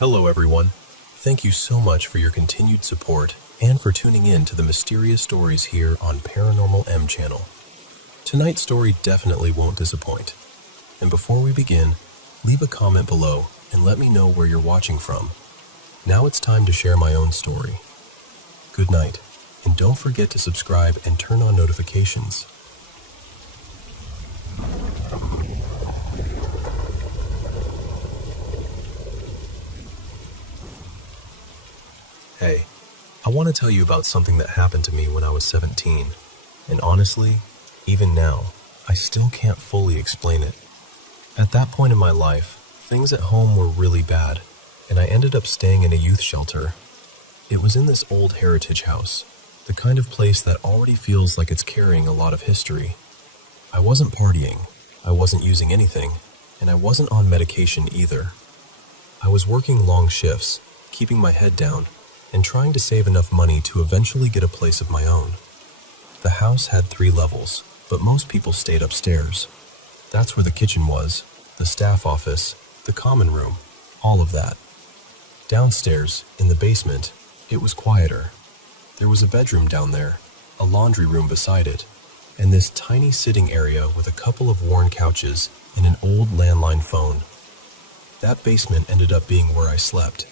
Hello everyone. Thank you so much for your continued support and for tuning in to the mysterious stories here on Paranormal M channel. Tonight's story definitely won't disappoint. And before we begin, leave a comment below and let me know where you're watching from. Now it's time to share my own story. Good night, and don't forget to subscribe and turn on notifications. Hey, I want to tell you about something that happened to me when I was 17, and honestly, even now, I still can't fully explain it. At that point in my life, things at home were really bad, and I ended up staying in a youth shelter. It was in this old heritage house, the kind of place that already feels like it's carrying a lot of history. I wasn't partying, I wasn't using anything, and I wasn't on medication either. I was working long shifts, keeping my head down, and trying to save enough money to eventually get a place of my own. The house had 3 levels, but most people stayed upstairs. That's where the kitchen was, the staff office, the common room, all of that. Downstairs, in the basement, it was quieter. There was a bedroom down there, a laundry room beside it, and this tiny sitting area with a couple of worn couches and an old landline phone. That basement ended up being where I slept.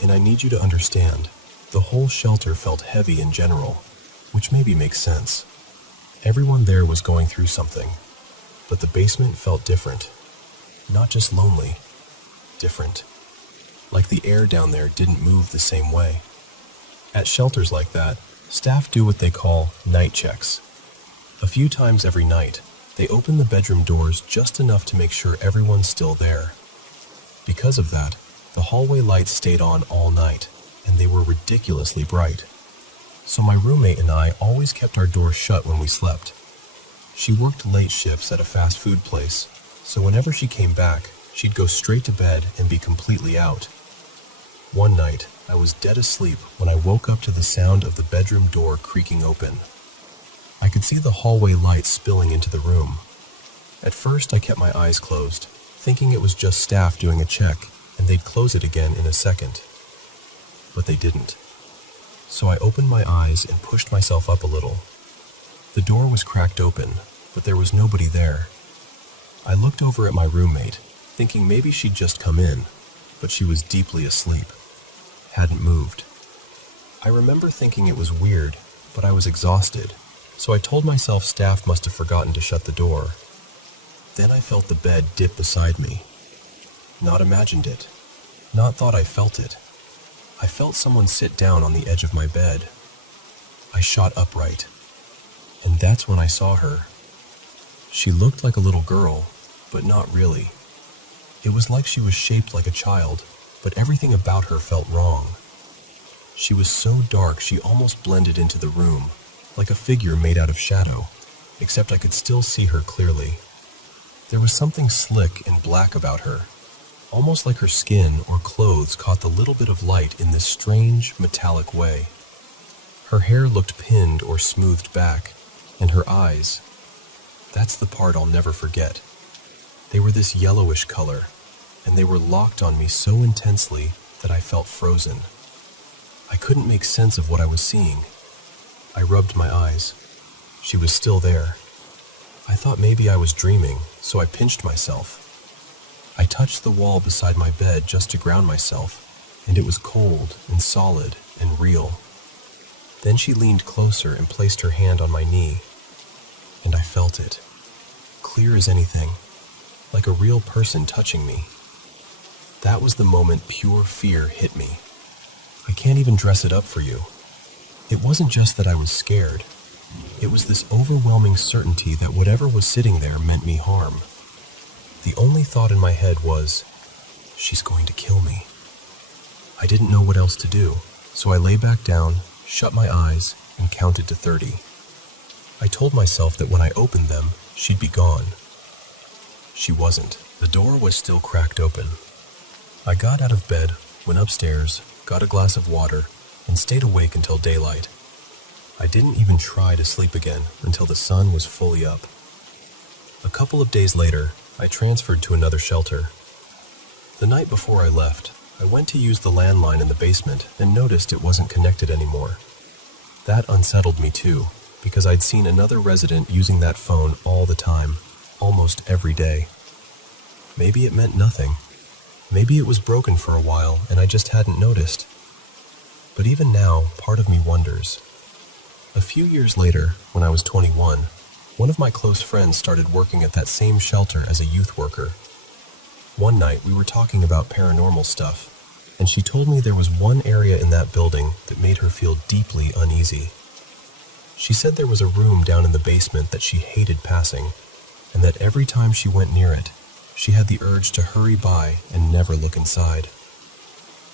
And I need you to understand, the whole shelter felt heavy in general, which maybe makes sense. Everyone there was going through something, but the basement felt different. Not just lonely, different. Like the air down there didn't move the same way. At shelters like that, staff do what they call night checks. A few times every night, they open the bedroom doors just enough to make sure everyone's still there. Because of that, the hallway lights stayed on all night, and they were ridiculously bright. So my roommate and I always kept our doors shut when we slept. She worked late shifts at a fast food place, so whenever she came back, she'd go straight to bed and be completely out. One night, I was dead asleep when I woke up to the sound of the bedroom door creaking open. I could see the hallway lights spilling into the room. At first, I kept my eyes closed, thinking it was just staff doing a check, and they'd close it again in a second. But they didn't. So I opened my eyes and pushed myself up a little. The door was cracked open, but there was nobody there. I looked over at my roommate, thinking maybe she'd just come in, but she was deeply asleep. Hadn't moved. I remember thinking it was weird, but I was exhausted, so I told myself staff must have forgotten to shut the door. Then I felt the bed dip beside me. Not imagined it. Not thought I felt it. I felt someone sit down on the edge of my bed. I shot upright. And that's when I saw her. She looked like a little girl, but not really. It was like she was shaped like a child, but everything about her felt wrong. She was so dark she almost blended into the room, like a figure made out of shadow, except I could still see her clearly. There was something slick and black about her. Almost like her skin or clothes caught the little bit of light in this strange, metallic way. Her hair looked pinned or smoothed back, and her eyes, that's the part I'll never forget. They were this yellowish color, and they were locked on me so intensely that I felt frozen. I couldn't make sense of what I was seeing. I rubbed my eyes. She was still there. I thought maybe I was dreaming, so I pinched myself. I touched the wall beside my bed just to ground myself, and it was cold and solid and real. Then she leaned closer and placed her hand on my knee, and I felt it, clear as anything, like a real person touching me. That was the moment pure fear hit me. I can't even dress it up for you. It wasn't just that I was scared. It was this overwhelming certainty that whatever was sitting there meant me harm. The only thought in my head was, she's going to kill me. I didn't know what else to do, so I lay back down, shut my eyes, and counted to 30. I told myself that when I opened them, she'd be gone. She wasn't. The door was still cracked open. I got out of bed, went upstairs, got a glass of water, and stayed awake until daylight. I didn't even try to sleep again until the sun was fully up. A couple of days later, I transferred to another shelter. The night before I left, I went to use the landline in the basement and noticed it wasn't connected anymore. That unsettled me too, because I'd seen another resident using that phone all the time, almost every day. Maybe it meant nothing. Maybe it was broken for a while and I just hadn't noticed. But even now, part of me wonders. A few years later, when I was 21, one of my close friends started working at that same shelter as a youth worker. One night, we were talking about paranormal stuff, and she told me there was one area in that building that made her feel deeply uneasy. She said there was a room down in the basement that she hated passing, and that every time she went near it, she had the urge to hurry by and never look inside.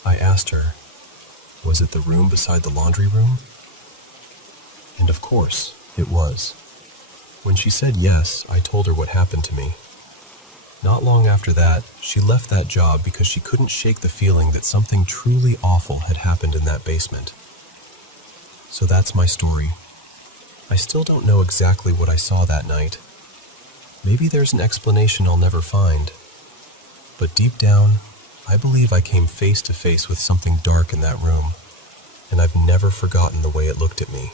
I asked her, was it the room beside the laundry room? And of course, it was. When she said yes, I told her what happened to me. Not long after that, she left that job because she couldn't shake the feeling that something truly awful had happened in that basement. So that's my story. I still don't know exactly what I saw that night. Maybe there's an explanation I'll never find. But deep down, I believe I came face to face with something dark in that room, and I've never forgotten the way it looked at me.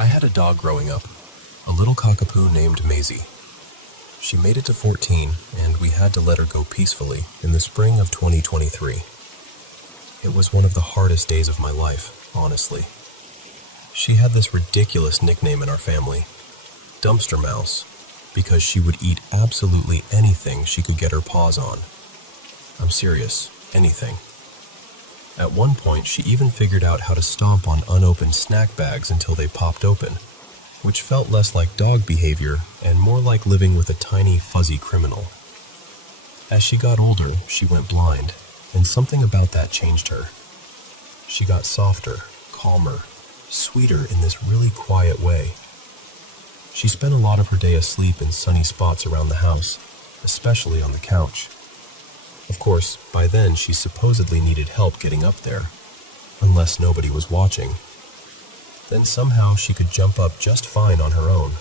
I had a dog growing up, a little cockapoo named Maisie. She made it to 14, and we had to let her go peacefully in the spring of 2023. It was one of the hardest days of my life, honestly. She had this ridiculous nickname in our family, Dumpster Mouse, because she would eat absolutely anything she could get her paws on. I'm serious, anything. At one point, she even figured out how to stomp on unopened snack bags until they popped open, which felt less like dog behavior and more like living with a tiny, fuzzy criminal. As she got older, she went blind, and something about that changed her. She got softer, calmer, sweeter in this really quiet way. She spent a lot of her day asleep in sunny spots around the house, especially on the couch. Of course, by then she supposedly needed help getting up there, unless nobody was watching. Then somehow she could jump up just fine on her own.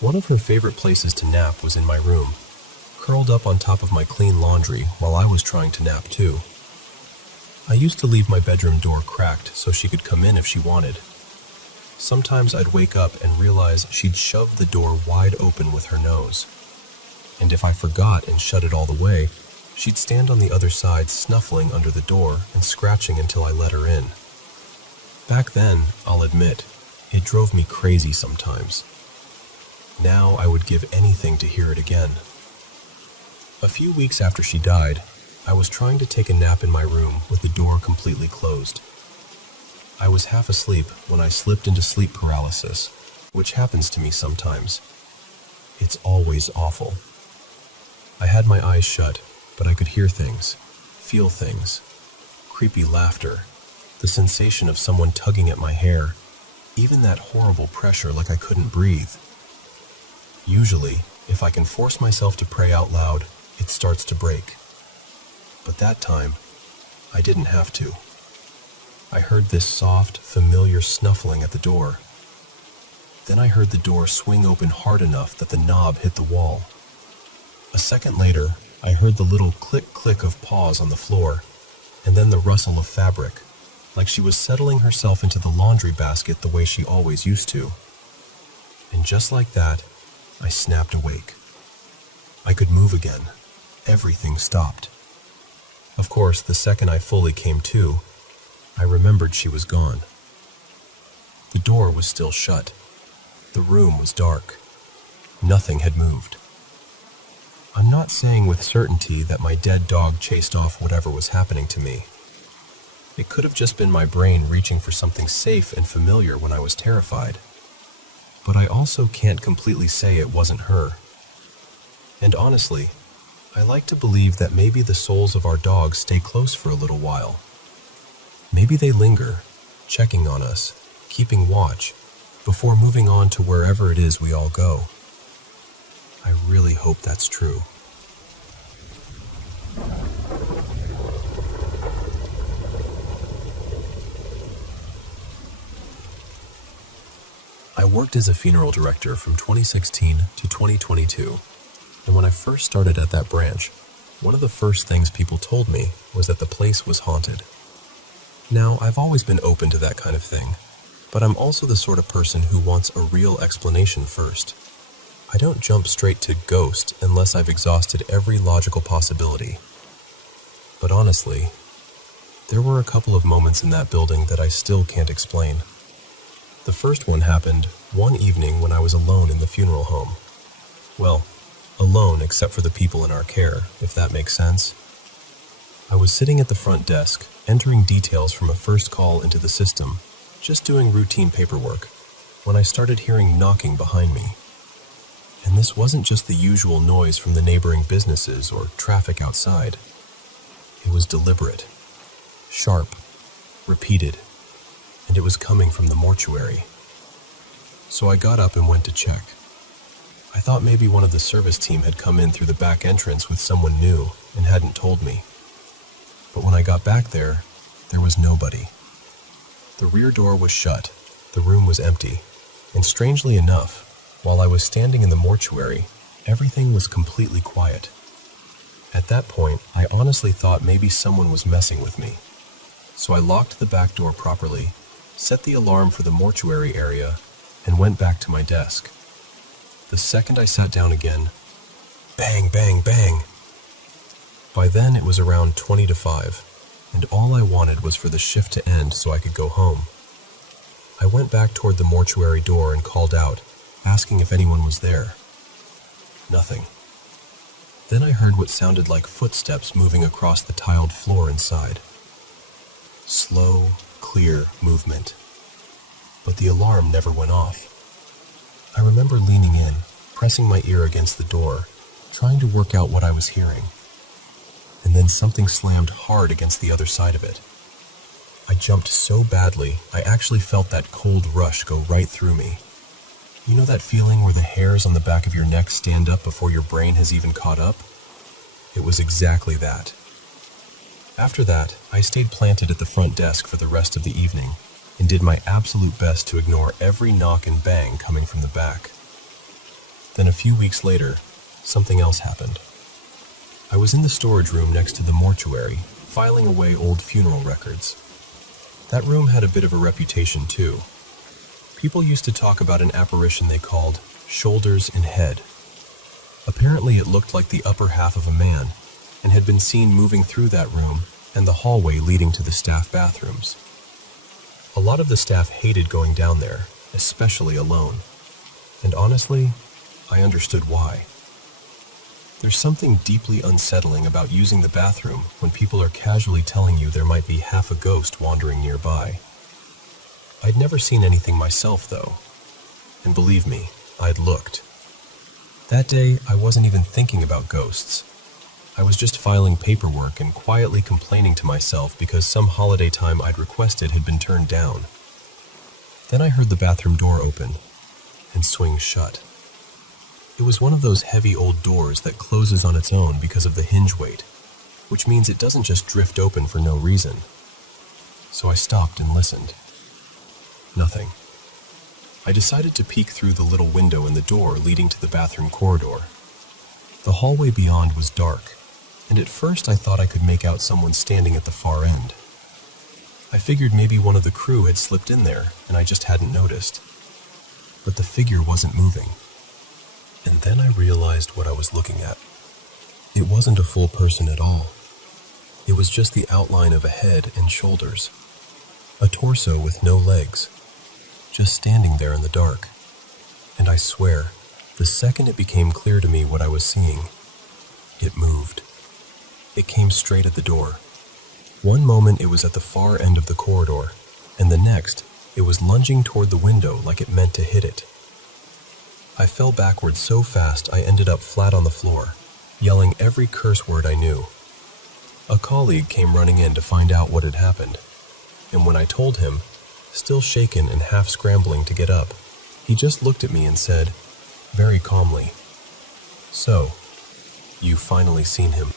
One of her favorite places to nap was in my room, curled up on top of my clean laundry while I was trying to nap too. I used to leave my bedroom door cracked so she could come in if she wanted. Sometimes I'd wake up and realize she'd shoved the door wide open with her nose. And if I forgot and shut it all the way, she'd stand on the other side snuffling under the door and scratching until I let her in. Back then, I'll admit, it drove me crazy sometimes. Now I would give anything to hear it again. A few weeks after she died, I was trying to take a nap in my room with the door completely closed. I was half asleep when I slipped into sleep paralysis, which happens to me sometimes. It's always awful. I had my eyes shut, but I could hear things, feel things, creepy laughter, the sensation of someone tugging at my hair, even that horrible pressure like I couldn't breathe. Usually, if I can force myself to pray out loud, it starts to break. But that time, I didn't have to. I heard this soft, familiar snuffling at the door. Then I heard the door swing open hard enough that the knob hit the wall. A second later, I heard the little click-click of paws on the floor, and then the rustle of fabric, like she was settling herself into the laundry basket the way she always used to. And just like that, I snapped awake. I could move again. Everything stopped. Of course, the second I fully came to, I remembered she was gone. The door was still shut. The room was dark. Nothing had moved. I'm not saying with certainty that my dead dog chased off whatever was happening to me. It could have just been my brain reaching for something safe and familiar when I was terrified. But I also can't completely say it wasn't her. And honestly, I like to believe that maybe the souls of our dogs stay close for a little while. Maybe they linger, checking on us, keeping watch, before moving on to wherever it is we all go. I really hope that's true. I worked as a funeral director from 2016 to 2022, and when I first started at that branch, one of the first things people told me was that the place was haunted. Now, I've always been open to that kind of thing, but I'm also the sort of person who wants a real explanation first. I don't jump straight to ghost unless I've exhausted every logical possibility. But honestly, there were a couple of moments in that building that I still can't explain. The first one happened one evening when I was alone in the funeral home. Well, alone except for the people in our care, if that makes sense. I was sitting at the front desk, entering details from a first call into the system, just doing routine paperwork, when I started hearing knocking behind me. And this wasn't just the usual noise from the neighboring businesses or traffic outside. It was deliberate, sharp, repeated, and it was coming from the mortuary. So I got up and went to check. I thought maybe one of the service team had come in through the back entrance with someone new and hadn't told me. But when I got back there was nobody. The rear door was shut, the room was empty, and strangely enough, while I was standing in the mortuary, everything was completely quiet. At that point, I honestly thought maybe someone was messing with me. So I locked the back door properly, set the alarm for the mortuary area, and went back to my desk. The second I sat down again, bang, bang, bang. By then it was around 20 to 5, and all I wanted was for the shift to end so I could go home. I went back toward the mortuary door and called out, asking if anyone was there. Nothing. Then I heard what sounded like footsteps moving across the tiled floor inside. Slow, clear movement. But the alarm never went off. I remember leaning in, pressing my ear against the door, trying to work out what I was hearing. And then something slammed hard against the other side of it. I jumped so badly, I actually felt that cold rush go right through me. You know that feeling where the hairs on the back of your neck stand up before your brain has even caught up? It was exactly that. After that, I stayed planted at the front desk for the rest of the evening and did my absolute best to ignore every knock and bang coming from the back. Then a few weeks later, something else happened. I was in the storage room next to the mortuary, filing away old funeral records. That room had a bit of a reputation too. People used to talk about an apparition they called shoulders and head. Apparently it looked like the upper half of a man and had been seen moving through that room and the hallway leading to the staff bathrooms. A lot of the staff hated going down there, especially alone. And honestly, I understood why. There's something deeply unsettling about using the bathroom when people are casually telling you there might be half a ghost wandering nearby. I'd never seen anything myself, though. And believe me, I'd looked. That day, I wasn't even thinking about ghosts. I was just filing paperwork and quietly complaining to myself because some holiday time I'd requested had been turned down. Then I heard the bathroom door open and swing shut. It was one of those heavy old doors that closes on its own because of the hinge weight, which means it doesn't just drift open for no reason. So I stopped and listened. Nothing. I decided to peek through the little window in the door leading to the bathroom corridor. The hallway beyond was dark, and at first I thought I could make out someone standing at the far end. I figured maybe one of the crew had slipped in there and I just hadn't noticed. But the figure wasn't moving. And then I realized what I was looking at. It wasn't a full person at all. It was just the outline of a head and shoulders. A torso with no legs, just standing there in the dark. And I swear, the second it became clear to me what I was seeing, it moved. It came straight at the door. One moment it was at the far end of the corridor, and the next, it was lunging toward the window like it meant to hit it. I fell backwards so fast I ended up flat on the floor, yelling every curse word I knew. A colleague came running in to find out what had happened, and when I told him, still shaken and half scrambling to get up, he just looked at me and said, very calmly, "So, you've finally seen him."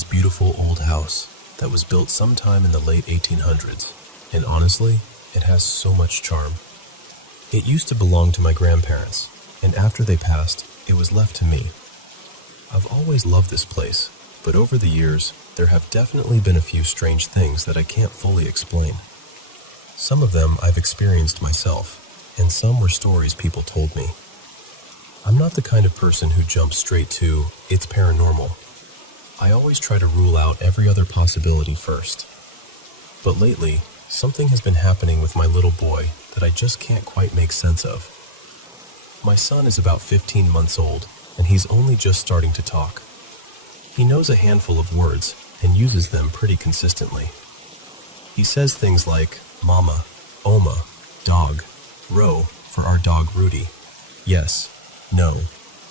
this beautiful old house that was built sometime in the late 1800s, and honestly, it has so much charm. It used to belong to my grandparents, and after they passed, it was left to me. I've always loved this place, but over the years, there have definitely been a few strange things that I can't fully explain. Some of them I've experienced myself, and some were stories people told me. I'm not the kind of person who jumps straight to, it's paranormal. I always try to rule out every other possibility first. But lately, something has been happening with my little boy that I just can't quite make sense of. My son is about 15 months old, and he's only just starting to talk. He knows a handful of words and uses them pretty consistently. He says things like mama, oma, dog, row for our dog Rudy, yes, no,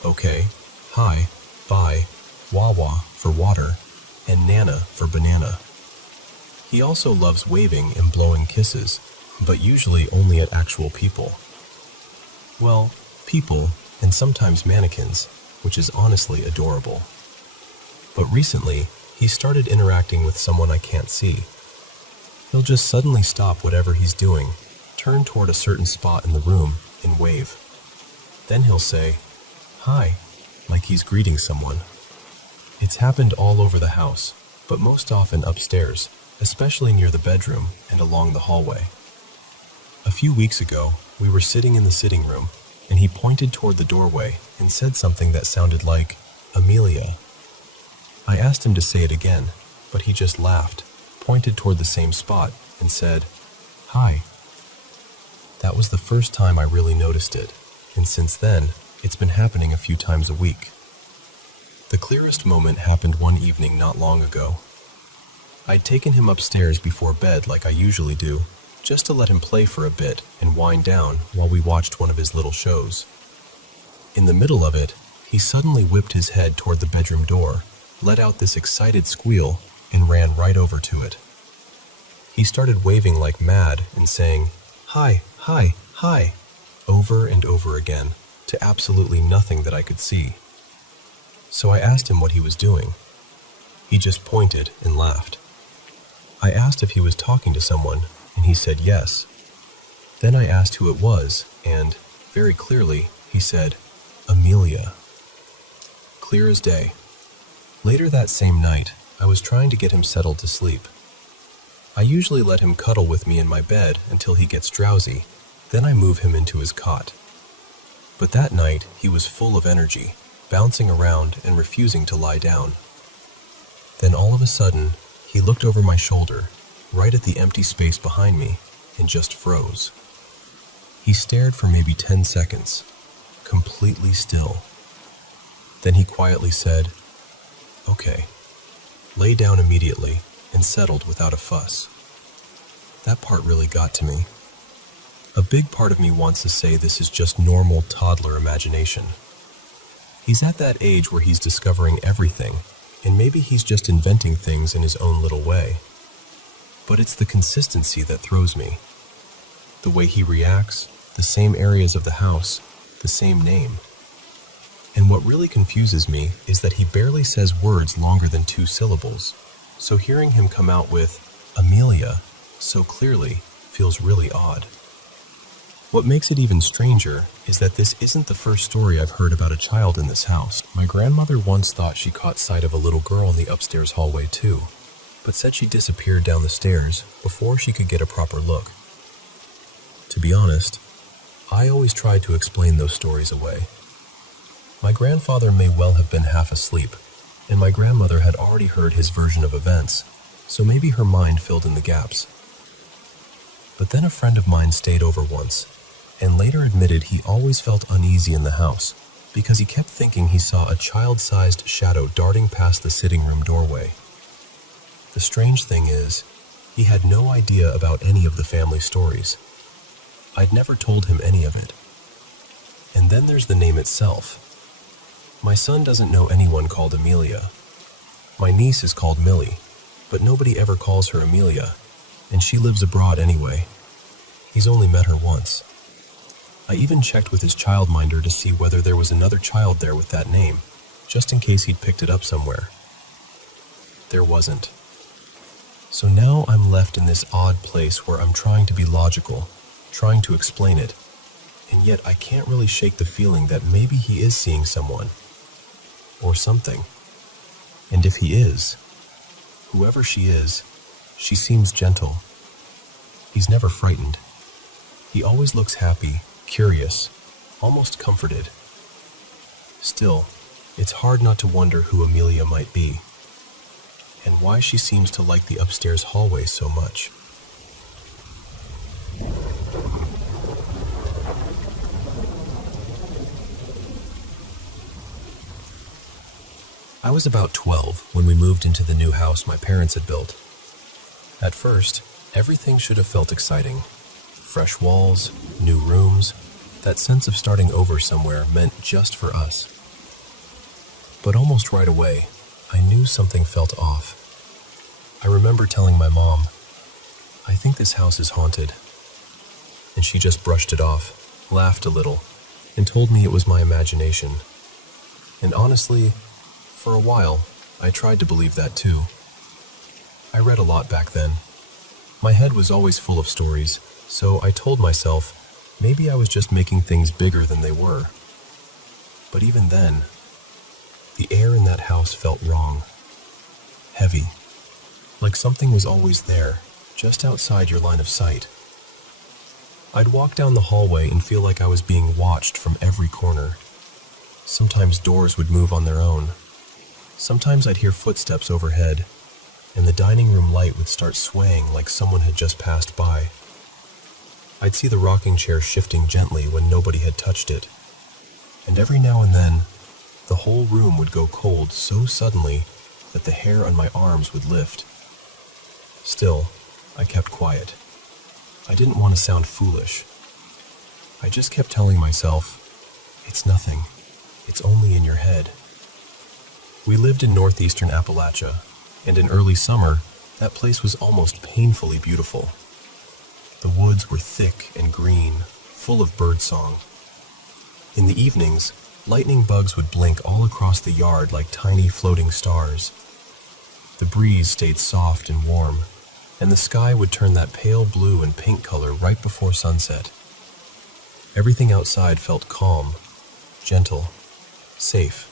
okay, hi, bye, wawa for water, and nana for banana. He also loves waving and blowing kisses, but usually only at actual people. Well, people, and sometimes mannequins, which is honestly adorable. But recently, he started interacting with someone I can't see. He'll just suddenly stop whatever he's doing, turn toward a certain spot in the room, and wave. Then he'll say, hi, like he's greeting someone. It's happened all over the house, but most often upstairs, especially near the bedroom and along the hallway. A few weeks ago, we were sitting in the sitting room, and he pointed toward the doorway and said something that sounded like, Amelia. I asked him to say it again, but he just laughed, pointed toward the same spot, and said, hi. That was the first time I really noticed it, and since then, it's been happening a few times a week. The clearest moment happened one evening not long ago. I'd taken him upstairs before bed like I usually do, just to let him play for a bit and wind down while we watched one of his little shows. In the middle of it, he suddenly whipped his head toward the bedroom door, let out this excited squeal, and ran right over to it. He started waving like mad and saying, hi, hi, hi, over and over again, to absolutely nothing that I could see. So I asked him what he was doing. He just pointed and laughed. I asked if he was talking to someone, and he said yes. Then I asked who it was, and, very clearly, he said, Amelia. Clear as day. Later that same night, I was trying to get him settled to sleep. I usually let him cuddle with me in my bed until he gets drowsy, then I move him into his cot. But that night, he was full of energy, bouncing around and refusing to lie down. Then all of a sudden, he looked over my shoulder, right at the empty space behind me, and just froze. He stared for maybe 10 seconds, completely still. Then he quietly said, okay, lay down immediately, and settled without a fuss. That part really got to me. A big part of me wants to say this is just normal toddler imagination. He's at that age where he's discovering everything, and maybe he's just inventing things in his own little way. But it's the consistency that throws me. The way he reacts, the same areas of the house, the same name. And what really confuses me is that he barely says words longer than 2 syllables, so hearing him come out with Amelia so clearly feels really odd. What makes it even stranger is that this isn't the first story I've heard about a child in this house. My grandmother once thought she caught sight of a little girl in the upstairs hallway too, but said she disappeared down the stairs before she could get a proper look. To be honest, I always tried to explain those stories away. My grandfather may well have been half asleep, and my grandmother had already heard his version of events, so maybe her mind filled in the gaps. But then a friend of mine stayed over once, and later admitted he always felt uneasy in the house because he kept thinking he saw a child-sized shadow darting past the sitting room doorway. The strange thing is, he had no idea about any of the family stories. I'd never told him any of it. And then there's the name itself. My son doesn't know anyone called Amelia. My niece is called Millie, but nobody ever calls her Amelia, and she lives abroad anyway. He's only met her once. I even checked with his childminder to see whether there was another child there with that name, just in case he'd picked it up somewhere. there wasn't. So now I'm left in this odd place where I'm trying to be logical, trying to explain it, and yet I can't really shake the feeling that maybe he is seeing someone, or something. And if he is, whoever she is, she seems gentle. He's never frightened. He always looks happy, curious, almost comforted. Still, it's hard not to wonder who Amelia might be, and why she seems to like the upstairs hallway so much. I was about 12 when we moved into the new house my parents had built. At first, everything should have felt exciting. Fresh walls, new rooms, that sense of starting over somewhere meant just for us. But almost right away, I knew something felt off. I remember telling my mom, "I think this house is haunted." And she just brushed it off, laughed a little, and told me it was my imagination. And honestly, for a while, I tried to believe that too. I read a lot back then. My head was always full of stories, so I told myself maybe I was just making things bigger than they were. But even then, the air in that house felt wrong. Heavy. Like something was always there, just outside your line of sight. I'd walk down the hallway and feel like I was being watched from every corner. Sometimes doors would move on their own. Sometimes I'd hear footsteps overhead, and the dining room light would start swaying like someone had just passed by. I'd see the rocking chair shifting gently when nobody had touched it, and every now and then, the whole room would go cold so suddenly that the hair on my arms would lift. Still, I kept quiet. I didn't want to sound foolish. I just kept telling myself, "It's nothing. It's only in your head." We lived in northeastern Appalachia, and in early summer, that place was almost painfully beautiful. The woods were thick and green, full of birdsong. In the evenings, lightning bugs would blink all across the yard like tiny floating stars. The breeze stayed soft and warm, and the sky would turn that pale blue and pink color right before sunset. Everything outside felt calm, gentle, safe.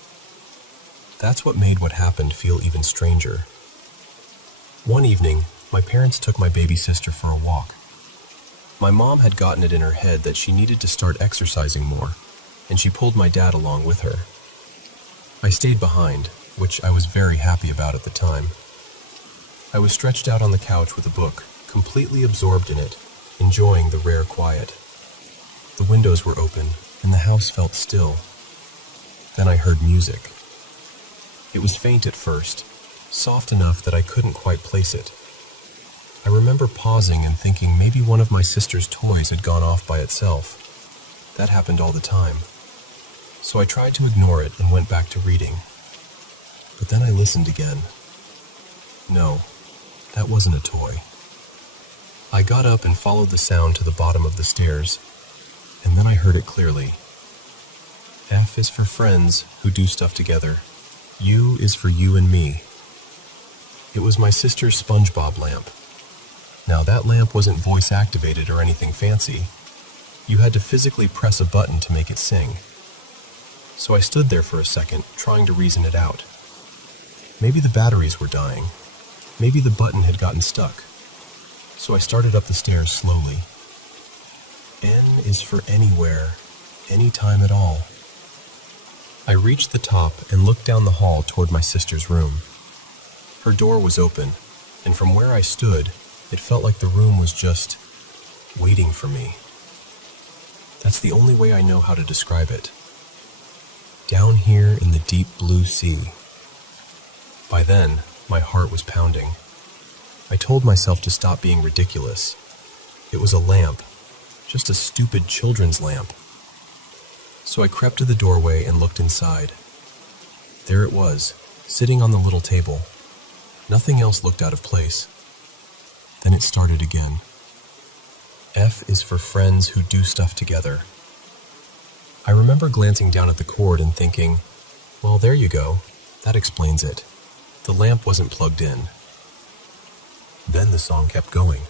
That's what made what happened feel even stranger. One evening, my parents took my baby sister for a walk. My mom had gotten it in her head that she needed to start exercising more, and she pulled my dad along with her. I stayed behind, which I was very happy about at the time. I was stretched out on the couch with a book, completely absorbed in it, enjoying the rare quiet. The windows were open, and the house felt still. Then I heard music. It was faint at first, soft enough that I couldn't quite place it. I remember pausing and thinking maybe one of my sister's toys had gone off by itself. That happened all the time. So I tried to ignore it and went back to reading. But then I listened again. No, that wasn't a toy. I got up and followed the sound to the bottom of the stairs, and then I heard it clearly. F is for friends who do stuff together. U is for you and me. It was my sister's SpongeBob lamp. Now that lamp wasn't voice activated or anything fancy. You had to physically press a button to make it sing. So I stood there for a second, trying to reason it out. Maybe the batteries were dying. Maybe the button had gotten stuck. So I started up the stairs slowly. N is for anywhere, anytime at all. I reached the top and looked down the hall toward my sister's room. Her door was open, and from where I stood, it felt like the room was just waiting for me. That's the only way I know how to describe it. Down here in the deep blue sea. By then, my heart was pounding. I told myself to stop being ridiculous. It was a lamp, just a stupid children's lamp. So I crept to the doorway and looked inside. There it was, sitting on the little table. Nothing else looked out of place. Then it started again. F is for friends who do stuff together. I remember glancing down at the cord and thinking, well, there you go. That explains it. The lamp wasn't plugged in. Then the song kept going.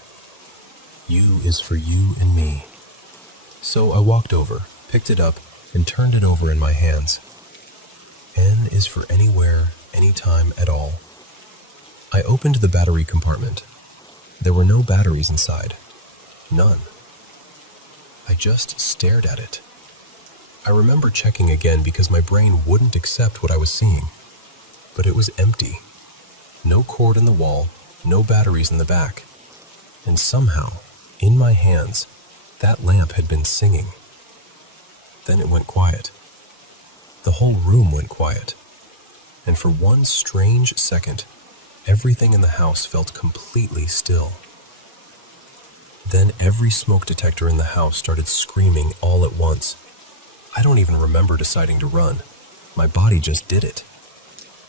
U is for you and me. So I walked over, picked it up, and turned it over in my hands. N is for anywhere, anytime at all. I opened the battery compartment. There were no batteries inside. None. I just stared at it. I remember checking again because my brain wouldn't accept what I was seeing. But it was empty. No cord in the wall, no batteries in the back. And somehow, in my hands, that lamp had been singing. Then it went quiet. The whole room went quiet. And for one strange second, everything in the house felt completely still. Then every smoke detector in the house started screaming all at once. I don't even remember deciding to run. My body just did it.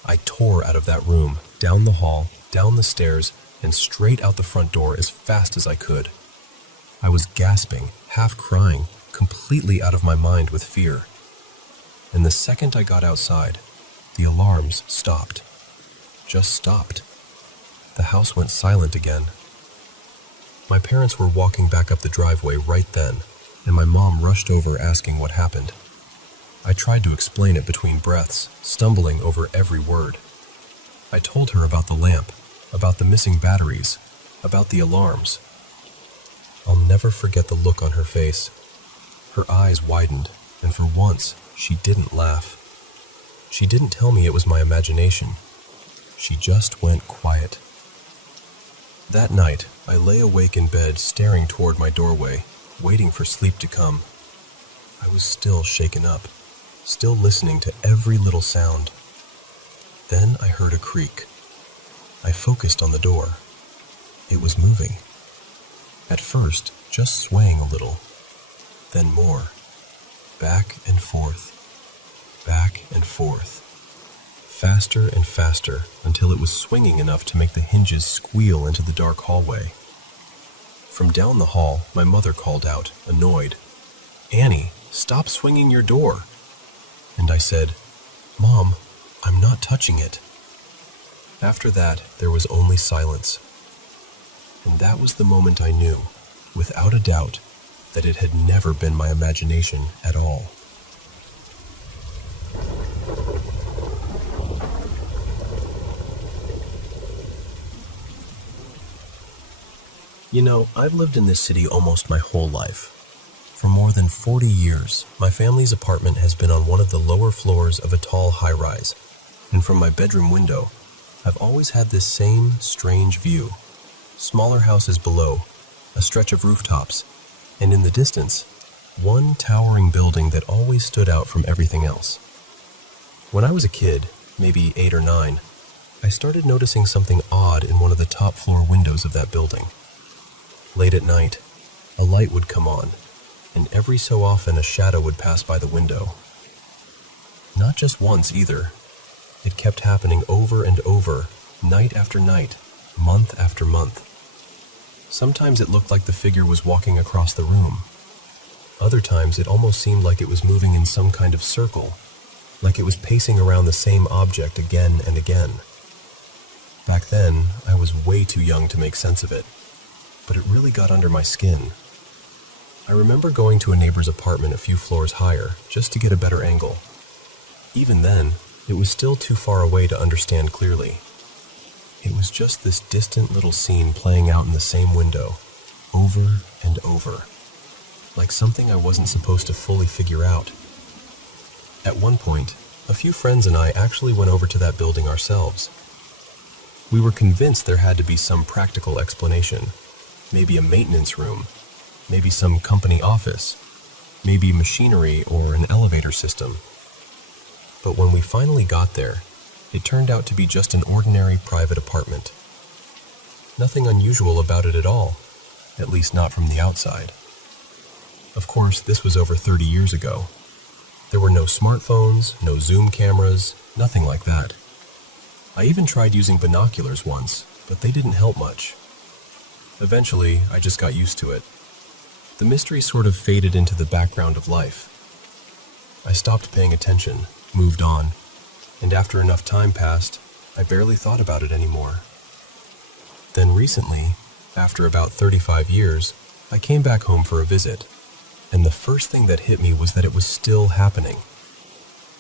I tore out of that room, down the hall, down the stairs, and straight out the front door as fast as I could. I was gasping, half crying, completely out of my mind with fear. And the second I got outside, the alarms stopped. Just stopped. The house went silent again. My parents were walking back up the driveway right then, and my mom rushed over asking what happened. I tried to explain it between breaths, stumbling over every word. I told her about the lamp, about the missing batteries, about the alarms. I'll never forget the look on her face. Her eyes widened, and for once, she didn't laugh. She didn't tell me it was my imagination. She just went quiet. That night, I lay awake in bed staring toward my doorway, waiting for sleep to come. I was still shaken up, still listening to every little sound. Then I heard a creak. I focused on the door. It was moving. At first, just swaying a little. Then more. Back and forth. Back and forth. Faster and faster until it was swinging enough to make the hinges squeal into the dark hallway. From down the hall, my mother called out, annoyed, "Annie, stop swinging your door." And I said, "Mom, I'm not touching it." After that, there was only silence. And that was the moment I knew, without a doubt, that it had never been my imagination at all. You know, I've lived in this city almost my whole life. For more than 40 years, my family's apartment has been on one of the lower floors of a tall high-rise, and from my bedroom window, I've always had this same strange view. Smaller houses below, a stretch of rooftops, and in the distance, one towering building that always stood out from everything else. When I was a kid, maybe 8 or 9, I started noticing something odd in one of the top floor windows of that building. Late at night, a light would come on, and every so often a shadow would pass by the window. Not just once either. It kept happening over and over, night after night, month after month. Sometimes it looked like the figure was walking across the room. Other times it almost seemed like it was moving in some kind of circle, like it was pacing around the same object again and again. Back then, I was way too young to make sense of it, but it really got under my skin. I remember going to a neighbor's apartment a few floors higher, just to get a better angle. Even then, it was still too far away to understand clearly. It was just this distant little scene playing out in the same window, over and over, like something I wasn't supposed to fully figure out. At one point, a few friends and I actually went over to that building ourselves. We were convinced there had to be some practical explanation, maybe a maintenance room, maybe some company office, maybe machinery or an elevator system. But when we finally got there, it turned out to be just an ordinary private apartment. Nothing unusual about it at all, at least not from the outside. Of course, this was over 30 years ago. There were no smartphones, no zoom cameras, nothing like that. I even tried using binoculars once, but they didn't help much. Eventually, I just got used to it. The mystery sort of faded into the background of life. I stopped paying attention, moved on, and after enough time passed, I barely thought about it anymore. Then recently, after about 35 years, I came back home for a visit, and the first thing that hit me was that it was still happening.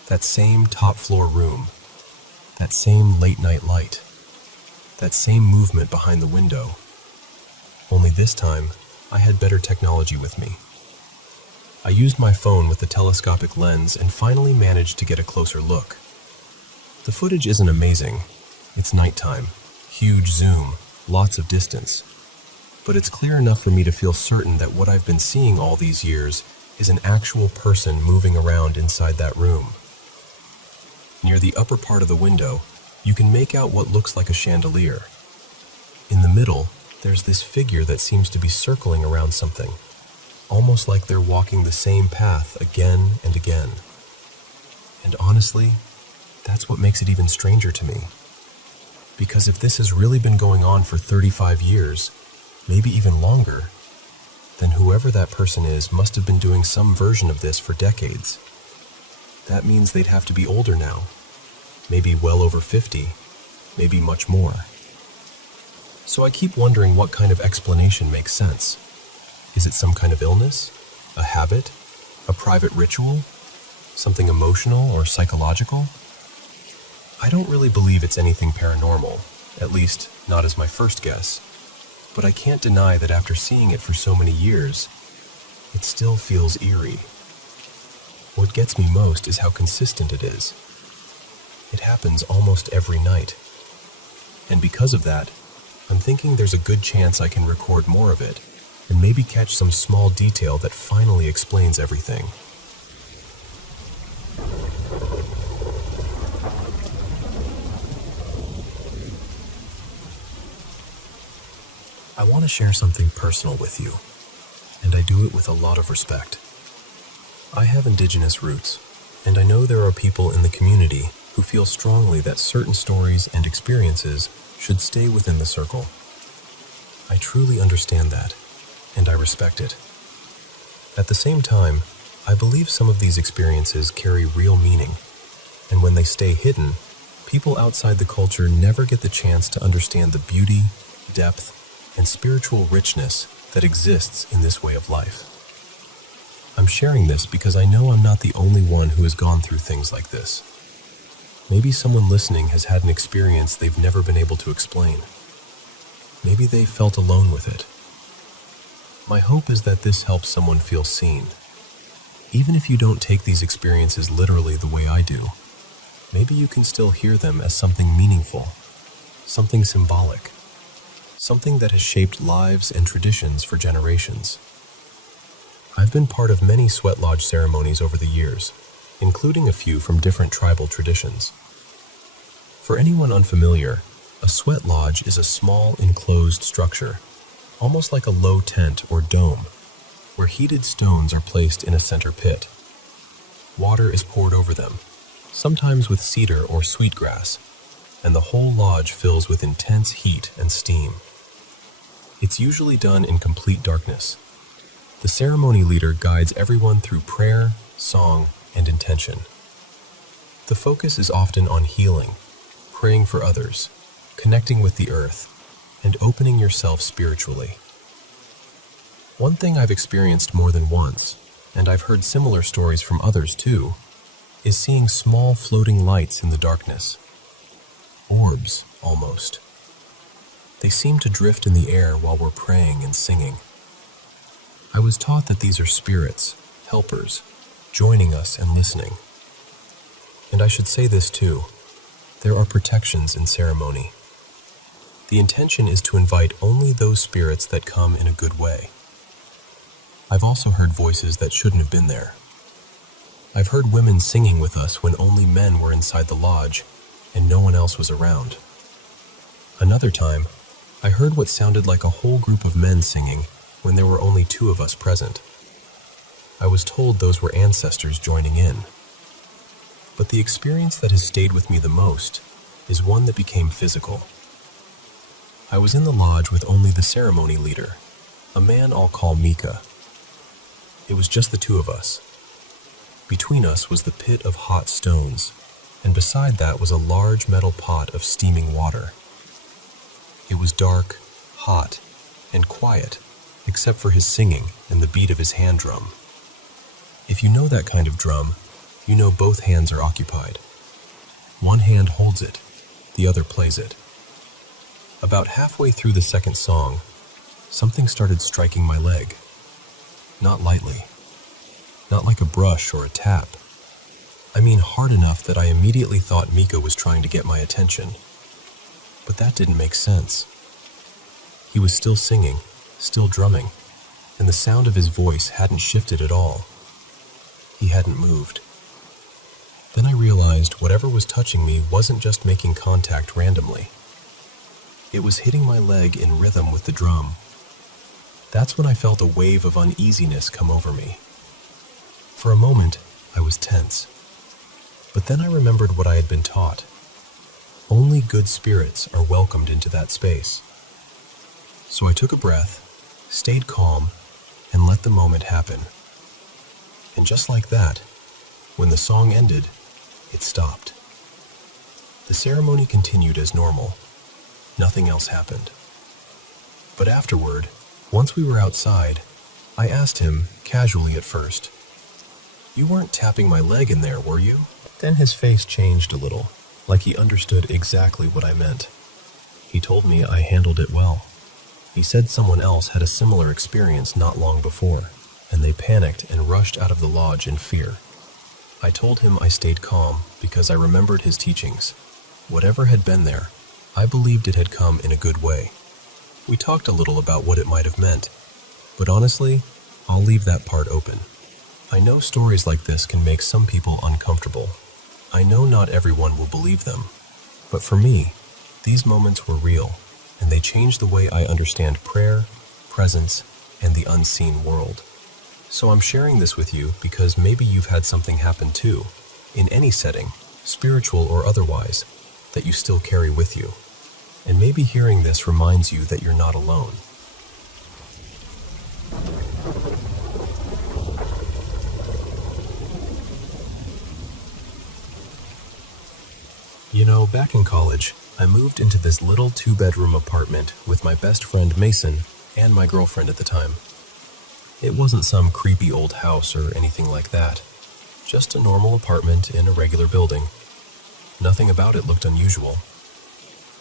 That same top-floor room, that same late-night light, that same movement behind the window. Only this time, I had better technology with me. I used my phone with the telescopic lens and finally managed to get a closer look. The footage isn't amazing. It's nighttime, huge zoom, lots of distance. But it's clear enough for me to feel certain that what I've been seeing all these years is an actual person moving around inside that room. Near the upper part of the window, you can make out what looks like a chandelier. In the middle, there's this figure that seems to be circling around something, almost like they're walking the same path again and again. And honestly, that's what makes it even stranger to me. Because if this has really been going on for 35 years, maybe even longer, then whoever that person is must have been doing some version of this for decades. That means they'd have to be older now, maybe well over 50, maybe much more. So I keep wondering what kind of explanation makes sense. Is it some kind of illness, a habit, a private ritual, something emotional or psychological? I don't really believe it's anything paranormal, at least not as my first guess, but I can't deny that after seeing it for so many years, it still feels eerie. What gets me most is how consistent it is. It happens almost every night. And because of that, I'm thinking there's a good chance I can record more of it and maybe catch some small detail that finally explains everything. I want to share something personal with you, and I do it with a lot of respect. I have indigenous roots, and I know there are people in the community who feel strongly that certain stories and experiences should stay within the circle. I truly understand that, and I respect it. At the same time, I believe some of these experiences carry real meaning, and when they stay hidden, people outside the culture never get the chance to understand the beauty, depth, and spiritual richness that exists in this way of life. I'm sharing this because I know I'm not the only one who has gone through things like this. Maybe someone listening has had an experience they've never been able to explain. Maybe they felt alone with it. My hope is that this helps someone feel seen. Even if you don't take these experiences literally the way I do, maybe you can still hear them as something meaningful, something symbolic, something that has shaped lives and traditions for generations. I've been part of many sweat lodge ceremonies over the years, including a few from different tribal traditions. For anyone unfamiliar, a sweat lodge is a small enclosed structure, almost like a low tent or dome, where heated stones are placed in a center pit. Water is poured over them, sometimes with cedar or sweetgrass, and the whole lodge fills with intense heat and steam. It's usually done in complete darkness. The ceremony leader guides everyone through prayer, song, and intention. The focus is often on healing, praying for others, connecting with the earth, and opening yourself spiritually. One thing I've experienced more than once, and I've heard similar stories from others too, is seeing small floating lights in the darkness. Orbs, almost. They seem to drift in the air while we're praying and singing. I was taught that these are spirits, helpers, joining us and listening. And I should say this too, there are protections in ceremony. The intention is to invite only those spirits that come in a good way. I've also heard voices that shouldn't have been there. I've heard women singing with us when only men were inside the lodge and no one else was around. Another time, I heard what sounded like a whole group of men singing when there were only 2 of us present. I was told those were ancestors joining in. But the experience that has stayed with me the most is one that became physical. I was in the lodge with only the ceremony leader, a man I'll call Mika. It was just the 2 of us. Between us was the pit of hot stones, and beside that was a large metal pot of steaming water. It was dark, hot, and quiet, except for his singing and the beat of his hand drum. If you know that kind of drum, you know both hands are occupied. One hand holds it, the other plays it. About halfway through the second song, something started striking my leg. Not lightly. Not like a brush or a tap. I mean hard enough that I immediately thought Mika was trying to get my attention. But that didn't make sense. He was still singing, still drumming, and the sound of his voice hadn't shifted at all. He hadn't moved. Then I realized whatever was touching me wasn't just making contact randomly. It was hitting my leg in rhythm with the drum. That's when I felt a wave of uneasiness come over me. For a moment, I was tense. But then I remembered what I had been taught. Only good spirits are welcomed into that space. So I took a breath, stayed calm, and let the moment happen. And just like that, when the song ended, it stopped. The ceremony continued as normal. Nothing else happened. But afterward, once we were outside, I asked him, casually at first, "You weren't tapping my leg in there, were you?" Then his face changed a little, like he understood exactly what I meant. He told me I handled it well. He said someone else had a similar experience not long before, and they panicked and rushed out of the lodge in fear. I told him I stayed calm because I remembered his teachings. Whatever had been there, I believed it had come in a good way. We talked a little about what it might have meant, but honestly, I'll leave that part open. I know stories like this can make some people uncomfortable. I know not everyone will believe them, but for me, these moments were real, and they changed the way I understand prayer, presence, and the unseen world. So I'm sharing this with you because maybe you've had something happen too, in any setting, spiritual or otherwise, that you still carry with you. And maybe hearing this reminds you that you're not alone. You know, back in college, I moved into this little 2-bedroom apartment with my best friend Mason and my girlfriend at the time. It wasn't some creepy old house or anything like that. Just a normal apartment in a regular building. Nothing about it looked unusual.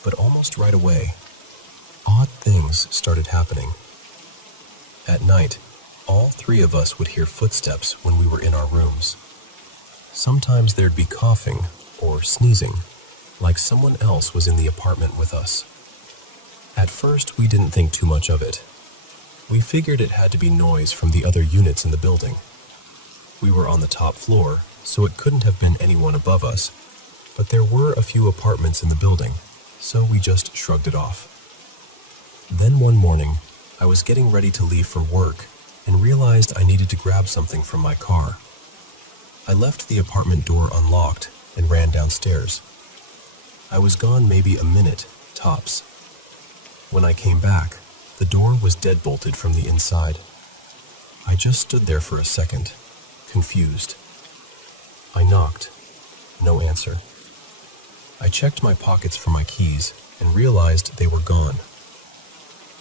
But almost right away, odd things started happening. At night, all 3 of us would hear footsteps when we were in our rooms. Sometimes there'd be coughing or sneezing, like someone else was in the apartment with us. At first, we didn't think too much of it. We figured it had to be noise from the other units in the building. We were on the top floor, so it couldn't have been anyone above us, but there were a few apartments in the building, so we just shrugged it off. Then one morning, I was getting ready to leave for work and realized I needed to grab something from my car. I left the apartment door unlocked and ran downstairs. I was gone maybe a minute, tops. When I came back, the door was deadbolted from the inside. I just stood there for a second, confused. I knocked. No answer. I checked my pockets for my keys and realized they were gone.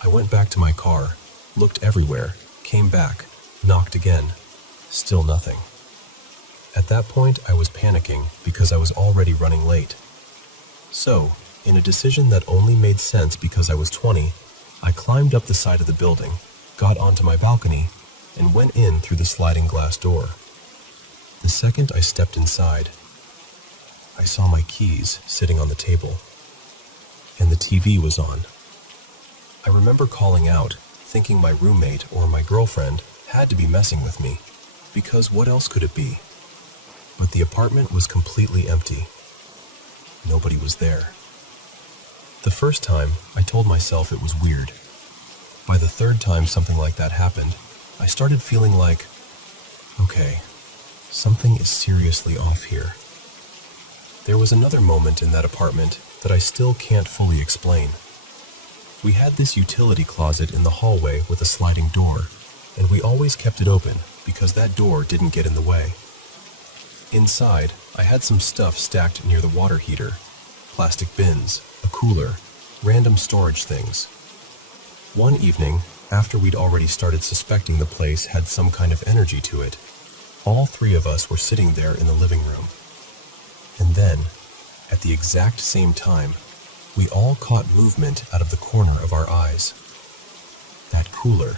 I went back to my car, looked everywhere, came back, knocked again. Still nothing. At that point, I was panicking because I was already running late. So, in a decision that only made sense because I was 20, I climbed up the side of the building, got onto my balcony, and went in through the sliding glass door. The second I stepped inside, I saw my keys sitting on the table, and the TV was on. I remember calling out, thinking my roommate or my girlfriend had to be messing with me, because what else could it be? But the apartment was completely empty. Nobody was there. The first time, I told myself it was weird. By the third time something like that happened, I started feeling like, okay, something is seriously off here. There was another moment in that apartment that I still can't fully explain. We had this utility closet in the hallway with a sliding door, and we always kept it open because that door didn't get in the way. Inside, I had some stuff stacked near the water heater, plastic bins, a cooler, random storage things. One evening, after we'd already started suspecting the place had some kind of energy to it, all three of us were sitting there in the living room. And then, at the exact same time, we all caught movement out of the corner of our eyes. That cooler,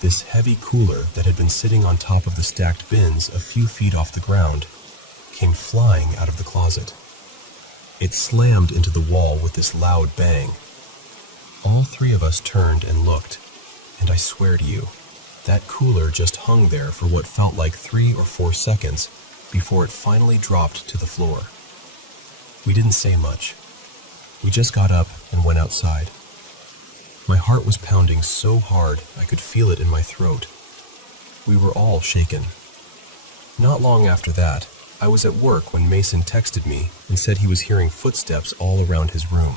this heavy cooler that had been sitting on top of the stacked bins a few feet off the ground, came flying out of the closet. It slammed into the wall with this loud bang. All three of us turned and looked, and I swear to you, that cooler just hung there for what felt like 3 or 4 seconds before it finally dropped to the floor. We didn't say much. We just got up and went outside. My heart was pounding so hard I could feel it in my throat. We were all shaken. Not long after that, I was at work when Mason texted me and said he was hearing footsteps all around his room.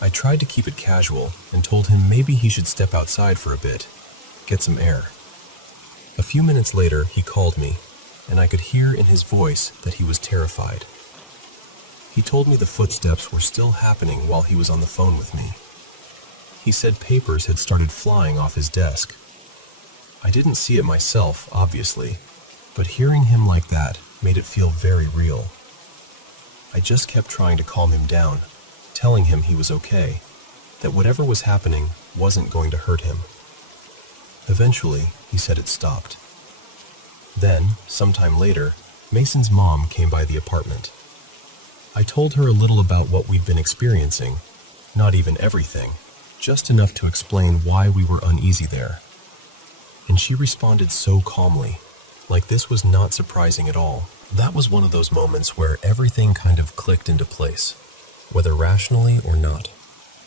I tried to keep it casual and told him maybe he should step outside for a bit, get some air. A few minutes later, he called me, and I could hear in his voice that he was terrified. He told me the footsteps were still happening while he was on the phone with me. He said papers had started flying off his desk. I didn't see it myself, obviously, but hearing him like that made it feel very real. I just kept trying to calm him down, telling him he was okay, that whatever was happening wasn't going to hurt him. Eventually, he said it stopped. Then, sometime later, Mason's mom came by the apartment. I told her a little about what we'd been experiencing, not even everything, just enough to explain why we were uneasy there. And she responded so calmly, like this was not surprising at all. That was one of those moments where everything kind of clicked into place, whether rationally or not.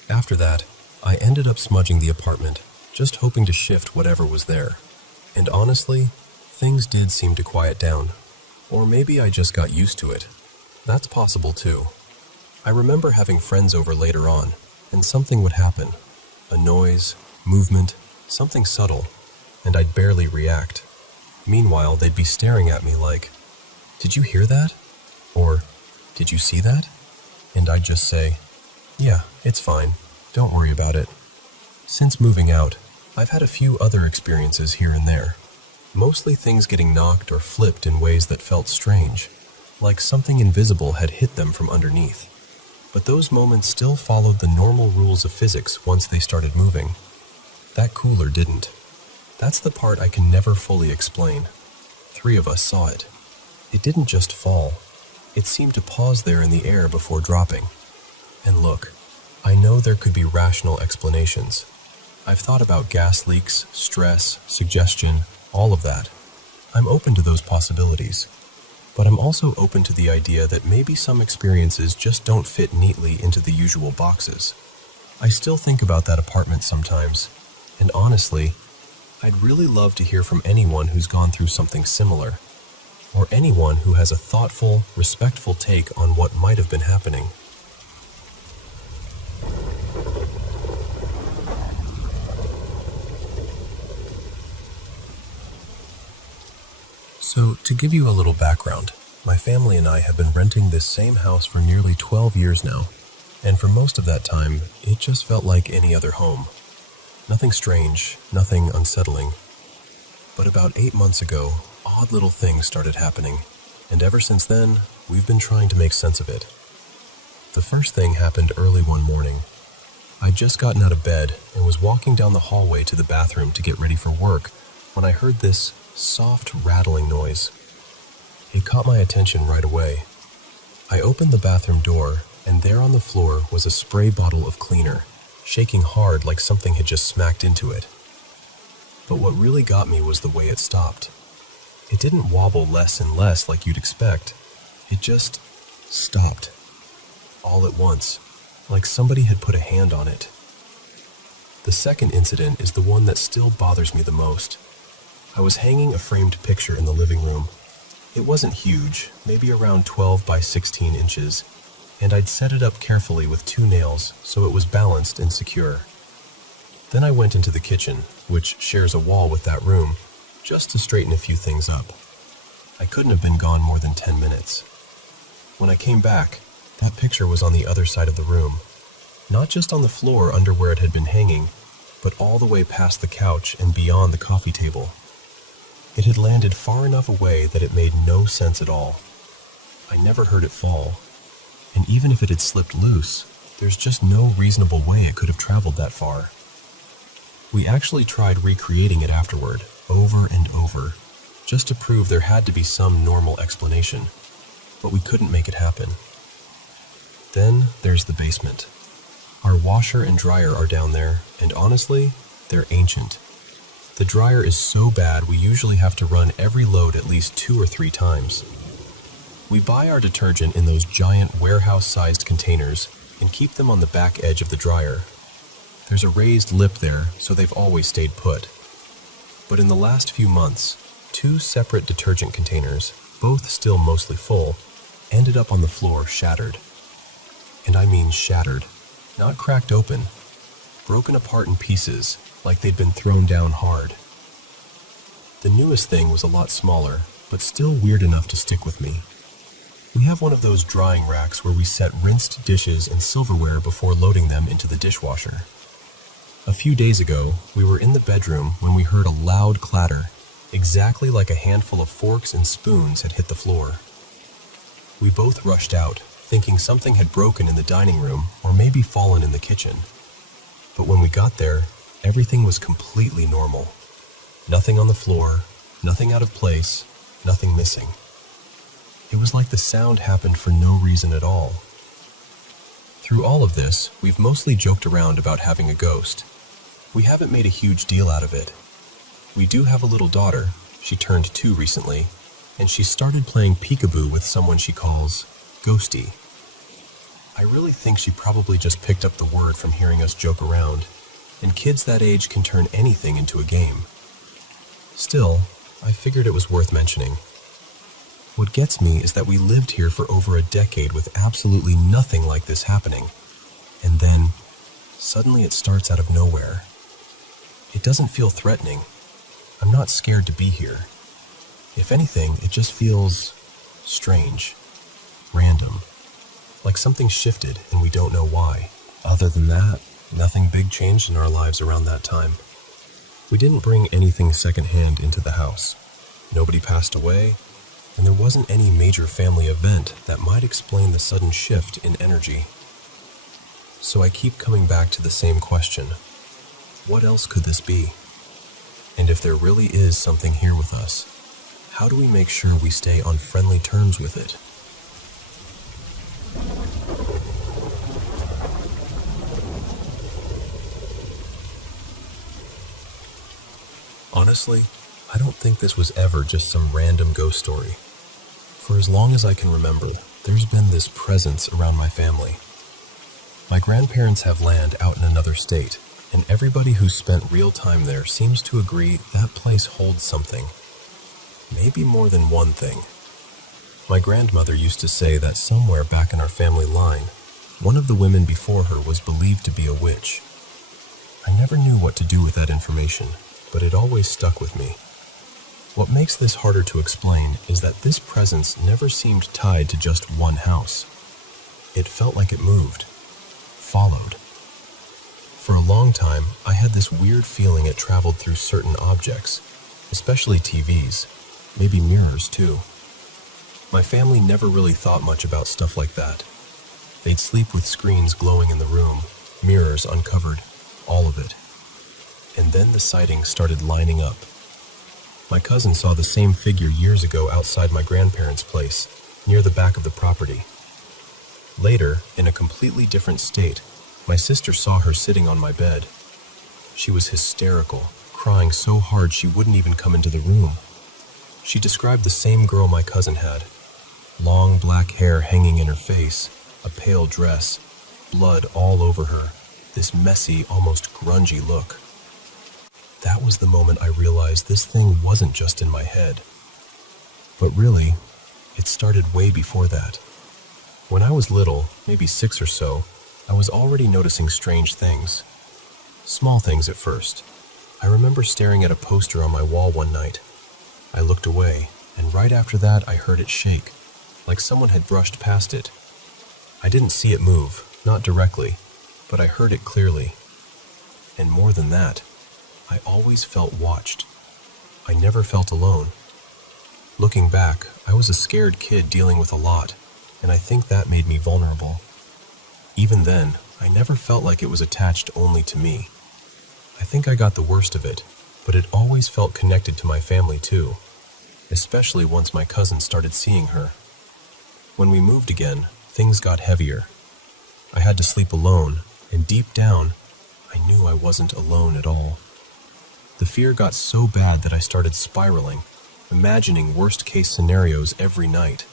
After that, I ended up smudging the apartment, just hoping to shift whatever was there. And honestly, things did seem to quiet down. Or maybe I just got used to it. That's possible too. I remember having friends over later on, and something would happen. A noise, movement, something subtle, and I'd barely react. Meanwhile, they'd be staring at me like, "Did you hear that?" Or, "Did you see that?" And I'd just say, "Yeah, it's fine. Don't worry about it." Since moving out, I've had a few other experiences here and there. Mostly things getting knocked or flipped in ways that felt strange, like something invisible had hit them from underneath. But those moments still followed the normal rules of physics once they started moving. That cooler didn't. That's the part I can never fully explain. 3 of us saw it. It didn't just fall. It seemed to pause there in the air before dropping. And look, I know there could be rational explanations. I've thought about gas leaks, stress, suggestion, all of that. I'm open to those possibilities. But I'm also open to the idea that maybe some experiences just don't fit neatly into the usual boxes. I still think about that apartment sometimes, and honestly, I'd really love to hear from anyone who's gone through something similar, or anyone who has a thoughtful, respectful take on what might have been happening. So, to give you a little background, my family and I have been renting this same house for nearly 12 years now, and for most of that time, it just felt like any other home. Nothing strange, nothing unsettling. But about 8 months ago, odd little things started happening, and ever since then, we've been trying to make sense of it. The first thing happened early one morning. I'd just gotten out of bed and was walking down the hallway to the bathroom to get ready for work when I heard this soft rattling noise. It caught my attention right away. I opened the bathroom door, and there on the floor was a spray bottle of cleaner, shaking hard like something had just smacked into it. But what really got me was the way it stopped. It didn't wobble less and less like you'd expect. It just stopped. All at once, like somebody had put a hand on it. The second incident is the one that still bothers me the most. I was hanging a framed picture in the living room. It wasn't huge, maybe around 12 by 16 inches, and I'd set it up carefully with 2 nails so it was balanced and secure. Then I went into the kitchen, which shares a wall with that room, just to straighten a few things up. I couldn't have been gone more than 10 minutes. When I came back, that picture was on the other side of the room. Not just on the floor under where it had been hanging, but all the way past the couch and beyond the coffee table. It had landed far enough away that it made no sense at all. I never heard it fall, and even if it had slipped loose, there's just no reasonable way it could have traveled that far. We actually tried recreating it afterward, over and over, just to prove there had to be some normal explanation, but we couldn't make it happen. Then there's the basement. Our washer and dryer are down there, and honestly, they're ancient. The dryer is so bad we usually have to run every load at least 2 or 3 times. We buy our detergent in those giant warehouse-sized containers and keep them on the back edge of the dryer. There's a raised lip there, so they've always stayed put. But in the last few months, 2 separate detergent containers, both still mostly full, ended up on the floor shattered. And I mean shattered. Not cracked open, broken apart in pieces, like they'd been thrown down hard. The newest thing was a lot smaller, but still weird enough to stick with me. We have one of those drying racks where we set rinsed dishes and silverware before loading them into the dishwasher. A few days ago, we were in the bedroom when we heard a loud clatter, exactly like a handful of forks and spoons had hit the floor. We both rushed out, thinking something had broken in the dining room or maybe fallen in the kitchen. But when we got there, everything was completely normal. Nothing on the floor, nothing out of place, nothing missing. It was like the sound happened for no reason at all. Through all of this, we've mostly joked around about having a ghost. We haven't made a huge deal out of it. We do have a little daughter, she turned 2 recently, and she started playing peekaboo with someone she calls Ghosty. I really think she probably just picked up the word from hearing us joke around, and kids that age can turn anything into a game. Still, I figured it was worth mentioning. What gets me is that we lived here for over a decade with absolutely nothing like this happening, and then, suddenly it starts out of nowhere. It doesn't feel threatening. I'm not scared to be here. If anything, it just feels strange, random. Like something shifted and we don't know why. Other than that, nothing big changed in our lives around that time. We didn't bring anything secondhand into the house. Nobody passed away, and there wasn't any major family event that might explain the sudden shift in energy. So I keep coming back to the same question. What else could this be? And if there really is something here with us, how do we make sure we stay on friendly terms with it? Honestly, I don't think this was ever just some random ghost story. For as long as I can remember, there's been this presence around my family. My grandparents have land out in another state, and everybody who's spent real time there seems to agree that place holds something. Maybe more than one thing. My grandmother used to say that somewhere back in our family line, one of the women before her was believed to be a witch. I never knew what to do with that information, but it always stuck with me. What makes this harder to explain is that this presence never seemed tied to just one house. It felt like it moved, followed. For a long time, I had this weird feeling it traveled through certain objects, especially TVs, maybe mirrors too. My family never really thought much about stuff like that. They'd sleep with screens glowing in the room, mirrors uncovered, all of it. And then the sightings started lining up. My cousin saw the same figure years ago outside my grandparents' place, near the back of the property. Later, in a completely different state, my sister saw her sitting on my bed. She was hysterical, crying so hard she wouldn't even come into the room. She described the same girl my cousin had. Long black hair hanging in her face, a pale dress, blood all over her, this messy, almost grungy look. That was the moment I realized this thing wasn't just in my head. But really, it started way before that. When I was little, maybe 6 or so, I was already noticing strange things. Small things at first. I remember staring at a poster on my wall one night. I looked away, and right after that I heard it shake, like someone had brushed past it. I didn't see it move, not directly, but I heard it clearly. And more than that, I always felt watched. I never felt alone. Looking back, I was a scared kid dealing with a lot, and I think that made me vulnerable. Even then, I never felt like it was attached only to me. I think I got the worst of it, but it always felt connected to my family too, especially once my cousin started seeing her. When we moved again, things got heavier. I had to sleep alone, and deep down, I knew I wasn't alone at all. The fear got so bad that I started spiraling, imagining worst-case scenarios every night.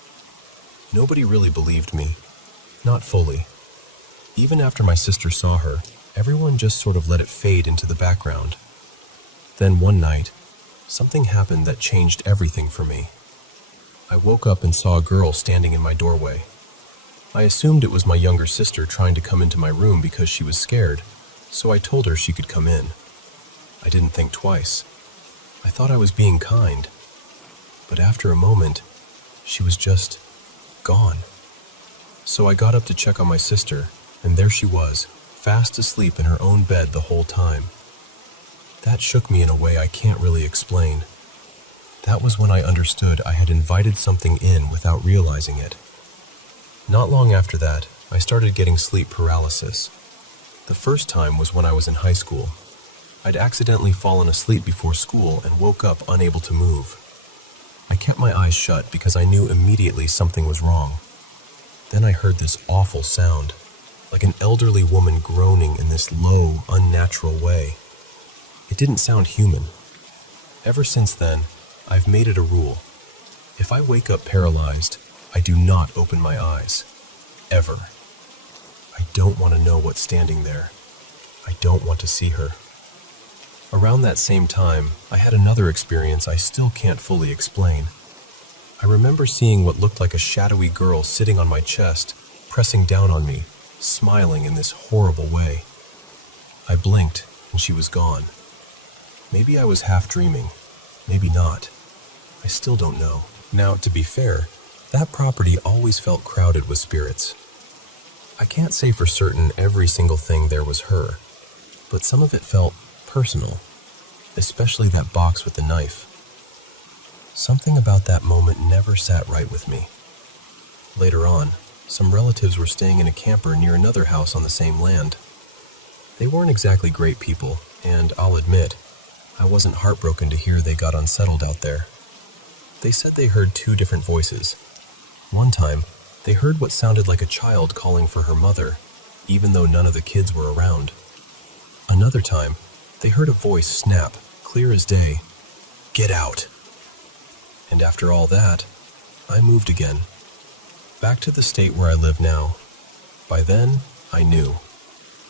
Nobody really believed me. Not fully. Even after my sister saw her, everyone just sort of let it fade into the background. Then one night, something happened that changed everything for me. I woke up and saw a girl standing in my doorway. I assumed it was my younger sister trying to come into my room because she was scared, so I told her she could come in. I didn't think twice. I thought I was being kind. But after a moment, she was just gone. So I got up to check on my sister, and there she was, fast asleep in her own bed the whole time. That shook me in a way I can't really explain. That was when I understood I had invited something in without realizing it. Not long after that, I started getting sleep paralysis. The first time was when I was in high school. I'd accidentally fallen asleep before school and woke up unable to move. I kept my eyes shut because I knew immediately something was wrong. Then I heard this awful sound, like an elderly woman groaning in this low, unnatural way. It didn't sound human. Ever since then, I've made it a rule. If I wake up paralyzed, I do not open my eyes. Ever. I don't want to know what's standing there. I don't want to see her. Around that same time, I had another experience I still can't fully explain. I remember seeing what looked like a shadowy girl sitting on my chest, pressing down on me, smiling in this horrible way. I blinked, and she was gone. Maybe I was half dreaming, maybe not. I still don't know. Now, to be fair, that property always felt crowded with spirits. I can't say for certain every single thing there was her, but some of it felt personal, especially that box with the knife. Something about that moment never sat right with me. Later on, some relatives were staying in a camper near another house on the same land. They weren't exactly great people, and I'll admit, I wasn't heartbroken to hear they got unsettled out there. They said they heard two different voices. One time, they heard what sounded like a child calling for her mother, even though none of the kids were around. Another time, they heard a voice snap, clear as day, "Get out!" And after all that, I moved again, back to the state where I live now. By then, I knew.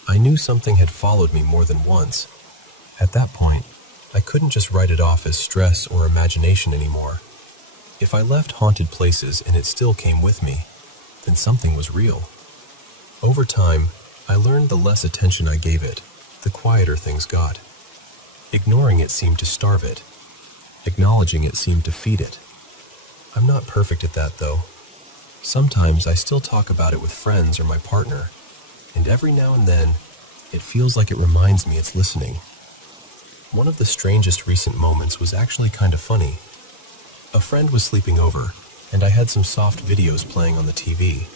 I knew something had followed me more than once. At that point, I couldn't just write it off as stress or imagination anymore. If I left haunted places and it still came with me, then something was real. Over time, I learned the less attention I gave it, the quieter things got. Ignoring it seemed to starve it. Acknowledging it seemed to feed it. I'm not perfect at that, though. Sometimes I still talk about it with friends or my partner, and every now and then, it feels like it reminds me it's listening. One of the strangest recent moments was actually kind of funny. A friend was sleeping over, and I had some soft videos playing on the TV.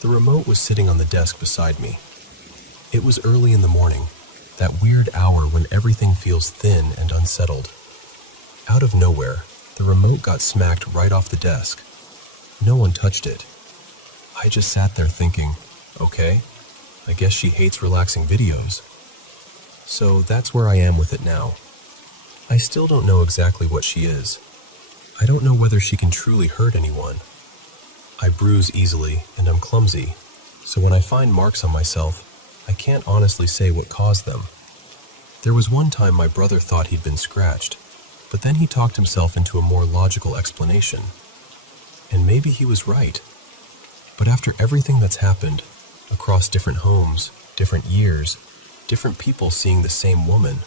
The remote was sitting on the desk beside me. It was early in the morning, that weird hour when everything feels thin and unsettled. Out of nowhere, the remote got smacked right off the desk. No one touched it. I just sat there thinking, okay, I guess she hates relaxing videos. So that's where I am with it now. I still don't know exactly what she is. I don't know whether she can truly hurt anyone. I bruise easily and I'm clumsy, so when I find marks on myself, I can't honestly say what caused them. There was one time my brother thought he'd been scratched, but then he talked himself into a more logical explanation. And maybe he was right. But after everything that's happened, across different homes, different years, different people seeing the same woman,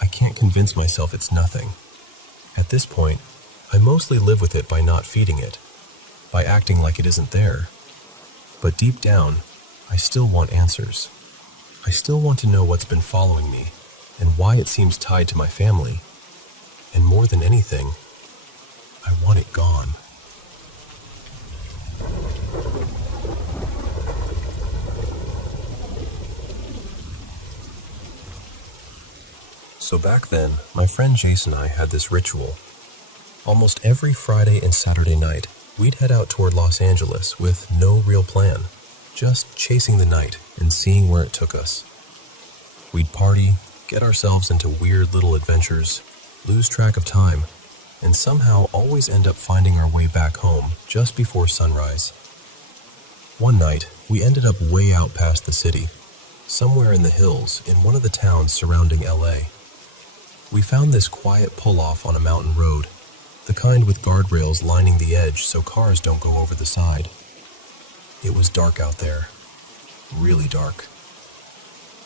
I can't convince myself it's nothing. At this point, I mostly live with it by not feeding it, by acting like it isn't there. But deep down, I still want answers. I still want to know what's been following me and why it seems tied to my family. And more than anything, I want it gone. So back then, my friend Jason and I had this ritual. Almost every Friday and Saturday night, we'd head out toward Los Angeles with no real plan, just chasing the night and seeing where it took us. We'd party, get ourselves into weird little adventures, lose track of time, and somehow always end up finding our way back home just before sunrise. One night, we ended up way out past the city, somewhere in the hills in one of the towns surrounding LA. We found this quiet pull-off on a mountain road, the kind with guardrails lining the edge so cars don't go over the side. It was dark out there, really dark.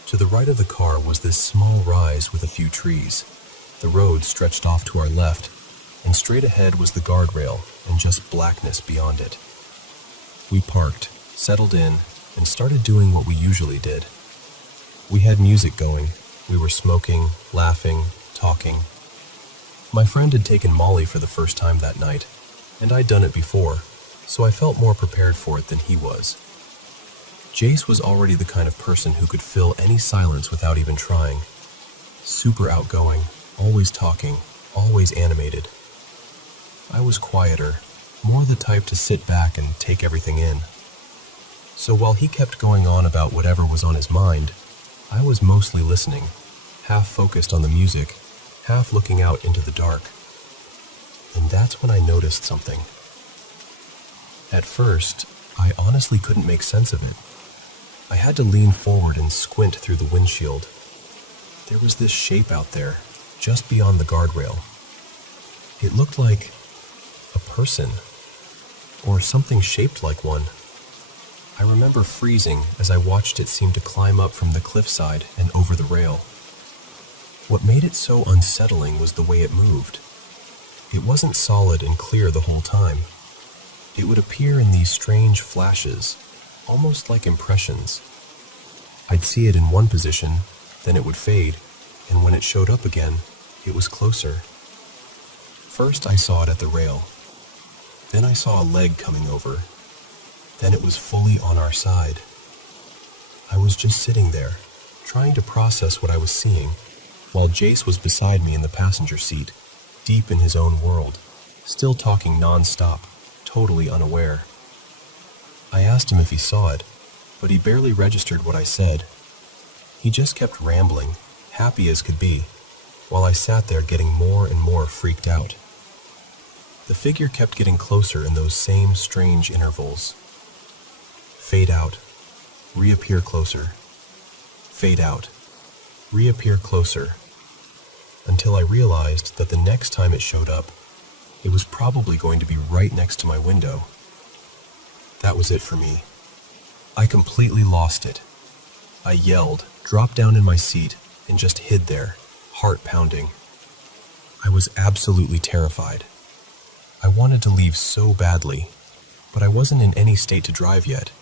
To the right of the car was this small rise with a few trees. The road stretched off to our left, and straight ahead was the guardrail and just blackness beyond it. We parked, settled in, and started doing what we usually did. We had music going. We were smoking, laughing, talking. My friend had taken Molly for the first time that night, and I'd done it before, so I felt more prepared for it than he was. Jace was already the kind of person who could fill any silence without even trying. Super outgoing, always talking, always animated. I was quieter, more the type to sit back and take everything in. So while he kept going on about whatever was on his mind, I was mostly listening, half focused on the music, half looking out into the dark. And that's when I noticed something. At first, I honestly couldn't make sense of it. I had to lean forward and squint through the windshield. There was this shape out there, just beyond the guardrail. It looked like a person, or something shaped like one. I remember freezing as I watched it seem to climb up from the cliffside and over the rail. What made it so unsettling was the way it moved. It wasn't solid and clear the whole time. It would appear in these strange flashes, almost like impressions. I'd see it in one position, then it would fade, and when it showed up again, it was closer. First I saw it at the rail. Then I saw a leg coming over. Then it was fully on our side. I was just sitting there, trying to process what I was seeing, while Jace was beside me in the passenger seat, deep in his own world, still talking non-stop, totally unaware. I asked him if he saw it, but he barely registered what I said. He just kept rambling, happy as could be, while I sat there getting more and more freaked out. The figure kept getting closer in those same strange intervals. Fade out, reappear closer. Fade out, reappear closer. Until I realized that the next time it showed up, it was probably going to be right next to my window. That was it for me. I completely lost it. I yelled, dropped down in my seat, and just hid there, heart pounding. I was absolutely terrified. I wanted to leave so badly, but I wasn't in any state to drive yet,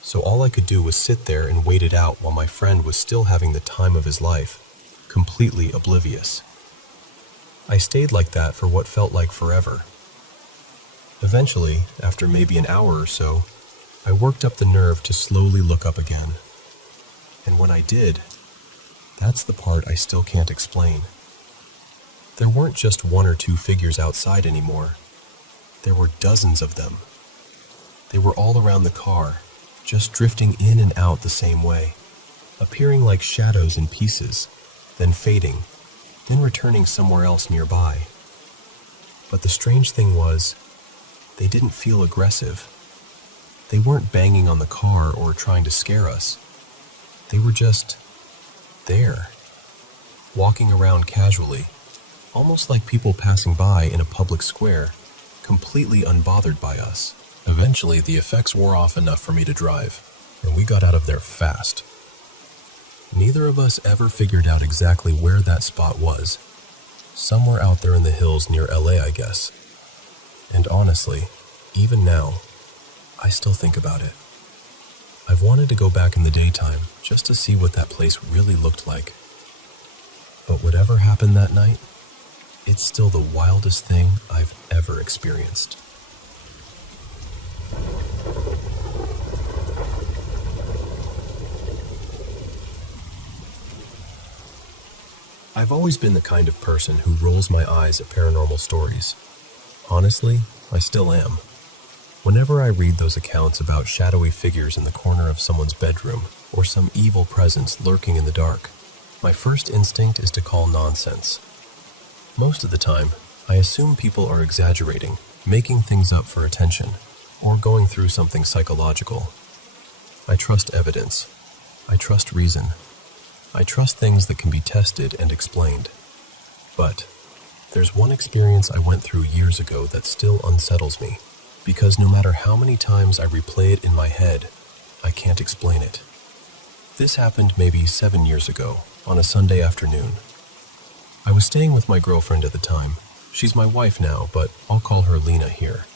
so all I could do was sit there and wait it out while my friend was still having the time of his life, completely oblivious. I stayed like that for what felt like forever. Eventually, after maybe an hour or so, I worked up the nerve to slowly look up again. And when I did, that's the part I still can't explain. There weren't just one or two figures outside anymore. There were dozens of them. They were all around the car, just drifting in and out the same way, appearing like shadows in pieces, then fading, then returning somewhere else nearby. But the strange thing was, they didn't feel aggressive. They weren't banging on the car or trying to scare us. They were just there, walking around casually, almost like people passing by in a public square, completely unbothered by us. Eventually, the effects wore off enough for me to drive, and we got out of there fast. Neither of us ever figured out exactly where that spot was. Somewhere out there in the hills near LA, I guess. And honestly, even now, I still think about it. I've wanted to go back in the daytime just to see what that place really looked like. But whatever happened that night, it's still the wildest thing I've ever experienced. I've always been the kind of person who rolls my eyes at paranormal stories. Honestly, I still am. Whenever I read those accounts about shadowy figures in the corner of someone's bedroom or some evil presence lurking in the dark, my first instinct is to call nonsense. Most of the time, I assume people are exaggerating, making things up for attention, or going through something psychological. I trust evidence. I trust reason. I trust things that can be tested and explained. But there's one experience I went through years ago that still unsettles me, because no matter how many times I replay it in my head, I can't explain it. This happened maybe 7 years ago, on a Sunday afternoon. I was staying with my girlfriend at the time. She's my wife now, but I'll call her Lena here.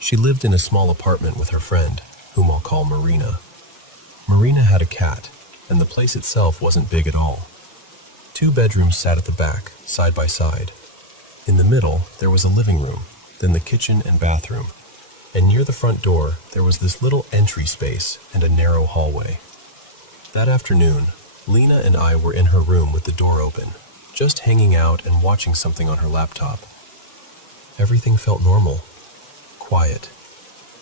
She lived in a small apartment with her friend, whom I'll call Marina. Marina had a cat, and the place itself wasn't big at all. 2 bedrooms sat at the back, side by side. In the middle, there was a living room, then the kitchen and bathroom. And near the front door, there was this little entry space and a narrow hallway. That afternoon, Lena and I were in her room with the door open, just hanging out and watching something on her laptop. Everything felt normal, quiet,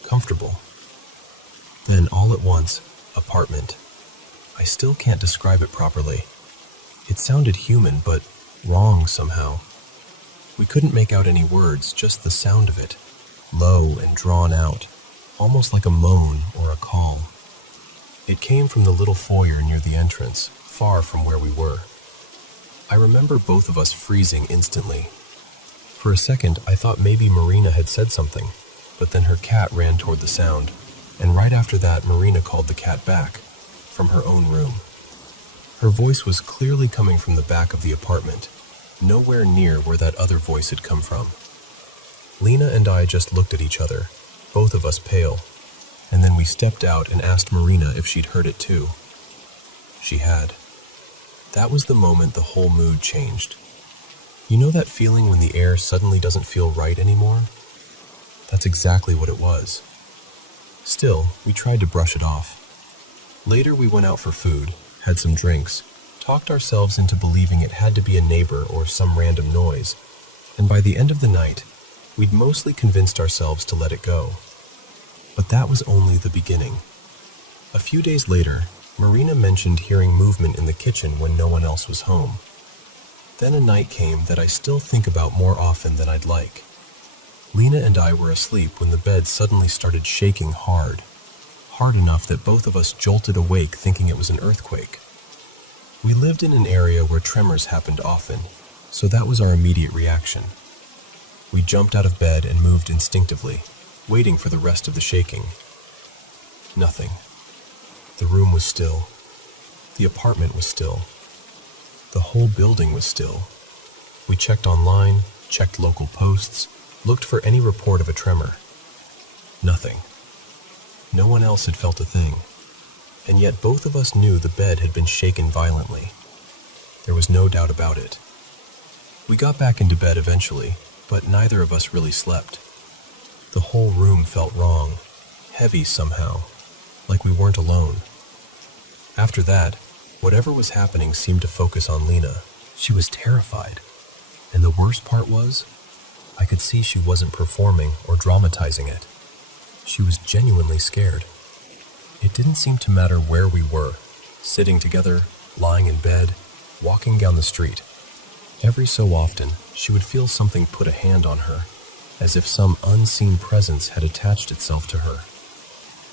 comfortable. Then all at once, apartment. I still can't describe it properly. It sounded human, but wrong somehow. We couldn't make out any words, just the sound of it. Low and drawn out, almost like a moan or a call. It came from the little foyer near the entrance, far from where we were. I remember both of us freezing instantly. For a second, I thought maybe Marina had said something, but then her cat ran toward the sound, and right after that, Marina called the cat back, from her own room. Her voice was clearly coming from the back of the apartment, nowhere near where that other voice had come from. Lena and I just looked at each other, both of us pale, and then we stepped out and asked Marina if she'd heard it too. She had. That was the moment the whole mood changed. You know that feeling when the air suddenly doesn't feel right anymore? That's exactly what it was. Still, we tried to brush it off. Later we went out for food, had some drinks, talked ourselves into believing it had to be a neighbor or some random noise, and by the end of the night, we'd mostly convinced ourselves to let it go. But that was only the beginning. A few days later, Marina mentioned hearing movement in the kitchen when no one else was home. Then a night came that I still think about more often than I'd like. Lena and I were asleep when the bed suddenly started shaking hard enough that both of us jolted awake thinking it was an earthquake. We lived in an area where tremors happened often, so that was our immediate reaction. We jumped out of bed and moved instinctively, waiting for the rest of the shaking. Nothing. The room was still. The apartment was still. The whole building was still. We checked online, checked local posts, looked for any report of a tremor. Nothing. No one else had felt a thing, and yet both of us knew the bed had been shaken violently. There was no doubt about it. We got back into bed eventually, but neither of us really slept. The whole room felt wrong, heavy somehow, like we weren't alone. After that, whatever was happening seemed to focus on Lena. She was terrified, and the worst part was, I could see she wasn't performing or dramatizing it. She was genuinely scared. It didn't seem to matter where we were, sitting together, lying in bed, walking down the street. Every so often, she would feel something put a hand on her, as if some unseen presence had attached itself to her.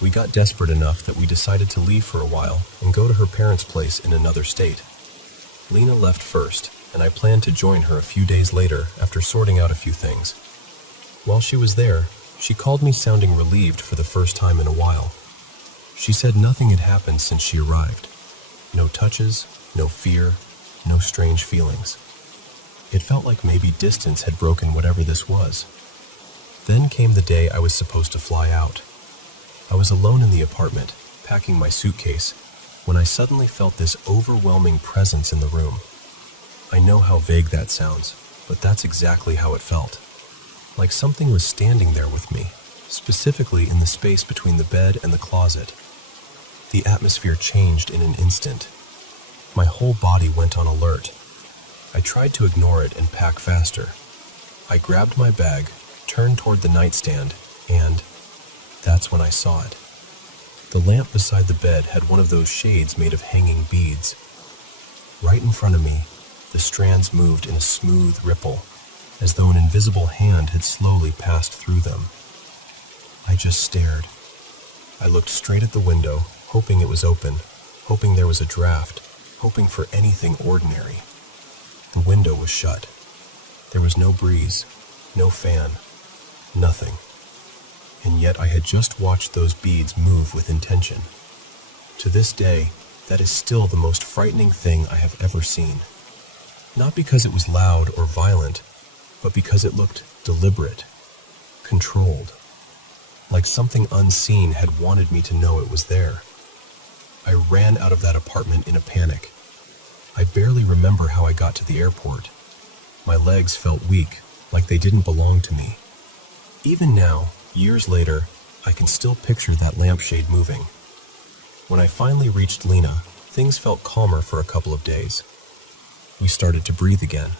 We got desperate enough that we decided to leave for a while and go to her parents' place in another state. Lena left first, and I planned to join her a few days later after sorting out a few things. While she was there, she called me sounding relieved for the first time in a while. She said nothing had happened since she arrived. No touches, no fear, no strange feelings. It felt like maybe distance had broken whatever this was. Then came the day I was supposed to fly out. I was alone in the apartment, packing my suitcase, when I suddenly felt this overwhelming presence in the room. I know how vague that sounds, but that's exactly how it felt. Like something was standing there with me, specifically in the space between the bed and the closet. The atmosphere changed in an instant. My whole body went on alert. I tried to ignore it and pack faster. I grabbed my bag, turned toward the nightstand, and that's when I saw it. The lamp beside the bed had one of those shades made of hanging beads. Right in front of me, the strands moved in a smooth ripple, as though an invisible hand had slowly passed through them. I just stared. I looked straight at the window, hoping it was open, hoping there was a draft, hoping for anything ordinary. The window was shut. There was no breeze, no fan, nothing. And yet I had just watched those beads move with intention. To this day, that is still the most frightening thing I have ever seen. Not because it was loud or violent, but because it looked deliberate, controlled, like something unseen had wanted me to know it was there. I ran out of that apartment in a panic. I barely remember how I got to the airport. My legs felt weak, like they didn't belong to me. Even now, years later, I can still picture that lampshade moving. When I finally reached Lena, things felt calmer for a couple of days. We started to breathe again.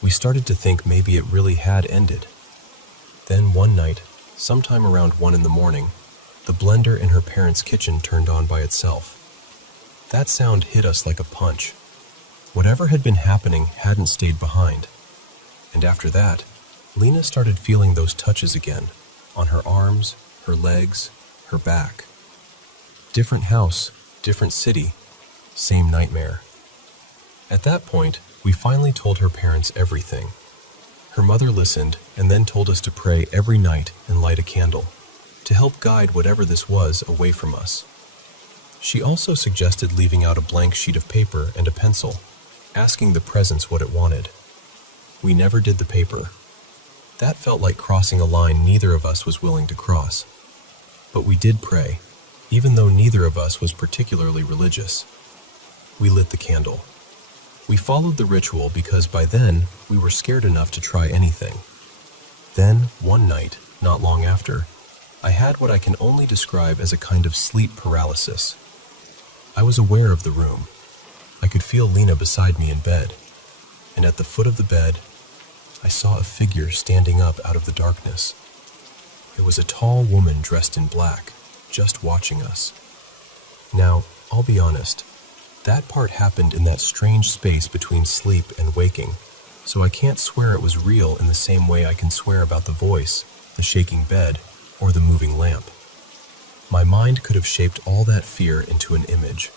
We started to think maybe it really had ended. Then one night, sometime around 1 a.m, the blender in her parents' kitchen turned on by itself. That sound hit us like a punch. Whatever had been happening hadn't stayed behind. And after that, Lena started feeling those touches again, on her arms, her legs, her back. Different house, different city, same nightmare. At that point, we finally told her parents everything. Her mother listened and then told us to pray every night and light a candle, to help guide whatever this was away from us. She also suggested leaving out a blank sheet of paper and a pencil, asking the presence what it wanted. We never did the paper. That felt like crossing a line neither of us was willing to cross. But we did pray, even though neither of us was particularly religious. We lit the candle. We followed the ritual because by then we were scared enough to try anything. Then, one night, not long after, I had what I can only describe as a kind of sleep paralysis. I was aware of the room. I could feel Lena beside me in bed, and at the foot of the bed, I saw a figure standing up out of the darkness. It was a tall woman dressed in black, just watching us. Now, I'll be honest, that part happened in that strange space between sleep and waking, so I can't swear it was real in the same way I can swear about the voice, the shaking bed, or the moving lamp. My mind could have shaped all that fear into an image.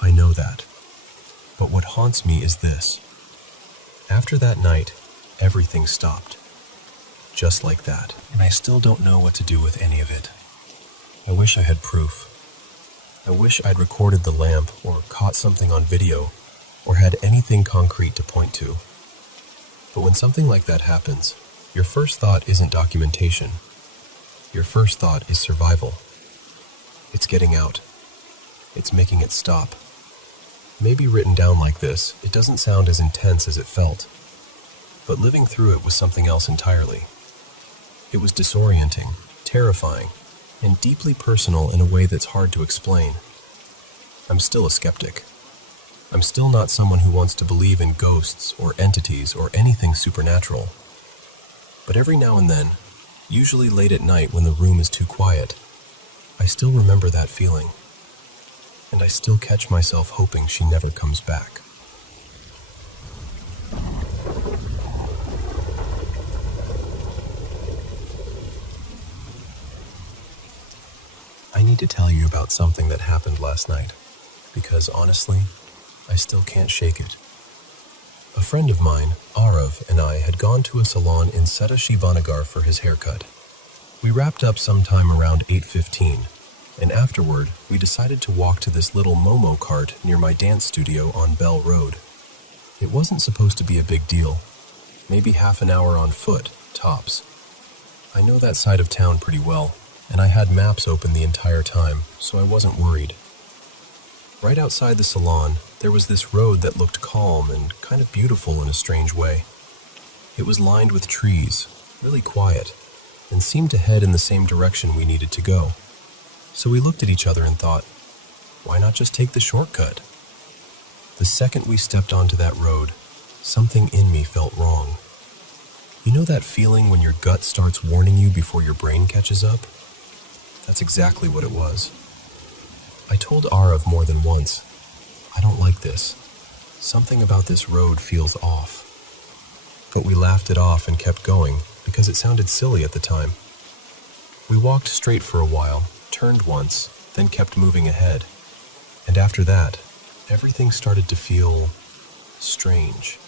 I know that. But what haunts me is this. After that night, everything stopped. Just like that. And I still don't know what to do with any of it. I wish I had proof. I wish I'd recorded the lamp or caught something on video or had anything concrete to point to. But when something like that happens, your first thought isn't documentation. Your first thought is survival. It's getting out. It's making it stop. Maybe written down like this, it doesn't sound as intense as it felt. But living through it was something else entirely. It was disorienting, terrifying, and deeply personal in a way that's hard to explain. I'm still a skeptic. I'm still not someone who wants to believe in ghosts or entities or anything supernatural. But every now and then, usually late at night when the room is too quiet, I still remember that feeling. And I still catch myself hoping she never comes back. I need to tell you about something that happened last night, because honestly, I still can't shake it. A friend of mine, Arav, and I had gone to a salon in Shivanagar for his haircut. We wrapped up sometime around 8:15, and afterward, we decided to walk to this little Momo cart near my dance studio on Bell Road. It wasn't supposed to be a big deal, maybe half an hour on foot, tops. I know that side of town pretty well, and I had maps open the entire time, so I wasn't worried. Right outside the salon, there was this road that looked calm and kind of beautiful in a strange way. It was lined with trees, really quiet, and seemed to head in the same direction we needed to go. So we looked at each other and thought, why not just take the shortcut? The second we stepped onto that road, something in me felt wrong. You know that feeling when your gut starts warning you before your brain catches up? That's exactly what it was. I told Arav more than once, I don't like this. Something about this road feels off. But we laughed it off and kept going because it sounded silly at the time. We walked straight for a while, turned once, then kept moving ahead. And after that, everything started to feel strange.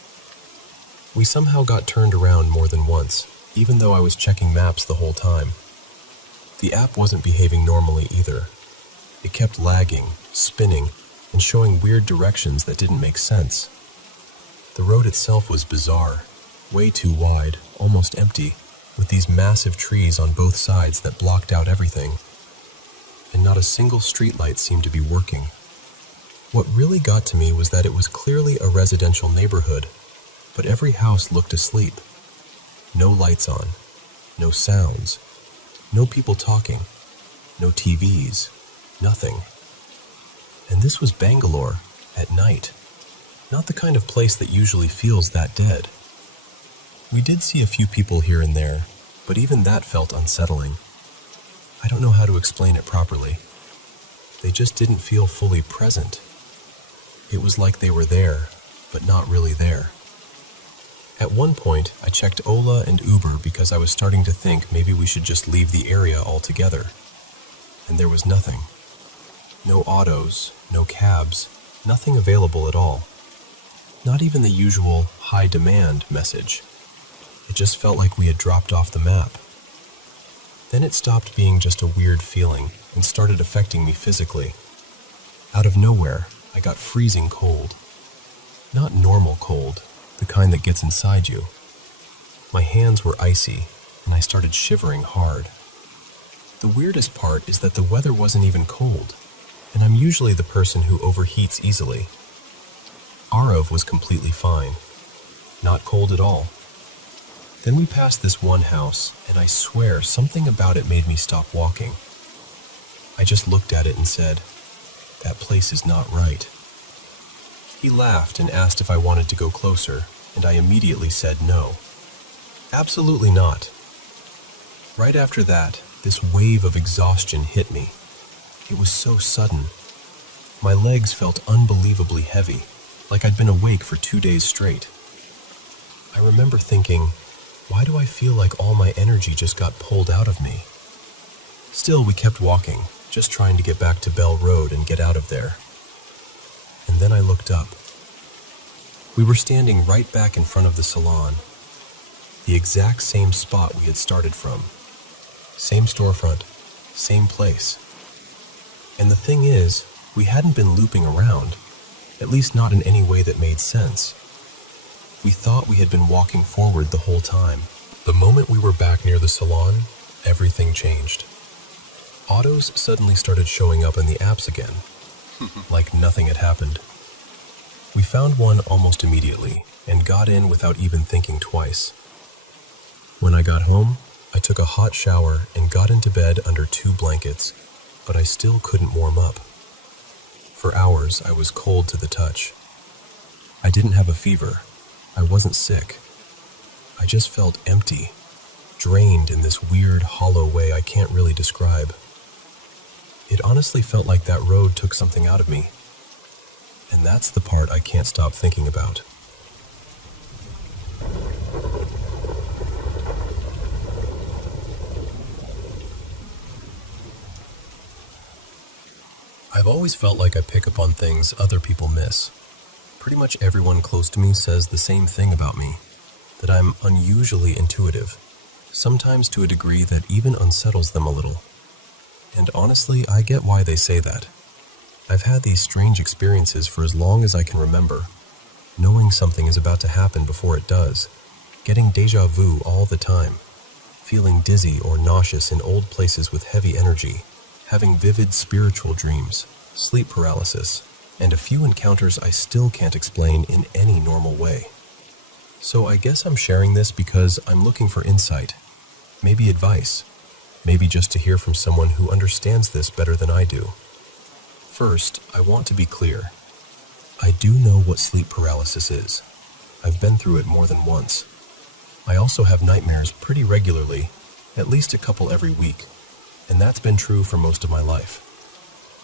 We somehow got turned around more than once, even though I was checking maps the whole time. The app wasn't behaving normally either. It kept lagging, spinning, and showing weird directions that didn't make sense. The road itself was bizarre, way too wide, almost empty, with these massive trees on both sides that blocked out everything. And not a single streetlight seemed to be working. What really got to me was that it was clearly a residential neighborhood, but every house looked asleep. No lights on, no sounds, no people talking, no TVs, nothing. And this was Bangalore, at night. Not the kind of place that usually feels that dead. We did see a few people here and there, but even that felt unsettling. I don't know how to explain it properly. They just didn't feel fully present. It was like they were there, but not really there. At one point, I checked Ola and Uber because I was starting to think maybe we should just leave the area altogether. And there was nothing. No autos, no cabs, nothing available at all. Not even the usual high demand message. It just felt like we had dropped off the map. Then it stopped being just a weird feeling and started affecting me physically. Out of nowhere, I got freezing cold. Not normal cold, the kind that gets inside you. My hands were icy, and I started shivering hard. The weirdest part is that the weather wasn't even cold, and I'm usually the person who overheats easily. Arav was completely fine. Not cold at all. Then we passed this one house, and I swear something about it made me stop walking. I just looked at it and said, that place is not right. He laughed and asked if I wanted to go closer, and I immediately said no. Absolutely not. Right after that, this wave of exhaustion hit me. It was so sudden. My legs felt unbelievably heavy, like I'd been awake for 2 days straight. I remember thinking, why do I feel like all my energy just got pulled out of me? Still, we kept walking, just trying to get back to Bell Road and get out of there. And then I looked up. We were standing right back in front of the salon, the exact same spot we had started from. Same storefront, same place. And the thing is, we hadn't been looping around, at least not in any way that made sense. We thought we had been walking forward the whole time. The moment we were back near the salon, everything changed. Autos suddenly started showing up in the apps again, like nothing had happened. We found one almost immediately and got in without even thinking twice. When I got home, I took a hot shower and got into bed under 2 blankets, but I still couldn't warm up. For hours, I was cold to the touch. I didn't have a fever. I wasn't sick. I just felt empty, drained in this weird, hollow way I can't really describe. It honestly felt like that road took something out of me. And that's the part I can't stop thinking about. I've always felt like I pick up on things other people miss. Pretty much everyone close to me says the same thing about me, that I'm unusually intuitive, sometimes to a degree that even unsettles them a little. And honestly, I get why they say that. I've had these strange experiences for as long as I can remember, knowing something is about to happen before it does, getting déjà vu all the time, feeling dizzy or nauseous in old places with heavy energy, having vivid spiritual dreams, sleep paralysis, and a few encounters I still can't explain in any normal way. So I guess I'm sharing this because I'm looking for insight, maybe advice, maybe just to hear from someone who understands this better than I do. First, I want to be clear. I do know what sleep paralysis is. I've been through it more than once. I also have nightmares pretty regularly, at least a couple every week, and that's been true for most of my life.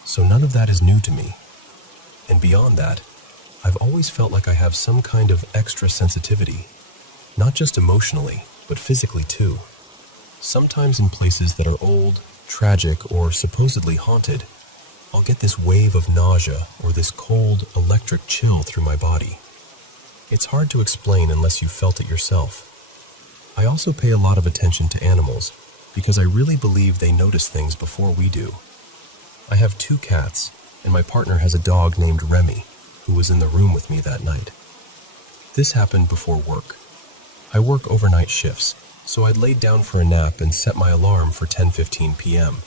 So none of that is new to me. And beyond that, I've always felt like I have some kind of extra sensitivity, not just emotionally, but physically too. Sometimes in places that are old, tragic, or supposedly haunted, I'll get this wave of nausea or this cold, electric chill through my body. It's hard to explain unless you've felt it yourself. I also pay a lot of attention to animals because I really believe they notice things before we do. I have 2 cats, and my partner has a dog named Remy, who was in the room with me that night. This happened before work. I work overnight shifts, so I'd laid down for a nap and set my alarm for 10:15 p.m.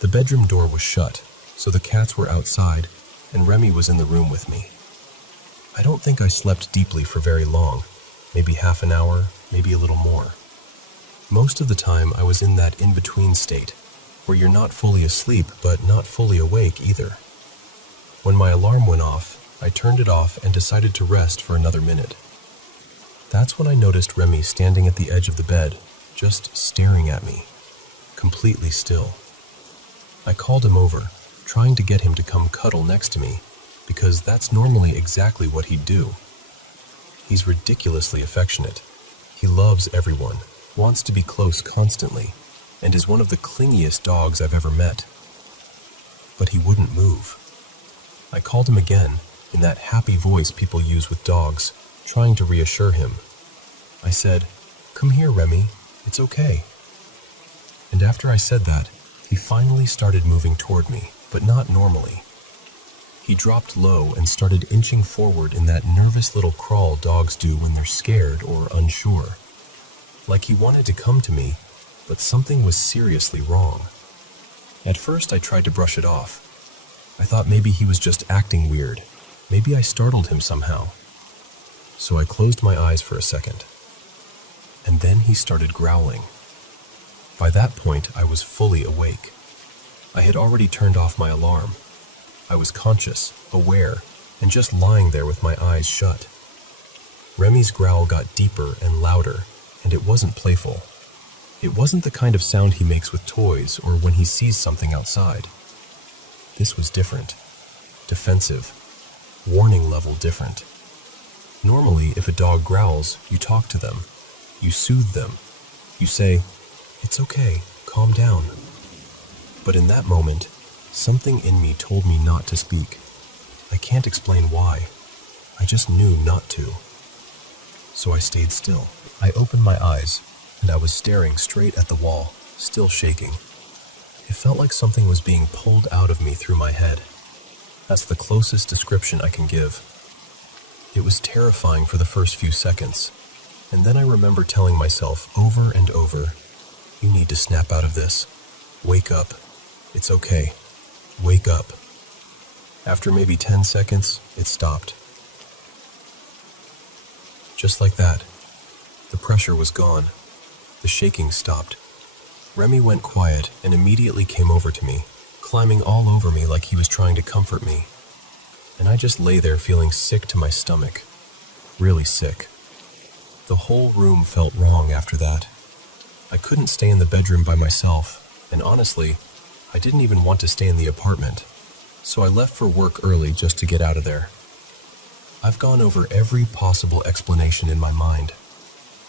The bedroom door was shut, so the cats were outside, and Remy was in the room with me. I don't think I slept deeply for very long, maybe half an hour, maybe a little more. Most of the time I was in that in-between state, where you're not fully asleep but not fully awake either. When my alarm went off, I turned it off and decided to rest for another minute. That's when I noticed Remy standing at the edge of the bed, just staring at me, completely still. I called him over, trying to get him to come cuddle next to me, because that's normally exactly what he'd do. He's ridiculously affectionate. He loves everyone, wants to be close constantly, and is one of the clingiest dogs I've ever met. But he wouldn't move. I called him again, in that happy voice people use with dogs, trying to reassure him. I said, "Come here, Remy, it's okay." And after I said that, he finally started moving toward me, but not normally. He dropped low and started inching forward in that nervous little crawl dogs do when they're scared or unsure. Like he wanted to come to me, but something was seriously wrong. At first I tried to brush it off. I thought maybe he was just acting weird. Maybe I startled him somehow. So I closed my eyes for a second. And then he started growling. By that point, I was fully awake. I had already turned off my alarm. I was conscious, aware, and just lying there with my eyes shut. Remy's growl got deeper and louder, and it wasn't playful. It wasn't the kind of sound he makes with toys or when he sees something outside. This was different. Defensive. Warning level different. Normally, if a dog growls, you talk to them. You soothe them. You say, "It's okay, calm down." But in that moment, something in me told me not to speak. I can't explain why. I just knew not to. So I stayed still. I opened my eyes, and I was staring straight at the wall, still shaking. It felt like something was being pulled out of me through my head. That's the closest description I can give. It was terrifying for the first few seconds, and then I remember telling myself over and over, "You need to snap out of this. Wake up. It's okay. Wake up." After maybe 10 seconds, it stopped. Just like that. The pressure was gone. The shaking stopped. Remy went quiet and immediately came over to me, climbing all over me like he was trying to comfort me. And I just lay there feeling sick to my stomach. Really sick. The whole room felt wrong after that. I couldn't stay in the bedroom by myself, and honestly, I didn't even want to stay in the apartment, so I left for work early just to get out of there. I've gone over every possible explanation in my mind.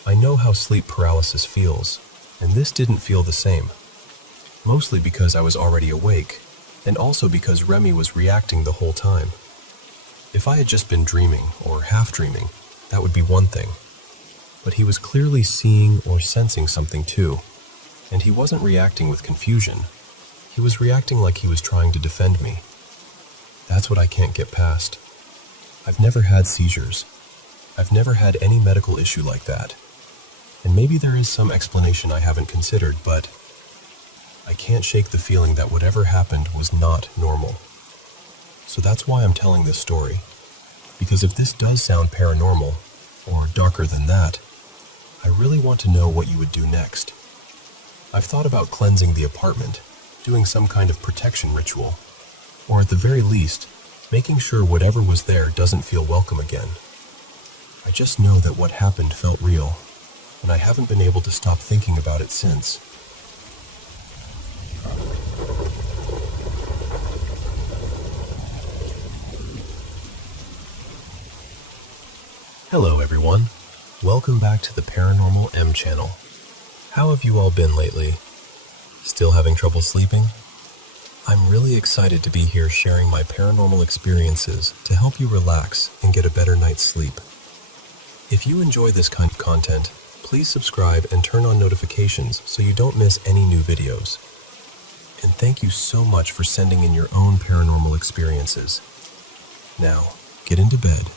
I know how sleep paralysis feels, and this didn't feel the same. Mostly because I was already awake, and also because Remy was reacting the whole time. If I had just been dreaming, or half-dreaming, that would be one thing. But he was clearly seeing or sensing something too, and he wasn't reacting with confusion. He was reacting like he was trying to defend me. That's what I can't get past. I've never had seizures. I've never had any medical issue like that. And maybe there is some explanation I haven't considered, but I can't shake the feeling that whatever happened was not normal. So that's why I'm telling this story. Because if this does sound paranormal, or darker than that, I really want to know what you would do next. I've thought about cleansing the apartment, doing some kind of protection ritual, or at the very least, making sure whatever was there doesn't feel welcome again. I just know that what happened felt real, and I haven't been able to stop thinking about it since. Hello everyone, welcome back to the Paranormal M channel. How have you all been lately? Still having trouble sleeping? I'm really excited to be here sharing my paranormal experiences to help you relax and get a better night's sleep. If you enjoy this kind of content, please subscribe and turn on notifications so you don't miss any new videos. And thank you so much for sending in your own paranormal experiences. Now, get into bed,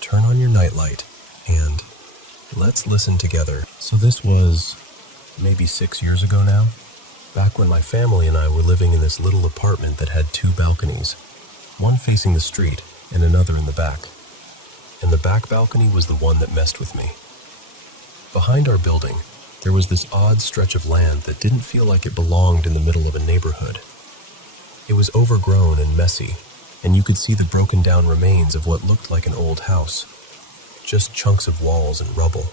turn on your nightlight, and let's listen together. So this was maybe 6 years ago now, back when my family and I were living in this little apartment that had 2 balconies, one facing the street and another in the back. And the back balcony was the one that messed with me. Behind our building, there was this odd stretch of land that didn't feel like it belonged in the middle of a neighborhood. It was overgrown and messy, and you could see the broken down remains of what looked like an old house, just chunks of walls and rubble.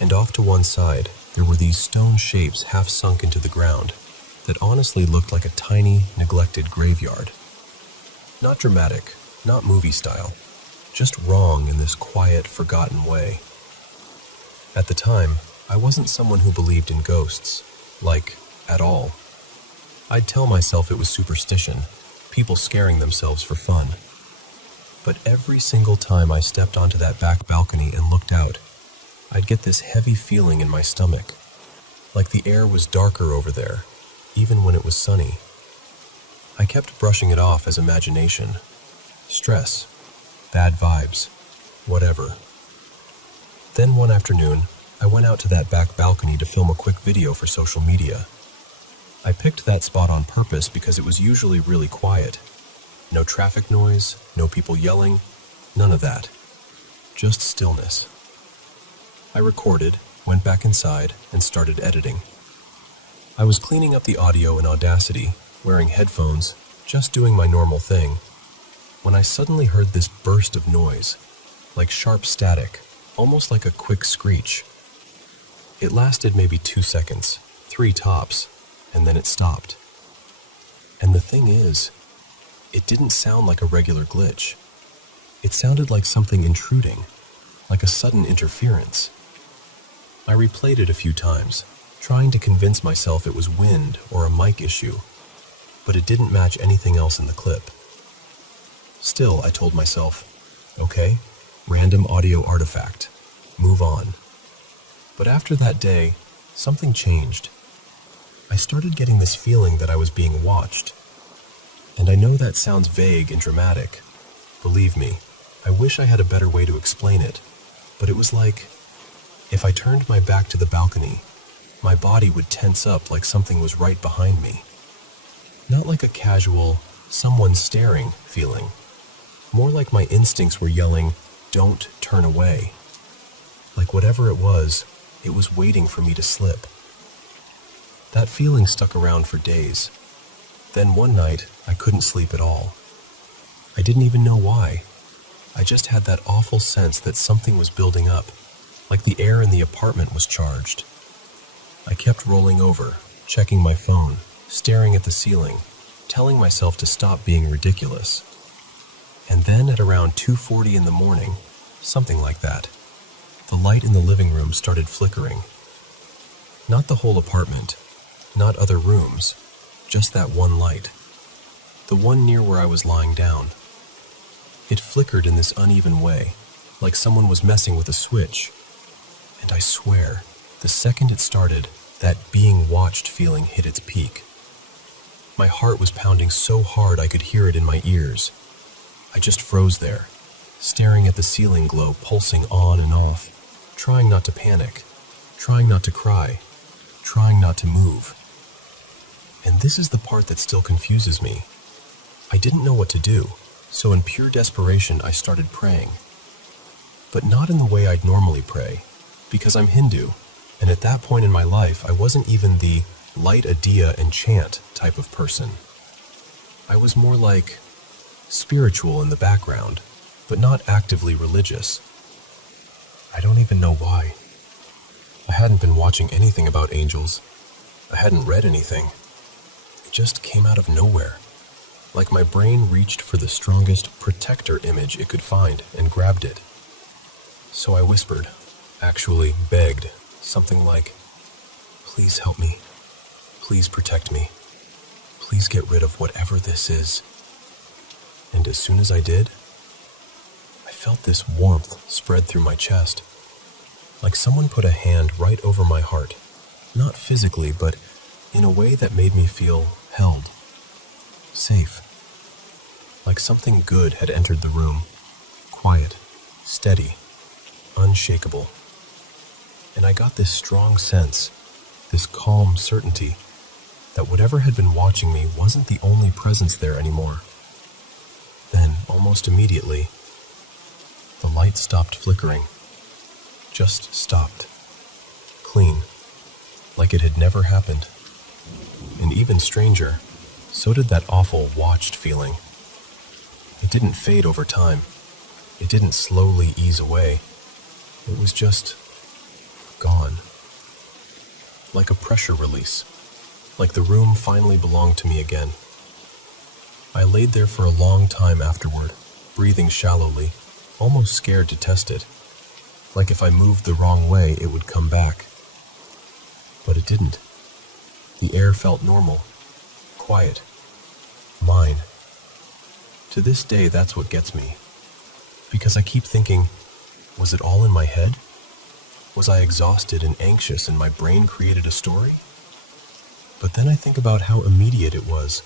And off to one side, there were these stone shapes half sunk into the ground that honestly looked like a tiny, neglected graveyard. Not dramatic, not movie style, just wrong in this quiet, forgotten way. At the time, I wasn't someone who believed in ghosts, like, at all. I'd tell myself it was superstition, people scaring themselves for fun. But every single time I stepped onto that back balcony and looked out, I'd get this heavy feeling in my stomach, like the air was darker over there, even when it was sunny. I kept brushing it off as imagination, stress, bad vibes, whatever. Then one afternoon, I went out to that back balcony to film a quick video for social media. I picked that spot on purpose because it was usually really quiet. No traffic noise, no people yelling, none of that. Just stillness. I recorded, went back inside, and started editing. I was cleaning up the audio in Audacity, wearing headphones, just doing my normal thing, when I suddenly heard this burst of noise, like sharp static, almost like a quick screech. It lasted maybe 2 seconds, 3 tops, and then it stopped. And the thing is, it didn't sound like a regular glitch. It sounded like something intruding, like a sudden interference. I replayed it a few times, trying to convince myself it was wind or a mic issue, but it didn't match anything else in the clip. Still, I told myself, okay, random audio artifact, move on. But after that day, something changed. I started getting this feeling that I was being watched. And I know that sounds vague and dramatic. Believe me, I wish I had a better way to explain it, but it was like, if I turned my back to the balcony, my body would tense up like something was right behind me. Not like a casual, someone staring feeling. More like my instincts were yelling, don't turn away. Like whatever it was waiting for me to slip. That feeling stuck around for days. Then one night, I couldn't sleep at all. I didn't even know why. I just had that awful sense that something was building up, like the air in the apartment was charged. I kept rolling over, checking my phone, staring at the ceiling, telling myself to stop being ridiculous. And then at around 2:40 in the morning, something like that, the light in the living room started flickering. Not the whole apartment, not other rooms, just that one light, the one near where I was lying down. It flickered in this uneven way, like someone was messing with a switch. And I swear, the second it started, that being watched feeling hit its peak. My heart was pounding so hard I could hear it in my ears. I just froze there, staring at the ceiling glow pulsing on and off. trying not to panic, trying not to cry, trying not to move. And this is the part that still confuses me. I didn't know what to do, so in pure desperation I started praying. But not in the way I'd normally pray, because I'm Hindu, and at that point in my life I wasn't even the light a diya and chant type of person. I was more like spiritual in the background, but not actively religious. I don't even know why. I hadn't been watching anything about angels. I hadn't read anything. It just came out of nowhere. Like my brain reached for the strongest protector image it could find and grabbed it. So I whispered, actually begged, something like, "Please help me. Please protect me. Please get rid of whatever this is." And as soon as I did, I felt this warmth spread through my chest, like someone put a hand right over my heart, not physically, but in a way that made me feel held, safe. Like something good had entered the room, quiet, steady, unshakable. And I got this strong sense, this calm certainty, that whatever had been watching me wasn't the only presence there anymore. Then, almost immediately, the light stopped flickering. Just stopped. Clean. Like it had never happened. And even stranger, so did that awful watched feeling. It didn't fade over time. It didn't slowly ease away. It was just gone. Like a pressure release. Like the room finally belonged to me again. I laid there for a long time afterward, breathing shallowly, almost scared to test it. Like if I moved the wrong way, it would come back. But it didn't. The air felt normal, quiet, mine. To this day, that's what gets me. Because I keep thinking, was it all in my head? Was I exhausted and anxious and my brain created a story? But then I think about how immediate it was.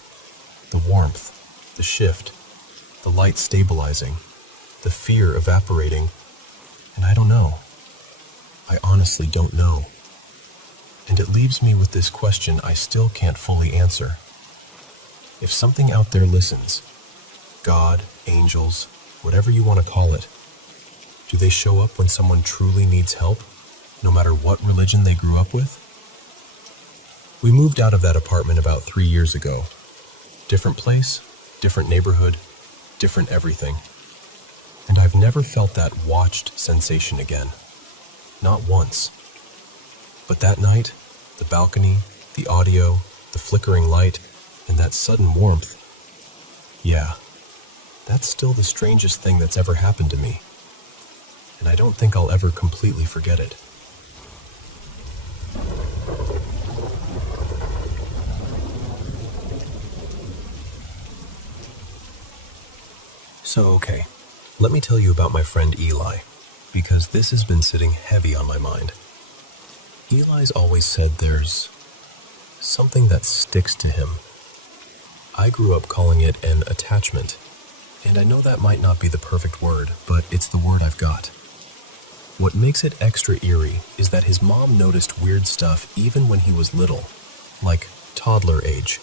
The warmth, the shift, the light stabilizing, the fear evaporating, and I don't know. I honestly don't know. And it leaves me with this question I still can't fully answer. If something out there listens, God, angels, whatever you want to call it, do they show up when someone truly needs help, no matter what religion they grew up with? We moved out of that apartment about 3 years ago. Different place, different neighborhood, different everything. And I've never felt that watched sensation again. Not once. But that night, the balcony, the audio, the flickering light, and that sudden warmth. Yeah, that's still the strangest thing that's ever happened to me. And I don't think I'll ever completely forget it. So, okay, let me tell you about my friend Eli, because this has been sitting heavy on my mind. Eli's always said there's something that sticks to him. I grew up calling it an attachment, and I know that might not be the perfect word, but it's the word I've got. What makes it extra eerie is that his mom noticed weird stuff even when he was little, like toddler age.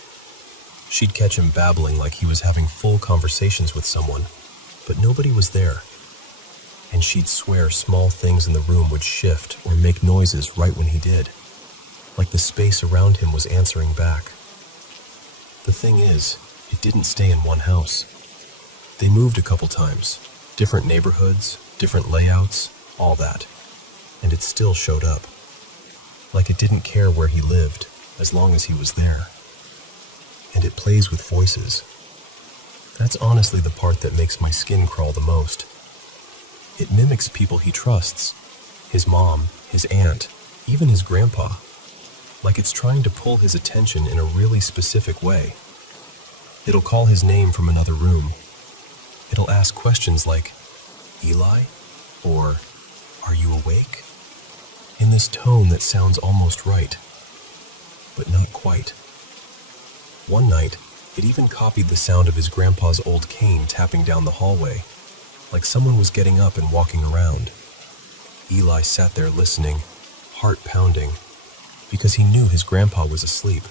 She'd catch him babbling like he was having full conversations with someone, but nobody was there. And she'd swear small things in the room would shift or make noises right when he did, like the space around him was answering back. The thing is, it didn't stay in one house. They moved a couple times, different neighborhoods, different layouts, all that, and it still showed up. Like it didn't care where he lived, as long as he was there. And it plays with voices. That's honestly the part that makes my skin crawl the most. It mimics people he trusts, his mom, his aunt, even his grandpa, like it's trying to pull his attention in a really specific way. It'll call his name from another room. It'll ask questions like, "Eli?" or "Are you awake?" in this tone that sounds almost right, but not quite. One night, it even copied the sound of his grandpa's old cane tapping down the hallway, like someone was getting up and walking around. Eli sat there listening, heart pounding, because he knew his grandpa was asleep.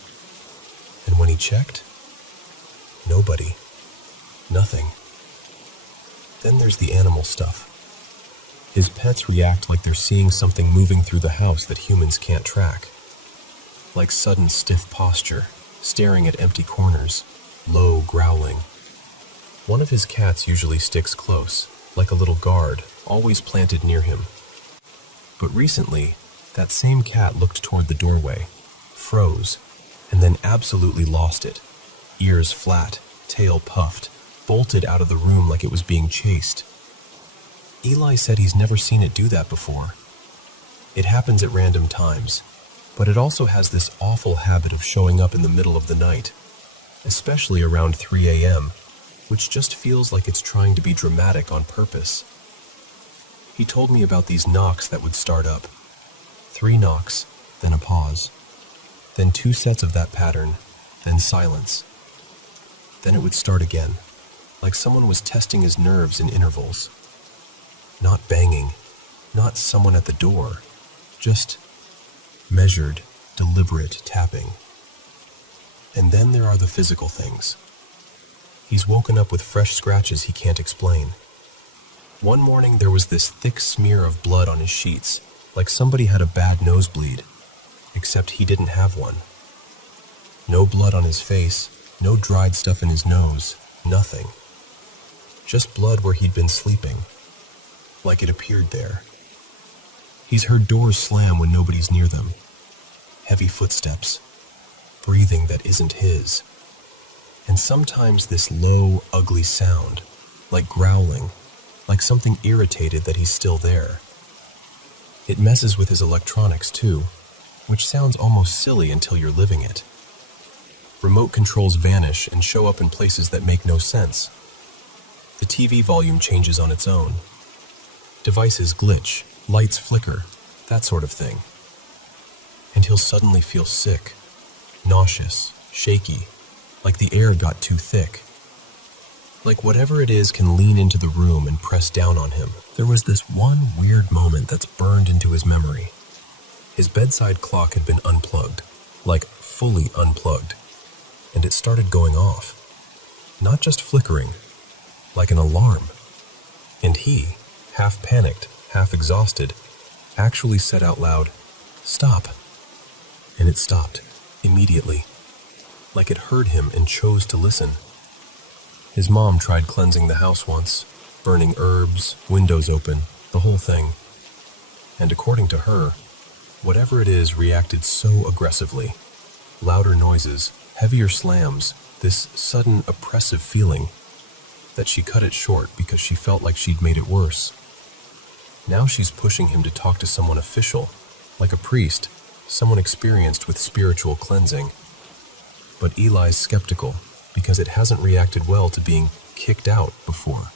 And when he checked, nobody. Nothing. Then there's the animal stuff. His pets react like they're seeing something moving through the house that humans can't track. Like sudden stiff posture, staring at empty corners, low growling. One of his cats usually sticks close, like a little guard, always planted near him. But recently, that same cat looked toward the doorway, froze, and then absolutely lost it. Ears flat, tail puffed, bolted out of the room like it was being chased. Eli said he's never seen it do that before. It happens at random times, but it also has this awful habit of showing up in the middle of the night, especially around 3 a.m., which just feels like it's trying to be dramatic on purpose. He told me about these knocks that would start up. 3 knocks, then a pause. Then 2 sets of that pattern, then silence. Then it would start again, like someone was testing his nerves in intervals. Not banging, not someone at the door, just measured, deliberate tapping. And then there are the physical things. He's woken up with fresh scratches he can't explain. One morning there was this thick smear of blood on his sheets, like somebody had a bad nosebleed, except he didn't have one. No blood on his face, no dried stuff in his nose, nothing. Just blood where he'd been sleeping, like it appeared there. He's heard doors slam when nobody's near them. Heavy footsteps, breathing that isn't his. And sometimes this low, ugly sound, like growling, like something irritated that he's still there. It messes with his electronics too, which sounds almost silly until you're living it. Remote controls vanish and show up in places that make no sense. The TV volume changes on its own. Devices glitch, lights flicker, that sort of thing. And he'll suddenly feel sick, nauseous, shaky, like the air got too thick. Like whatever it is can lean into the room and press down on him. There was this one weird moment that's burned into his memory. His bedside clock had been unplugged, like fully unplugged, and it started going off. Not just flickering, like an alarm. And he, half panicked, half exhausted, actually said out loud, "Stop." And it stopped, immediately, like it heard him and chose to listen. His mom tried cleansing the house once, burning herbs, windows open, the whole thing. And according to her, whatever it is reacted so aggressively. Louder noises, heavier slams, this sudden oppressive feeling, that she cut it short because she felt like she'd made it worse. Now she's pushing him to talk to someone official, like a priest, someone experienced with spiritual cleansing. But Eli's skeptical because it hasn't reacted well to being kicked out before.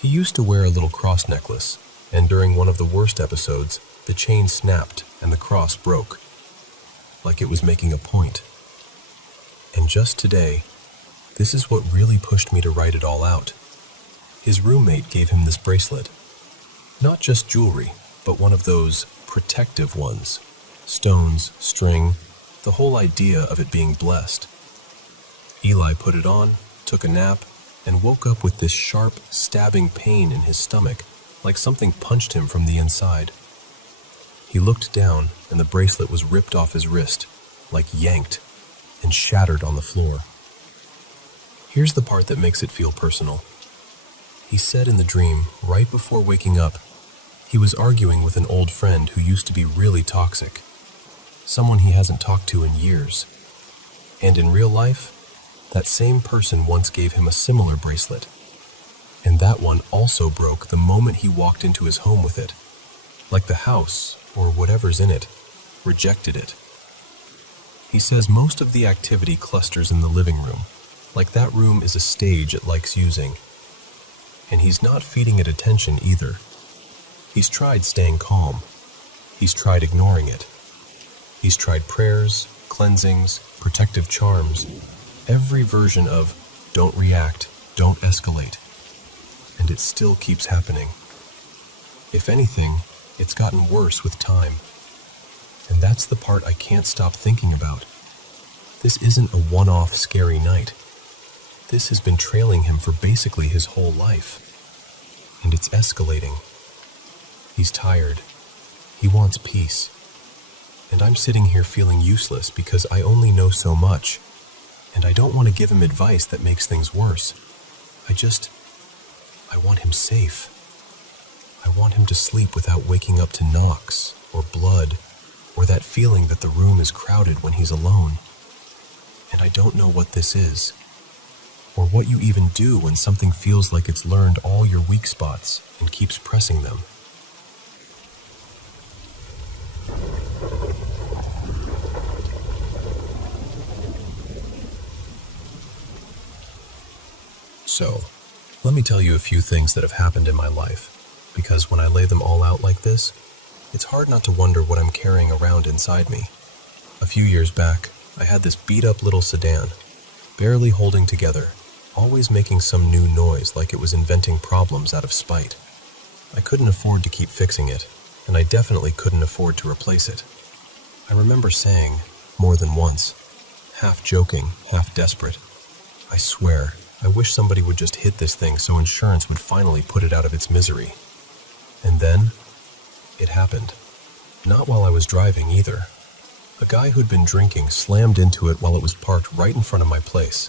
He used to wear a little cross necklace, and during one of the worst episodes, the chain snapped and the cross broke, like it was making a point. And just today, this is what really pushed me to write it all out. His roommate gave him this bracelet. Not just jewelry, but one of those protective ones. Stones, string, the whole idea of it being blessed. Eli put it on, took a nap, and woke up with this sharp, stabbing pain in his stomach, like something punched him from the inside. He looked down, and the bracelet was ripped off his wrist, like yanked, and shattered on the floor. Here's the part that makes it feel personal. He said in the dream, right before waking up, he was arguing with an old friend who used to be really toxic, someone he hasn't talked to in years. And in real life, that same person once gave him a similar bracelet, and that one also broke the moment he walked into his home with it, like the house, or whatever's in it, rejected it. He says most of the activity clusters in the living room, like that room is a stage it likes using. And he's not feeding it attention either. He's tried staying calm. He's tried ignoring it. He's tried prayers, cleansings, protective charms, every version of don't react, don't escalate. And it still keeps happening. If anything, It's gotten worse with time. And that's the part I can't stop thinking about. This isn't a one-off scary night. This has been trailing him for basically his whole life. And it's escalating. He's tired. He wants peace. And I'm sitting here feeling useless because I only know so much. And I don't want to give him advice that makes things worse. I want him safe. I want him to sleep without waking up to knocks, or blood, or that feeling that the room is crowded when he's alone. And I don't know what this is, or what you even do when something feels like it's learned all your weak spots and keeps pressing them. So, let me tell you a few things that have happened in my life, because when I lay them all out like this, it's hard not to wonder what I'm carrying around inside me. A few years back, I had this beat-up little sedan, barely holding together, always making some new noise like it was inventing problems out of spite. I couldn't afford to keep fixing it, and I definitely couldn't afford to replace it. I remember saying, more than once, half joking, half desperate, I swear, I wish somebody would just hit this thing so insurance would finally put it out of its misery. And then, it happened. Not while I was driving either. A guy who'd been drinking slammed into it while it was parked right in front of my place.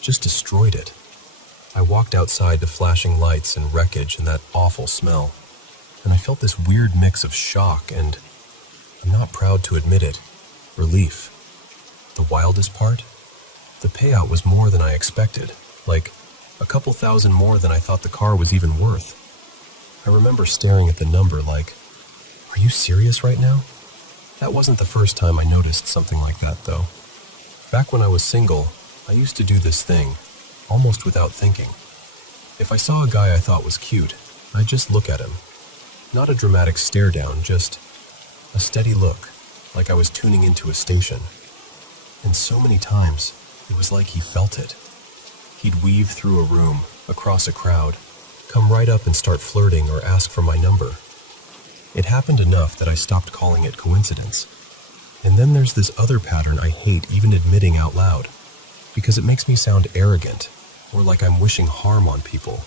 Just destroyed it. I walked outside to flashing lights and wreckage and that awful smell, and I felt this weird mix of shock and, I'm not proud to admit it, relief. The wildest part? The payout was more than I expected. Like, a couple thousand more than I thought the car was even worth. I remember staring at the number like, are you serious right now? That wasn't the first time I noticed something like that, though. Back when I was single, I used to do this thing, almost without thinking. If I saw a guy I thought was cute, I'd just look at him. Not a dramatic stare down, just a steady look, like I was tuning into a station. And so many times, it was like he felt it. He'd weave through a room, across a crowd, come right up and start flirting or ask for my number. It happened enough that I stopped calling it coincidence. And then there's this other pattern I hate even admitting out loud, because it makes me sound arrogant, or like I'm wishing harm on people.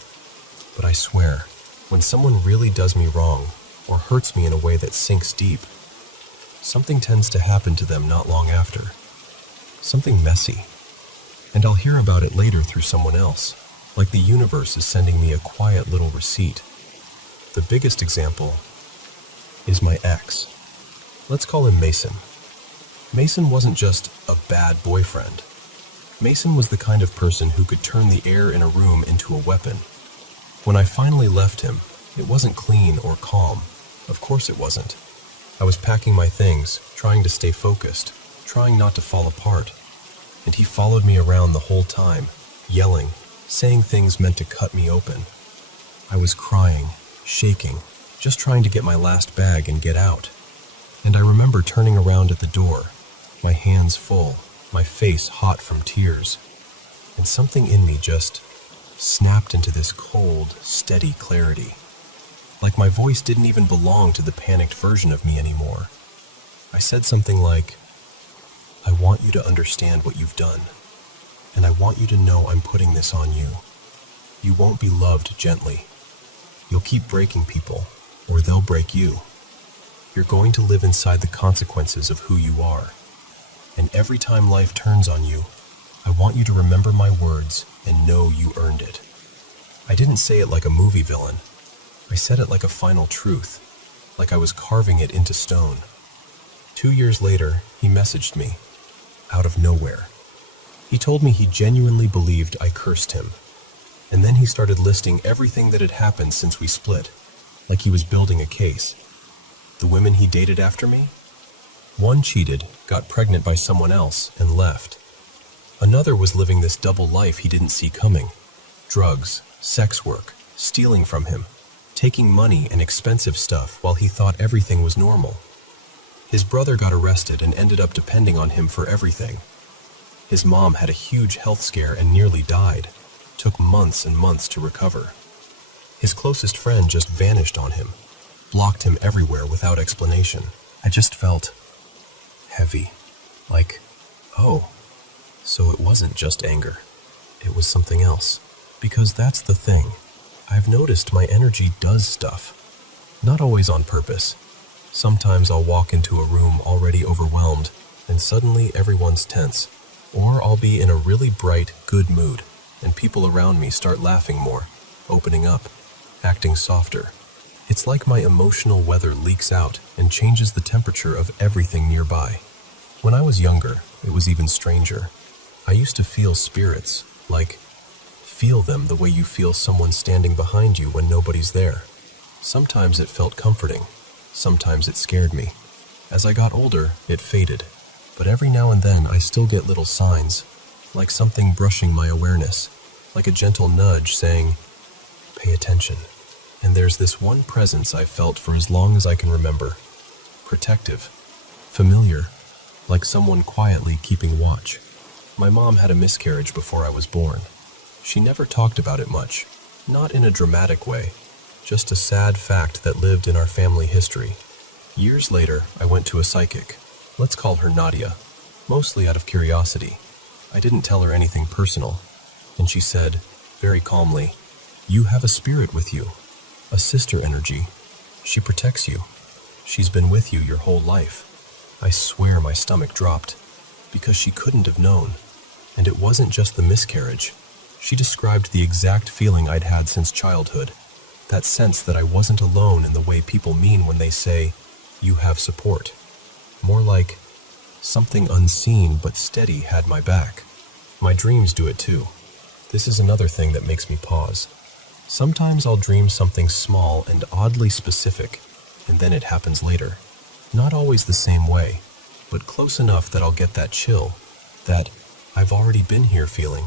But I swear, when someone really does me wrong, or hurts me in a way that sinks deep, something tends to happen to them not long after. Something messy. And I'll hear about it later through someone else, like the universe is sending me a quiet little receipt. The biggest example is my ex. Let's call him Mason. Mason wasn't just a bad boyfriend. Mason was the kind of person who could turn the air in a room into a weapon. When I finally left him, it wasn't clean or calm. Of course it wasn't. I was packing my things, trying to stay focused, trying not to fall apart. And he followed me around the whole time, yelling, saying things meant to cut me open. I was crying, shaking, just trying to get my last bag and get out. And I remember turning around at the door, my hands full, my face hot from tears, and something in me just snapped into this cold, steady clarity. Like my voice didn't even belong to the panicked version of me anymore. I said something like, I want you to understand what you've done, and I want you to know I'm putting this on you. You won't be loved gently. You'll keep breaking people, or they'll break you. You're going to live inside the consequences of who you are. And every time life turns on you, I want you to remember my words and know you earned it. I didn't say it like a movie villain. I said it like a final truth, like I was carving it into stone. 2 years later, he messaged me, out of nowhere. He told me he genuinely believed I cursed him. And then he started listing everything that had happened since we split, like he was building a case. The women he dated after me? One cheated, got pregnant by someone else, and left. Another was living this double life he didn't see coming. Drugs, sex work, stealing from him, taking money and expensive stuff while he thought everything was normal. His brother got arrested and ended up depending on him for everything. His mom had a huge health scare and nearly died. Took months and months to recover. His closest friend just vanished on him. blocked him everywhere without explanation. I just felt heavy. Like, oh, so it wasn't just anger. It was something else. Because that's the thing. I've noticed my energy does stuff. Not always on purpose. Sometimes I'll walk into a room already overwhelmed, and suddenly everyone's tense. Or I'll be in a really bright, good mood, and people around me start laughing more, opening up, acting softer. It's like my emotional weather leaks out and changes the temperature of everything nearby. When I was younger, it was even stranger. I used to feel spirits, like feel them the way you feel someone standing behind you when nobody's there. Sometimes it felt comforting, sometimes it scared me. As I got older, it faded, but every now and then I still get little signs, like something brushing my awareness, like a gentle nudge saying, pay attention. And there's this one presence I've felt for as long as I can remember. Protective, familiar, like someone quietly keeping watch. My mom had a miscarriage before I was born. She never talked about it much, not in a dramatic way, just a sad fact that lived in our family history. Years later, I went to a psychic. Let's call her Nadia, mostly out of curiosity. I didn't tell her anything personal, and she said, very calmly, you have a spirit with you. A sister energy. She protects you. She's been with you your whole life. I swear my stomach dropped, because she couldn't have known. And it wasn't just the miscarriage. She described the exact feeling I'd had since childhood. That sense that I wasn't alone in the way people mean when they say, you have support. More like, something unseen but steady had my back. My dreams do it too. This is another thing that makes me pause. Sometimes I'll dream something small and oddly specific, and then it happens later. Not always the same way, but close enough that I'll get that chill, that I've already been here feeling,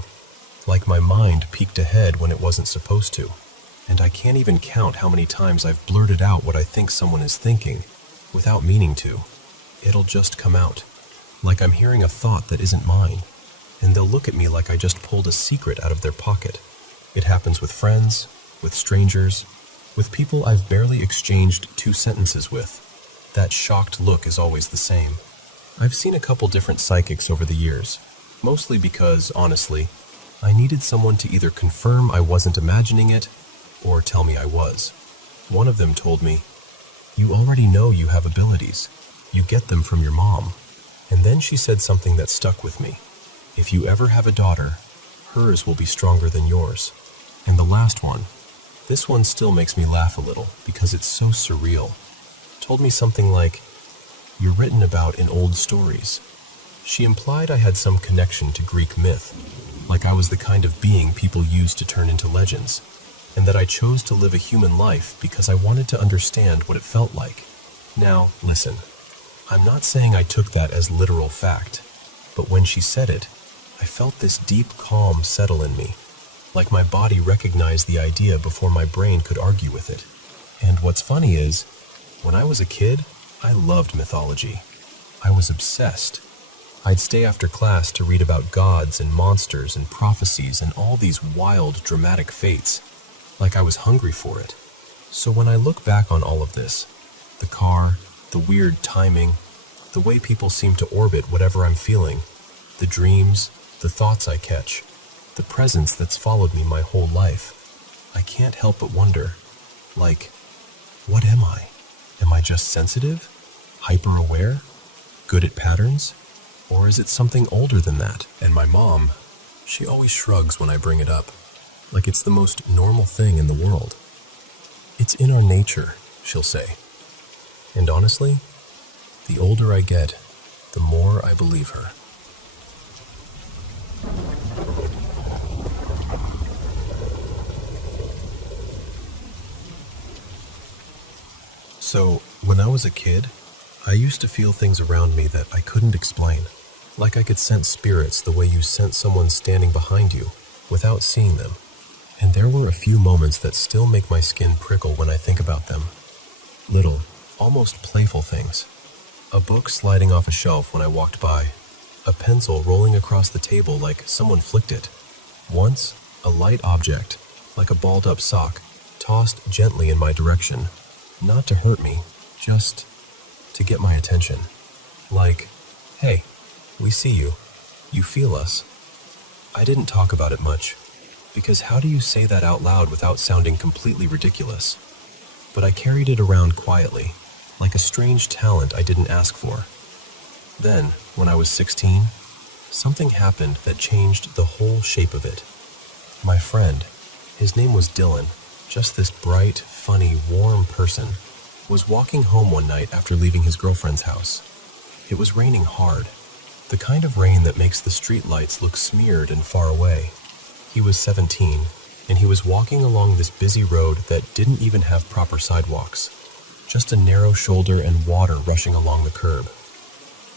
like my mind peeked ahead when it wasn't supposed to. And I can't even count how many times I've blurted out what I think someone is thinking, without meaning to. It'll just come out, like I'm hearing a thought that isn't mine, and they'll look at me like I just pulled a secret out of their pocket. It happens with friends, with strangers, with people I've barely exchanged 2 sentences with. That shocked look is always the same. I've seen a couple different psychics over the years, mostly because, honestly, I needed someone to either confirm I wasn't imagining it, or tell me I was. One of them told me, you already know you have abilities. You get them from your mom. And then she said something that stuck with me. If you ever have a daughter, hers will be stronger than yours. And the last one, this one still makes me laugh a little because it's so surreal, told me something like, you're written about in old stories. She implied I had some connection to Greek myth, like I was the kind of being people used to turn into legends, and that I chose to live a human life because I wanted to understand what it felt like. Now, listen, I'm not saying I took that as literal fact, but when she said it, I felt this deep calm settle in me, like my body recognized the idea before my brain could argue with it. And what's funny is, when I was a kid, I loved mythology. I was obsessed. I'd stay after class to read about gods and monsters and prophecies and all these wild, dramatic fates, like I was hungry for it. So when I look back on all of this, the car, the weird timing, the way people seem to orbit whatever I'm feeling, the dreams, the thoughts I catch, the presence that's followed me my whole life, I can't help but wonder, like, what am I? Am I just sensitive? Hyper-aware? Good at patterns? Or is it something older than that? And my mom, she always shrugs when I bring it up, like it's the most normal thing in the world. It's in our nature, she'll say. And honestly, the older I get, the more I believe her. So, when I was a kid, I used to feel things around me that I couldn't explain. Like I could sense spirits the way you sense someone standing behind you, without seeing them. And there were a few moments that still make my skin prickle when I think about them. Little, almost playful things. A book sliding off a shelf when I walked by. A pencil rolling across the table like someone flicked it. Once, a light object, like a balled-up sock, tossed gently in my direction. Not to hurt me, just to get my attention. Like, hey, we see you. You feel us. I didn't talk about it much, because how do you say that out loud without sounding completely ridiculous? But I carried it around quietly, like a strange talent I didn't ask for. Then, when I was 16, something happened that changed the whole shape of it. My friend, his name was Dylan, just this bright, funny, warm person, was walking home one night after leaving his girlfriend's house. It was raining hard, the kind of rain that makes the street lights look smeared and far away. He was 17, and he was walking along this busy road that didn't even have proper sidewalks, just a narrow shoulder and water rushing along the curb.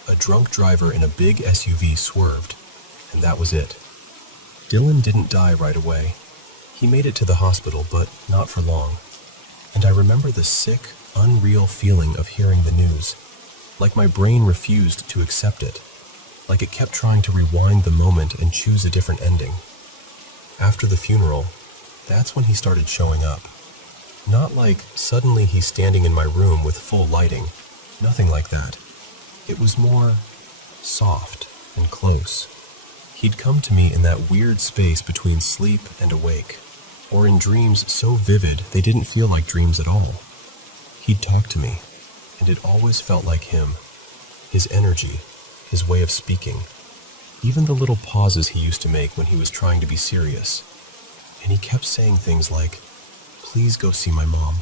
A drunk driver in a big SUV swerved, and that was it. Dylan didn't die right away. He made it to the hospital, but not for long. And I remember the sick, unreal feeling of hearing the news, like my brain refused to accept it, like it kept trying to rewind the moment and choose a different ending. After the funeral, that's when he started showing up. Not like suddenly he's standing in my room with full lighting, nothing like that. It was more soft and close. He'd come to me in that weird space between sleep and awake, or in dreams so vivid they didn't feel like dreams at all. He'd talk to me, and it always felt like him. His energy, his way of speaking, even the little pauses he used to make when he was trying to be serious. And he kept saying things like, "Please go see my mom.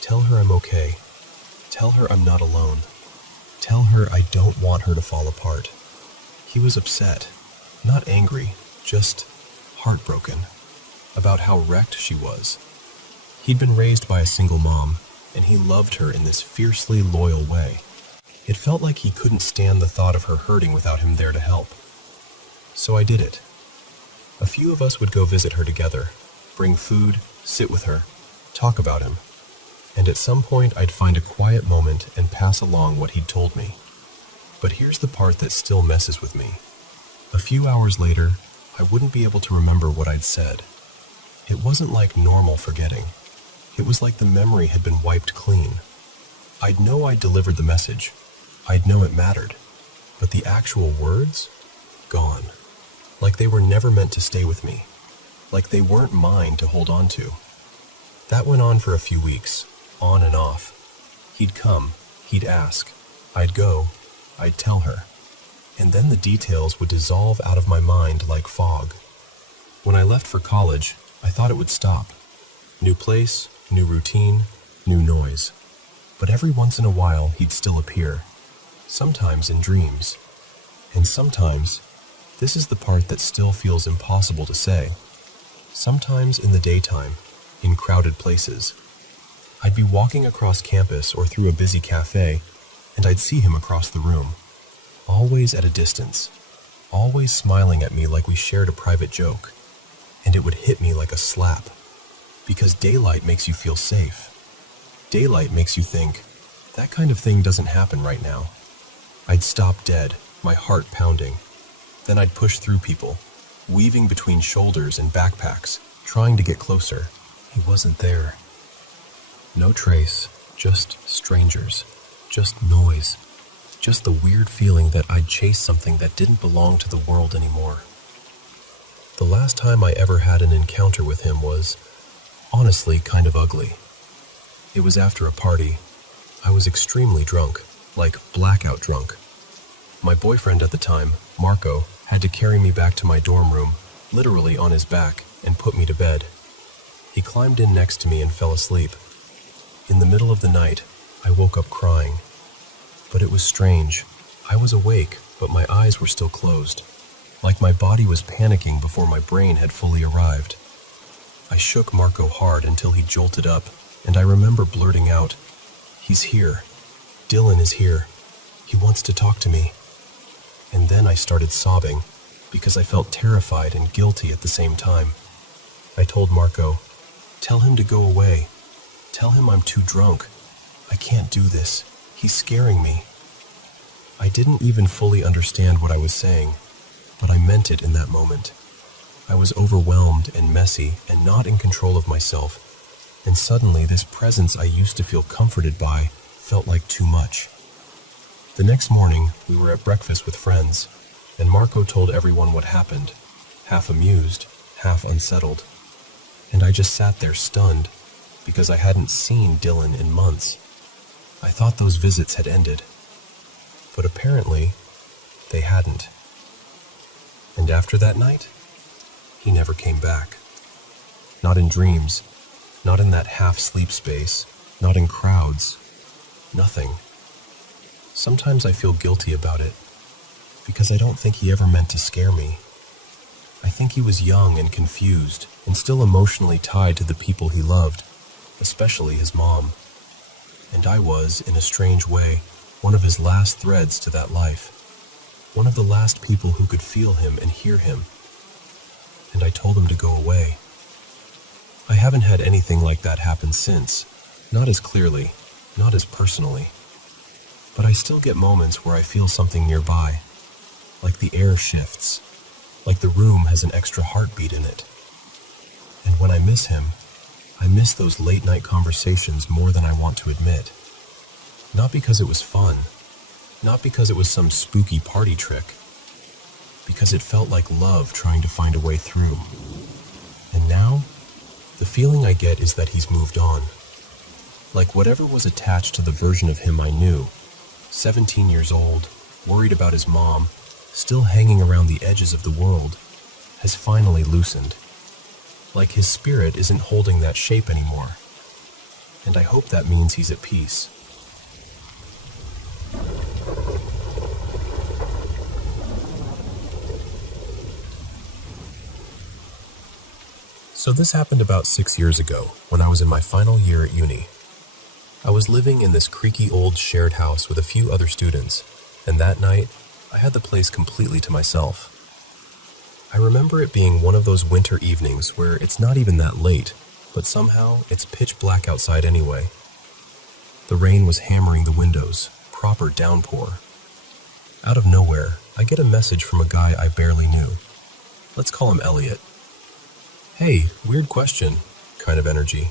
Tell her I'm okay. Tell her I'm not alone. Tell her I don't want her to fall apart." He was upset, not angry, just heartbroken, about how wrecked she was. He'd been raised by a single mom, and he loved her in this fiercely loyal way. It felt like he couldn't stand the thought of her hurting without him there to help. So I did it. A few of us would go visit her together, bring food, sit with her, talk about him, and at some point I'd find a quiet moment and pass along what he'd told me. But here's the part that still messes with me. A few hours later, I wouldn't be able to remember what I'd said. It wasn't like normal forgetting. It was like the memory had been wiped clean. I'd know I'd delivered the message. I'd know it mattered. But the actual words? Gone. Like they were never meant to stay with me. Like they weren't mine to hold on to. That went on for a few weeks, on and off. He'd come, he'd ask, I'd go, I'd tell her. And then the details would dissolve out of my mind like fog. When I left for college, I thought it would stop. New place, new routine, new noise. But every once in a while, he'd still appear. Sometimes in dreams. And sometimes, this is the part that still feels impossible to say, sometimes in the daytime, in crowded places. I'd be walking across campus or through a busy cafe, and I'd see him across the room. Always at a distance, always smiling at me like we shared a private joke. And it would hit me like a slap. Because daylight makes you feel safe. Daylight makes you think, that kind of thing doesn't happen right now. I'd stop dead, my heart pounding. Then I'd push through people, weaving between shoulders and backpacks, trying to get closer. He wasn't there. No trace, just strangers, just noise, just the weird feeling that I'd chased something that didn't belong to the world anymore. The last time I ever had an encounter with him was, honestly, kind of ugly. It was after a party. I was extremely drunk, like blackout drunk. My boyfriend at the time, Marco, had to carry me back to my dorm room, literally on his back, and put me to bed. He climbed in next to me and fell asleep. In the middle of the night, I woke up crying. But it was strange. I was awake, but my eyes were still closed, like my body was panicking before my brain had fully arrived. I shook Marco hard until he jolted up, and I remember blurting out, "He's here. Dylan is here. He wants to talk to me." And then I started sobbing, because I felt terrified and guilty at the same time. I told Marco, "Tell him to go away. Tell him I'm too drunk. I can't do this. He's scaring me." I didn't even fully understand what I was saying, but I meant it in that moment. I was overwhelmed and messy and not in control of myself, and suddenly this presence I used to feel comforted by felt like too much. The next morning, we were at breakfast with friends, and Marco told everyone what happened, half amused, half unsettled. And I just sat there stunned, because I hadn't seen Dylan in months. I thought those visits had ended, but apparently, they hadn't. And after that night, he never came back. Not in dreams, not in that half-sleep space, not in crowds, nothing. Sometimes I feel guilty about it, because I don't think he ever meant to scare me. I think he was young and confused, and still emotionally tied to the people he loved, especially his mom. And I was, in a strange way, one of his last threads to that life. One of the last people who could feel him and hear him. And I told him to go away. I haven't had anything like that happen since, not as clearly, not as personally. But I still get moments where I feel something nearby, like the air shifts, like the room has an extra heartbeat in it. And when I miss him, I miss those late-night conversations more than I want to admit. Not because it was fun, not because it was some spooky party trick, because it felt like love trying to find a way through. And now, the feeling I get is that he's moved on. Like whatever was attached to the version of him I knew, 17 years old, worried about his mom, still hanging around the edges of the world, has finally loosened. Like his spirit isn't holding that shape anymore. And I hope that means he's at peace. So this happened about 6 years ago, when I was in my final year at uni. I was living in this creaky old shared house with a few other students, and that night, I had the place completely to myself. I remember it being one of those winter evenings where it's not even that late, but somehow it's pitch black outside anyway. The rain was hammering the windows, proper downpour. Out of nowhere, I get a message from a guy I barely knew. Let's call him Elliot. Hey, weird question, kind of energy.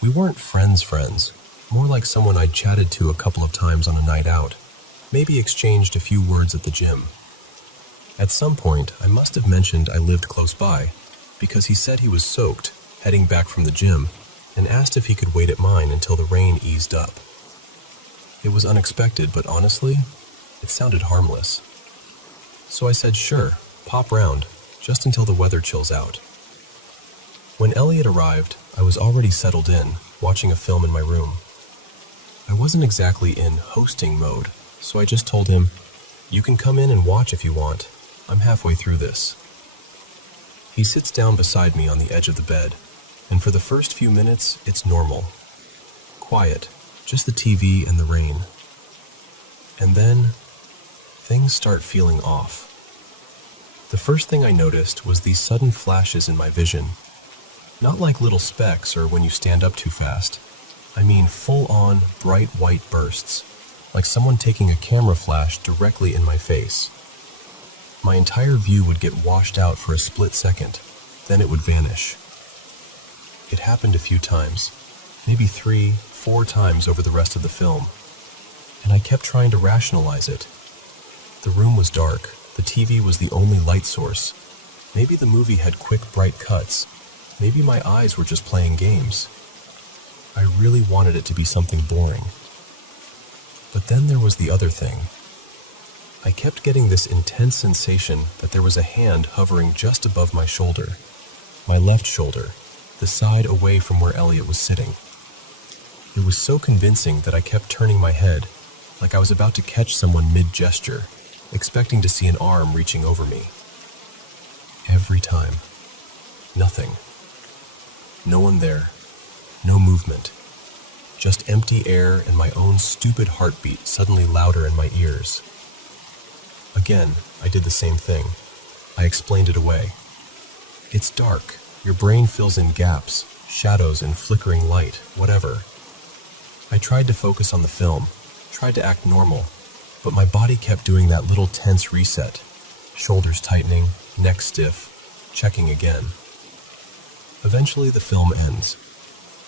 We weren't friends, more like someone I'd chatted to a couple of times on a night out, maybe exchanged a few words at the gym. At some point, I must have mentioned I lived close by, because he said he was soaked, heading back from the gym, and asked if he could wait at mine until the rain eased up. It was unexpected, but honestly, it sounded harmless. So I said, sure, pop round, just until the weather chills out. When Elliot arrived, I was already settled in, watching a film in my room. I wasn't exactly in hosting mode, so I just told him, you can come in and watch if you want. I'm halfway through this. He sits down beside me on the edge of the bed, and for the first few minutes, it's normal. Quiet, just the TV and the rain. And then, things start feeling off. The first thing I noticed was these sudden flashes in my vision. Not like little specks or when you stand up too fast. I mean full-on, bright white bursts, like someone taking a camera flash directly in my face. My entire view would get washed out for a split second, then it would vanish. It happened a few times, maybe 3, 4 times over the rest of the film, and I kept trying to rationalize it. The room was dark, the TV was the only light source. Maybe the movie had quick, bright cuts. Maybe my eyes were just playing games. I really wanted it to be something boring. But then there was the other thing. I kept getting this intense sensation that there was a hand hovering just above my shoulder. My left shoulder, the side away from where Elliot was sitting. It was so convincing that I kept turning my head, like I was about to catch someone mid-gesture, expecting to see an arm reaching over me. Every time. Nothing. No one there. No movement. Just empty air and my own stupid heartbeat suddenly louder in my ears. Again, I did the same thing. I explained it away. It's dark. Your brain fills in gaps, shadows and flickering light, whatever. I tried to focus on the film, tried to act normal, but my body kept doing that little tense reset. Shoulders tightening, neck stiff, checking again. Eventually the film ends.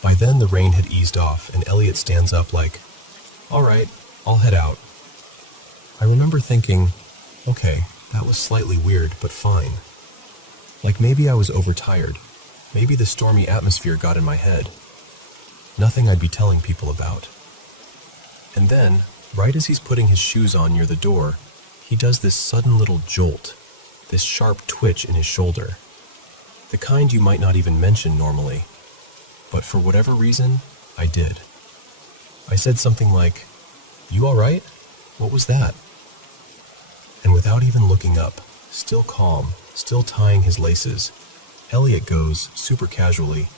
By then, the rain had eased off, and Elliot stands up like, "All right, I'll head out." I remember thinking, okay, that was slightly weird, but fine. Like maybe I was overtired. Maybe the stormy atmosphere got in my head. Nothing I'd be telling people about. And then, right as he's putting his shoes on near the door, he does this sudden little jolt, this sharp twitch in his shoulder. The kind you might not even mention normally. But for whatever reason, I did. I said something like, "You all right? What was that?" And without even looking up, still calm, still tying his laces, Elliot goes, super casually,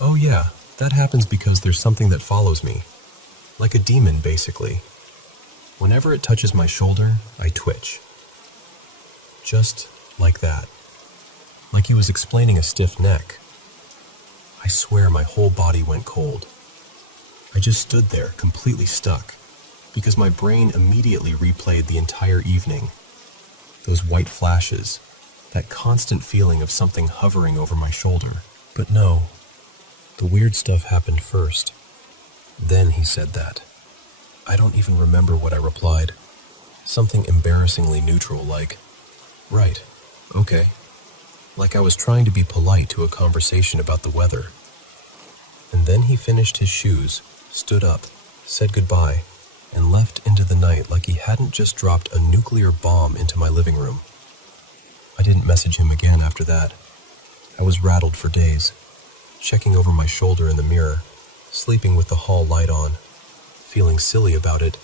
"Oh yeah, that happens because there's something that follows me. Like a demon, basically. Whenever it touches my shoulder, I twitch." Just like that. Like he was explaining a stiff neck. I swear my whole body went cold. I just stood there, completely stuck, because my brain immediately replayed the entire evening. Those white flashes, that constant feeling of something hovering over my shoulder. But no, the weird stuff happened first. Then he said that. I don't even remember what I replied. Something embarrassingly neutral like, "Right, okay." Like I was trying to be polite to a conversation about the weather. And then he finished his shoes, stood up, said goodbye, and left into the night like he hadn't just dropped a nuclear bomb into my living room. I didn't message him again after that. I was rattled for days, checking over my shoulder in the mirror, sleeping with the hall light on, feeling silly about it,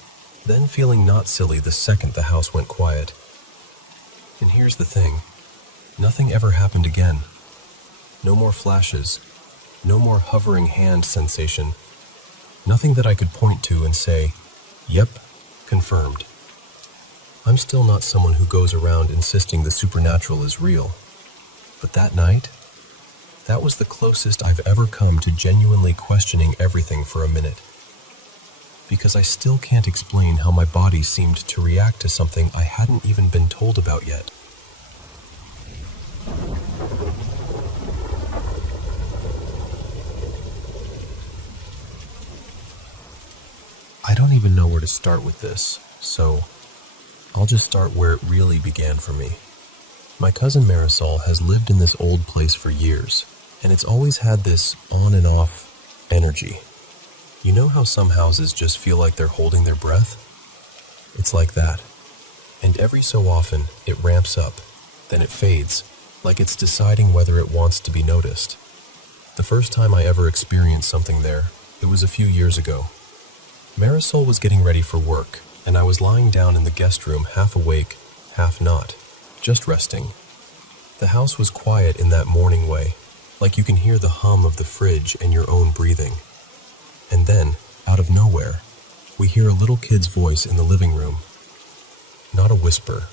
then feeling not silly the second the house went quiet. And here's the thing, nothing ever happened again. No more flashes, no more hovering hand sensation, nothing that I could point to and say, "Yep, confirmed." I'm still not someone who goes around insisting the supernatural is real. But that night, that was the closest I've ever come to genuinely questioning everything for a minute. Because I still can't explain how my body seemed to react to something I hadn't even been told about yet. I don't even know where to start with this, so I'll just start where it really began for me. My cousin Marisol has lived in this old place for years, and it's always had this on and off energy. You know how some houses just feel like they're holding their breath? It's like that. And every so often, it ramps up, then it fades, like it's deciding whether it wants to be noticed. The first time I ever experienced something there, it was a few years ago. Marisol was getting ready for work, and I was lying down in the guest room half awake, half not, just resting. The house was quiet in that morning way, like you can hear the hum of the fridge and your own breathing. And then, out of nowhere, we hear a little kid's voice in the living room. Not a whisper,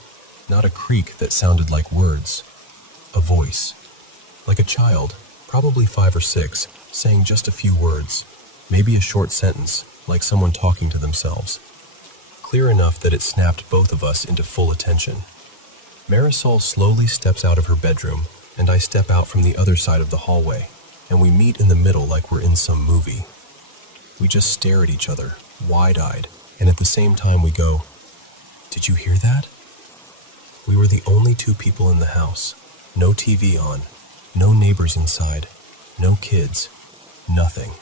not a creak that sounded like words. A voice. Like a child, probably 5 or 6, saying just a few words, maybe a short sentence, like someone talking to themselves. Clear enough that it snapped both of us into full attention. Marisol slowly steps out of her bedroom, and I step out from the other side of the hallway, and we meet in the middle like we're in some movie. We just stare at each other, wide-eyed, and at the same time we go, "Did you hear that?" We were the only 2 people in the house, no TV on, no neighbors inside, no kids, nothing.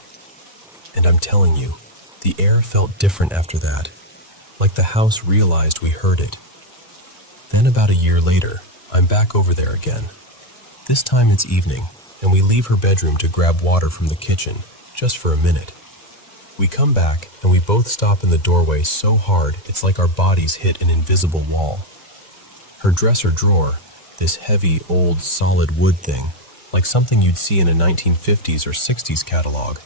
And I'm telling you, the air felt different after that, like the house realized we heard it. Then about a year later, I'm back over there again. This time it's evening, and we leave her bedroom to grab water from the kitchen, just for a minute. We come back, and we both stop in the doorway so hard it's like our bodies hit an invisible wall. Her dresser drawer, this heavy, old, solid wood thing, like something you'd see in a 1950s or 60s catalog,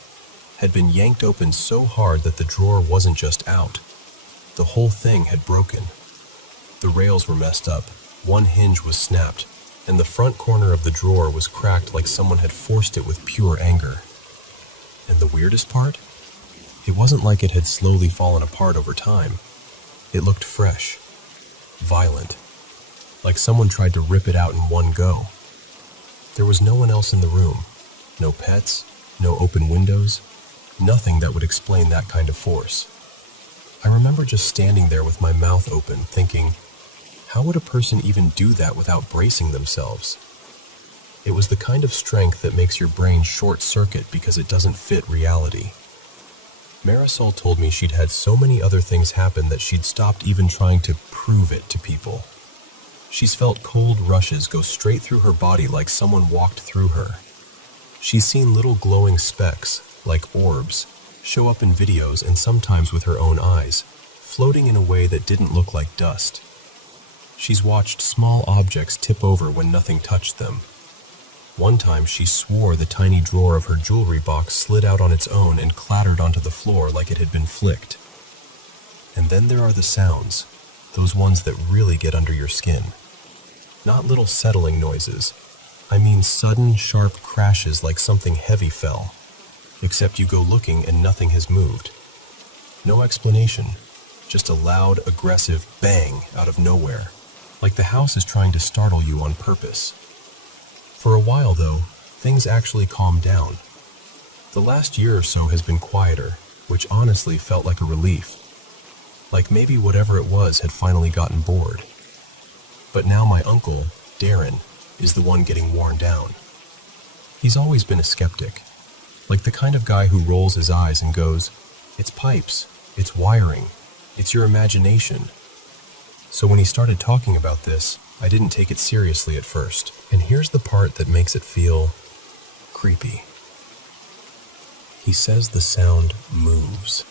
had been yanked open so hard that the drawer wasn't just out. The whole thing had broken. The rails were messed up, one hinge was snapped, and the front corner of the drawer was cracked like someone had forced it with pure anger. And the weirdest part? It wasn't like it had slowly fallen apart over time. It looked fresh, violent, like someone tried to rip it out in one go. There was no one else in the room, no pets, no open windows, nothing that would explain that kind of force. I remember just standing there with my mouth open, thinking, how would a person even do that without bracing themselves? It was the kind of strength that makes your brain short-circuit because it doesn't fit reality. Marisol told me she'd had so many other things happen that she'd stopped even trying to prove it to people. She's felt cold rushes go straight through her body like someone walked through her. She's seen little glowing specks, like orbs, show up in videos and sometimes with her own eyes, floating in a way that didn't look like dust. She's watched small objects tip over when nothing touched them. One time she swore the tiny drawer of her jewelry box slid out on its own and clattered onto the floor like it had been flicked. And then there are the sounds, those ones that really get under your skin. Not little settling noises. I mean sudden, sharp crashes like something heavy fell. Except you go looking and nothing has moved. No explanation, just a loud, aggressive bang out of nowhere, like the house is trying to startle you on purpose. For a while, though, things actually calmed down. The last year or so has been quieter, which honestly felt like a relief. Like maybe whatever it was had finally gotten bored. But now my uncle, Darren, is the one getting worn down. He's always been a skeptic, like the kind of guy who rolls his eyes and goes, "It's pipes, it's wiring, it's your imagination." So when he started talking about this, I didn't take it seriously at first. And here's the part that makes it feel creepy. He says the sound moves.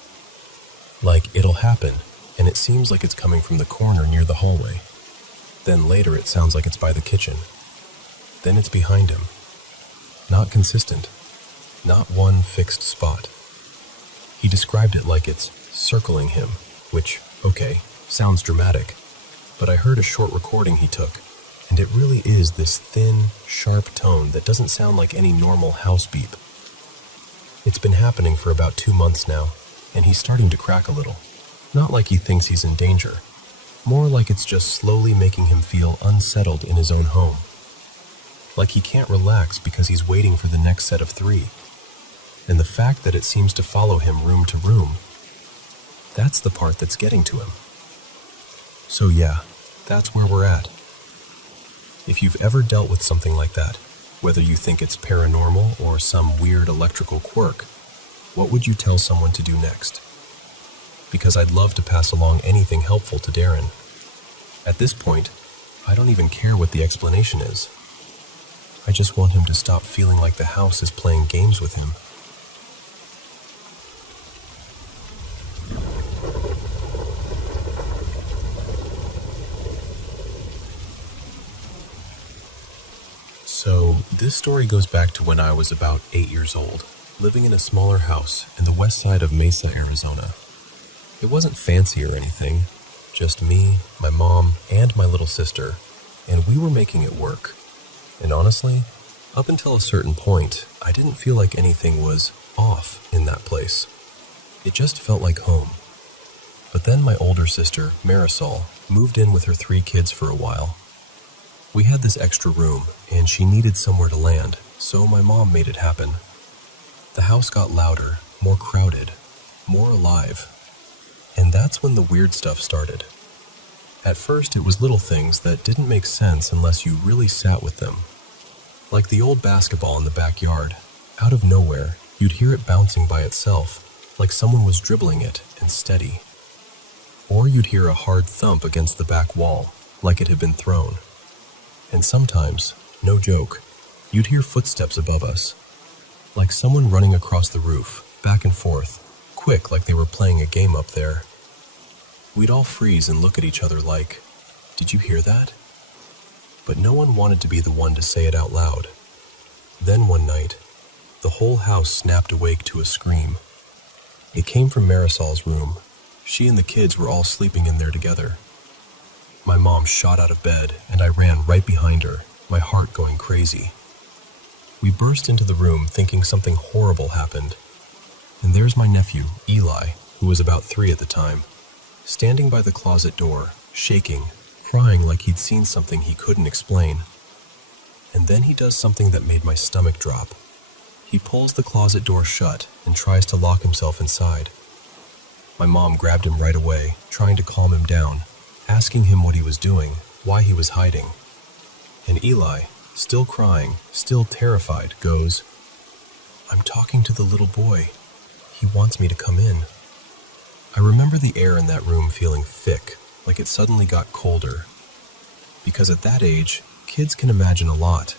Like it'll happen, and it seems like it's coming from the corner near the hallway. Then later it sounds like it's by the kitchen. Then it's behind him. Not consistent. Not one fixed spot. He described it like it's circling him, which, okay, sounds dramatic. But I heard a short recording he took, and it really is this thin, sharp tone that doesn't sound like any normal house beep. It's been happening for about 2 months now, and he's starting to crack a little. Not like he thinks he's in danger, more like it's just slowly making him feel unsettled in his own home. Like he can't relax because he's waiting for the next set of 3. And the fact that it seems to follow him room to room, that's the part that's getting to him. So yeah, that's where we're at. If you've ever dealt with something like that, whether you think it's paranormal or some weird electrical quirk, what would you tell someone to do next? Because I'd love to pass along anything helpful to Darren. At this point, I don't even care what the explanation is. I just want him to stop feeling like the house is playing games with him. So, this story goes back to when I was about 8 years old, living in a smaller house in the west side of Mesa, Arizona. It wasn't fancy or anything, just me, my mom, and my little sister, and we were making it work. And honestly, up until a certain point, I didn't feel like anything was off in that place. It just felt like home. But then my older sister, Marisol, moved in with her 3 kids for a while. We had this extra room, and she needed somewhere to land, so my mom made it happen. The house got louder, more crowded, more alive. And that's when the weird stuff started. At first, it was little things that didn't make sense unless you really sat with them. Like the old basketball in the backyard. Out of nowhere, you'd hear it bouncing by itself, like someone was dribbling it and steady. Or you'd hear a hard thump against the back wall, like it had been thrown. And sometimes, no joke, you'd hear footsteps above us, like someone running across the roof, back and forth, quick like they were playing a game up there. We'd all freeze and look at each other like, "Did you hear that?" But no one wanted to be the one to say it out loud. Then one night, the whole house snapped awake to a scream. It came from Marisol's room. She and the kids were all sleeping in there together. My mom shot out of bed, and I ran right behind her, my heart going crazy. We burst into the room thinking something horrible happened. And there's my nephew, Eli, who was about 3 at the time, standing by the closet door, shaking, crying like he'd seen something he couldn't explain. And then he does something that made my stomach drop. He pulls the closet door shut and tries to lock himself inside. My mom grabbed him right away, trying to calm him down, asking him what he was doing, why he was hiding. And Eli, still crying, still terrified, goes, "I'm talking to the little boy. He wants me to come in." I remember the air in that room feeling thick, like it suddenly got colder. Because at that age, kids can imagine a lot,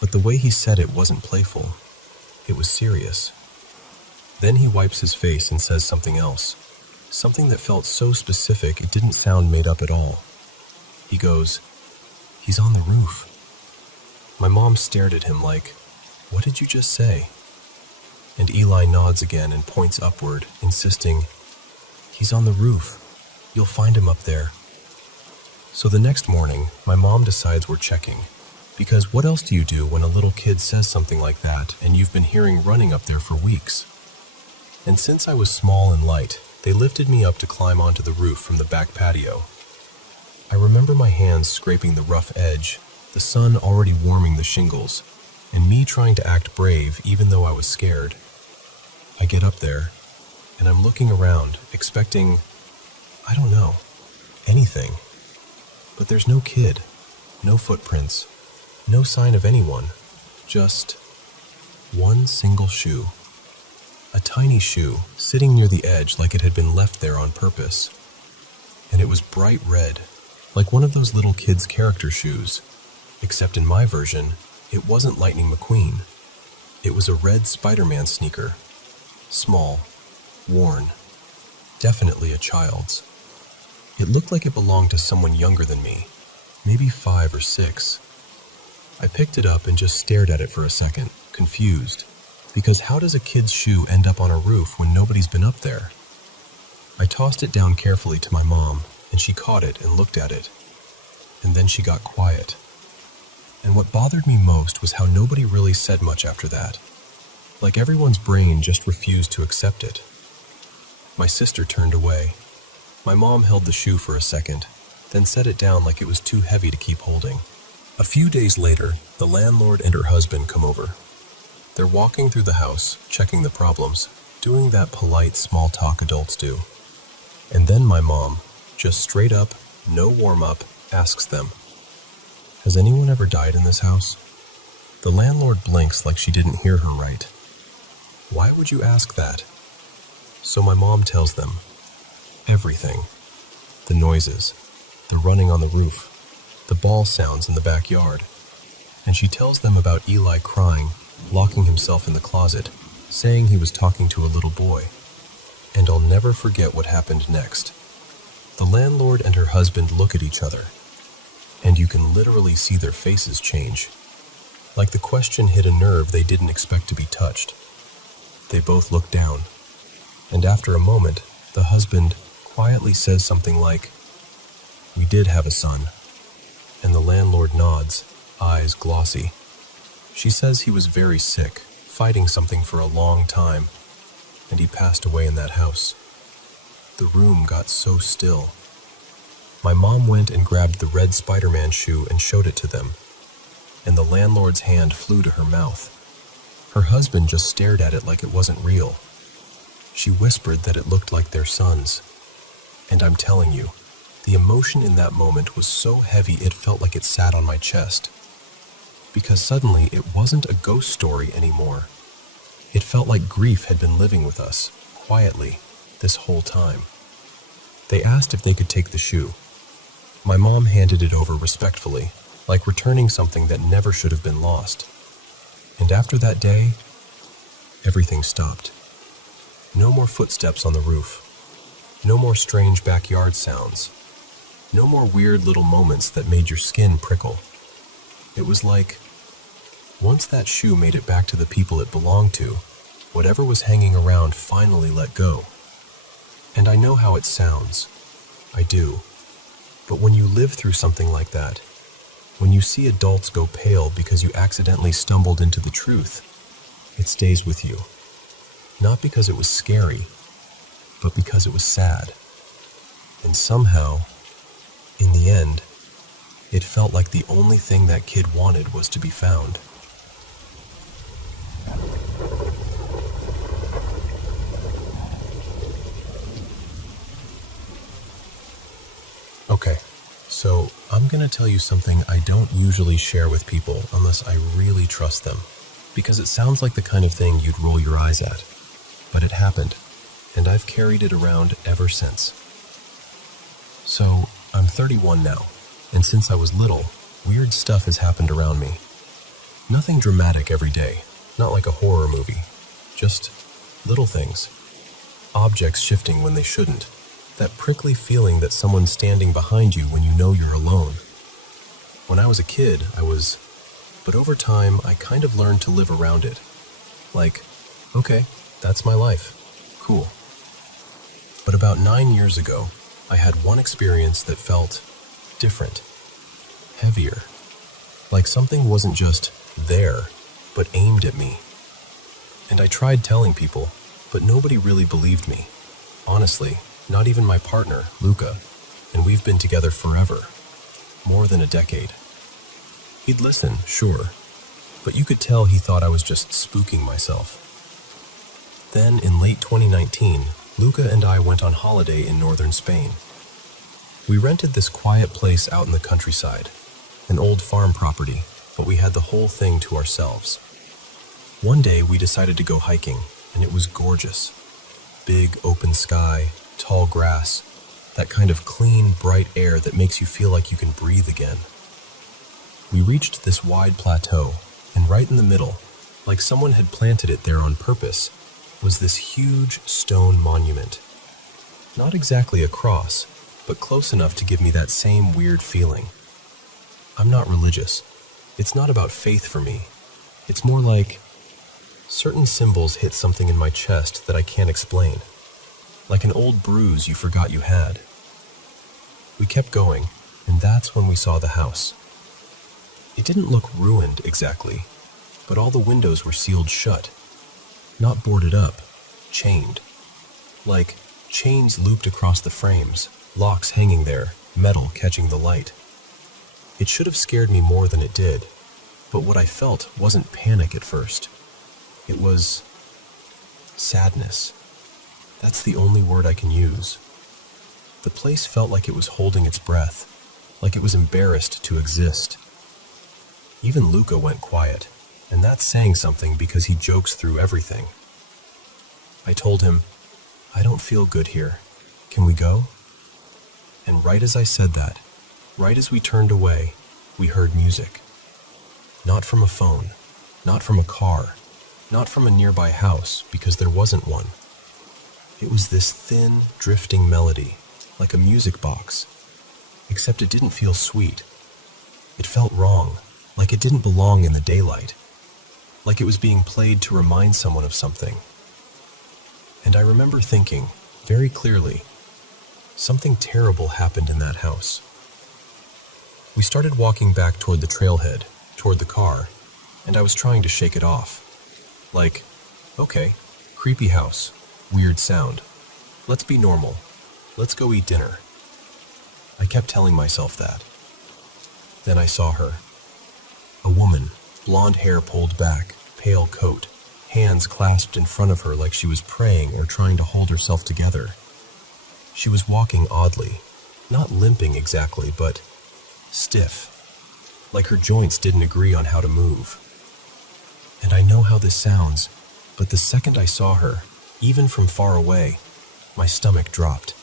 but the way he said it wasn't playful. It was serious. Then he wipes his face and says something else, something that felt so specific it didn't sound made up at all. He goes, "He's on the roof." My mom stared at him like, "What did you just say?" And Eli nods again and points upward, insisting, "He's on the roof. You'll find him up there." So the next morning, my mom decides we're checking. Because what else do you do when a little kid says something like that and you've been hearing running up there for weeks? And since I was small and light, they lifted me up to climb onto the roof from the back patio. I remember my hands scraping the rough edge, the sun already warming the shingles, and me trying to act brave even though I was scared. I get up there, and I'm looking around, expecting, I don't know, anything. But there's no kid, no footprints, no sign of anyone, just one single shoe. A tiny shoe sitting near the edge like it had been left there on purpose. And it was bright red, like one of those little kids' character shoes, except in my version, it wasn't Lightning McQueen. It was a red Spider-Man sneaker. Small, worn, definitely a child's. It looked like it belonged to someone younger than me, maybe 5 or 6. I picked it up and just stared at it for a second, confused, because how does a kid's shoe end up on a roof when nobody's been up there? I tossed it down carefully to my mom, and she caught it and looked at it. And then she got quiet. And what bothered me most was how nobody really said much after that. Like everyone's brain just refused to accept it. My sister turned away. My mom held the shoe for a second, then set it down like it was too heavy to keep holding. A few days later, the landlord and her husband come over. They're walking through the house, checking the problems, doing that polite small talk adults do. And then my mom, just straight up, no warm-up, asks them, "Has anyone ever died in this house?" The landlord blinks like she didn't hear her right. Why would you ask that? So my mom tells them, everything. The noises, the running on the roof, the ball sounds in the backyard. And she tells them about Eli crying, locking himself in the closet, saying he was talking to a little boy. And I'll never forget what happened next. The landlord and her husband look at each other, and you can literally see their faces change. Like the question hit a nerve they didn't expect to be touched. They both look down, and after a moment, the husband quietly says something like, "We did have a son." And the landlord nods, eyes glossy. She says he was very sick, fighting something for a long time, and he passed away in that house. The room got so still. My mom went and grabbed the red Spider-Man shoe and showed it to them, and the landlord's hand flew to her mouth. Her husband just stared at it like it wasn't real. She whispered that it looked like their son's. And I'm telling you, the emotion in that moment was so heavy it felt like it sat on my chest. Because suddenly it wasn't a ghost story anymore. It felt like grief had been living with us, quietly, this whole time. They asked if they could take the shoe. My mom handed it over respectfully, like returning something that never should have been lost. And after that day, everything stopped. No more footsteps on the roof. No more strange backyard sounds. No more weird little moments that made your skin prickle. It was like, once that shoe made it back to the people it belonged to, whatever was hanging around finally let go. And I know how it sounds. I do. But when you live through something like that, when you see adults go pale because you accidentally stumbled into the truth, it stays with you. Not because it was scary, but because it was sad. And somehow, in the end, it felt like the only thing that kid wanted was to be found. I'm gonna tell you something I don't usually share with people unless I really trust them, because it sounds like the kind of thing you'd roll your eyes at. But it happened, and I've carried it around ever since. So, I'm 31 now, and since I was little, weird stuff has happened around me. Nothing dramatic every day, not like a horror movie, just little things. Objects shifting when they shouldn't. That prickly feeling that someone's standing behind you when you know you're alone. When I was a kid, but over time, I kind of learned to live around it. Like, okay, that's my life. Cool. But about 9 years ago, I had one experience that felt different. Heavier. Like something wasn't just there, but aimed at me. And I tried telling people, but nobody really believed me. Honestly, not even my partner, Luca, and we've been together forever. More than a decade. He'd listen, sure, but you could tell he thought I was just spooking myself. Then, in late 2019, Luca and I went on holiday in northern Spain. We rented this quiet place out in the countryside, an old farm property, but we had the whole thing to ourselves. One day we decided to go hiking, and it was gorgeous. Big open sky, tall grass, that kind of clean, bright air that makes you feel like you can breathe again. We reached this wide plateau, and right in the middle, like someone had planted it there on purpose, was this huge stone monument. Not exactly a cross, but close enough to give me that same weird feeling. I'm not religious. It's not about faith for me. It's more like certain symbols hit something in my chest that I can't explain. Like an old bruise you forgot you had. We kept going, and that's when we saw the house. It didn't look ruined exactly, but all the windows were sealed shut. Not boarded up, chained. Like chains looped across the frames, locks hanging there, metal catching the light. It should have scared me more than it did, but what I felt wasn't panic at first. It was sadness. That's the only word I can use. The place felt like it was holding its breath, like it was embarrassed to exist. Even Luca went quiet, and that's saying something because he jokes through everything. I told him, I don't feel good here. Can we go? And right as I said that, right as we turned away, we heard music. Not from a phone, not from a car, not from a nearby house, because there wasn't one. It was this thin, drifting melody, like a music box, except it didn't feel sweet. It felt wrong, like it didn't belong in the daylight, like it was being played to remind someone of something. And I remember thinking, very clearly, something terrible happened in that house. We started walking back toward the trailhead, toward the car, and I was trying to shake it off. Like, okay, creepy house, weird sound. Let's be normal. Let's go eat dinner. I kept telling myself that. Then I saw her. A woman, blonde hair pulled back, pale coat, hands clasped in front of her like she was praying or trying to hold herself together. She was walking oddly, not limping exactly, but stiff, like her joints didn't agree on how to move. And I know how this sounds, but the second I saw her, even from far away, my stomach dropped.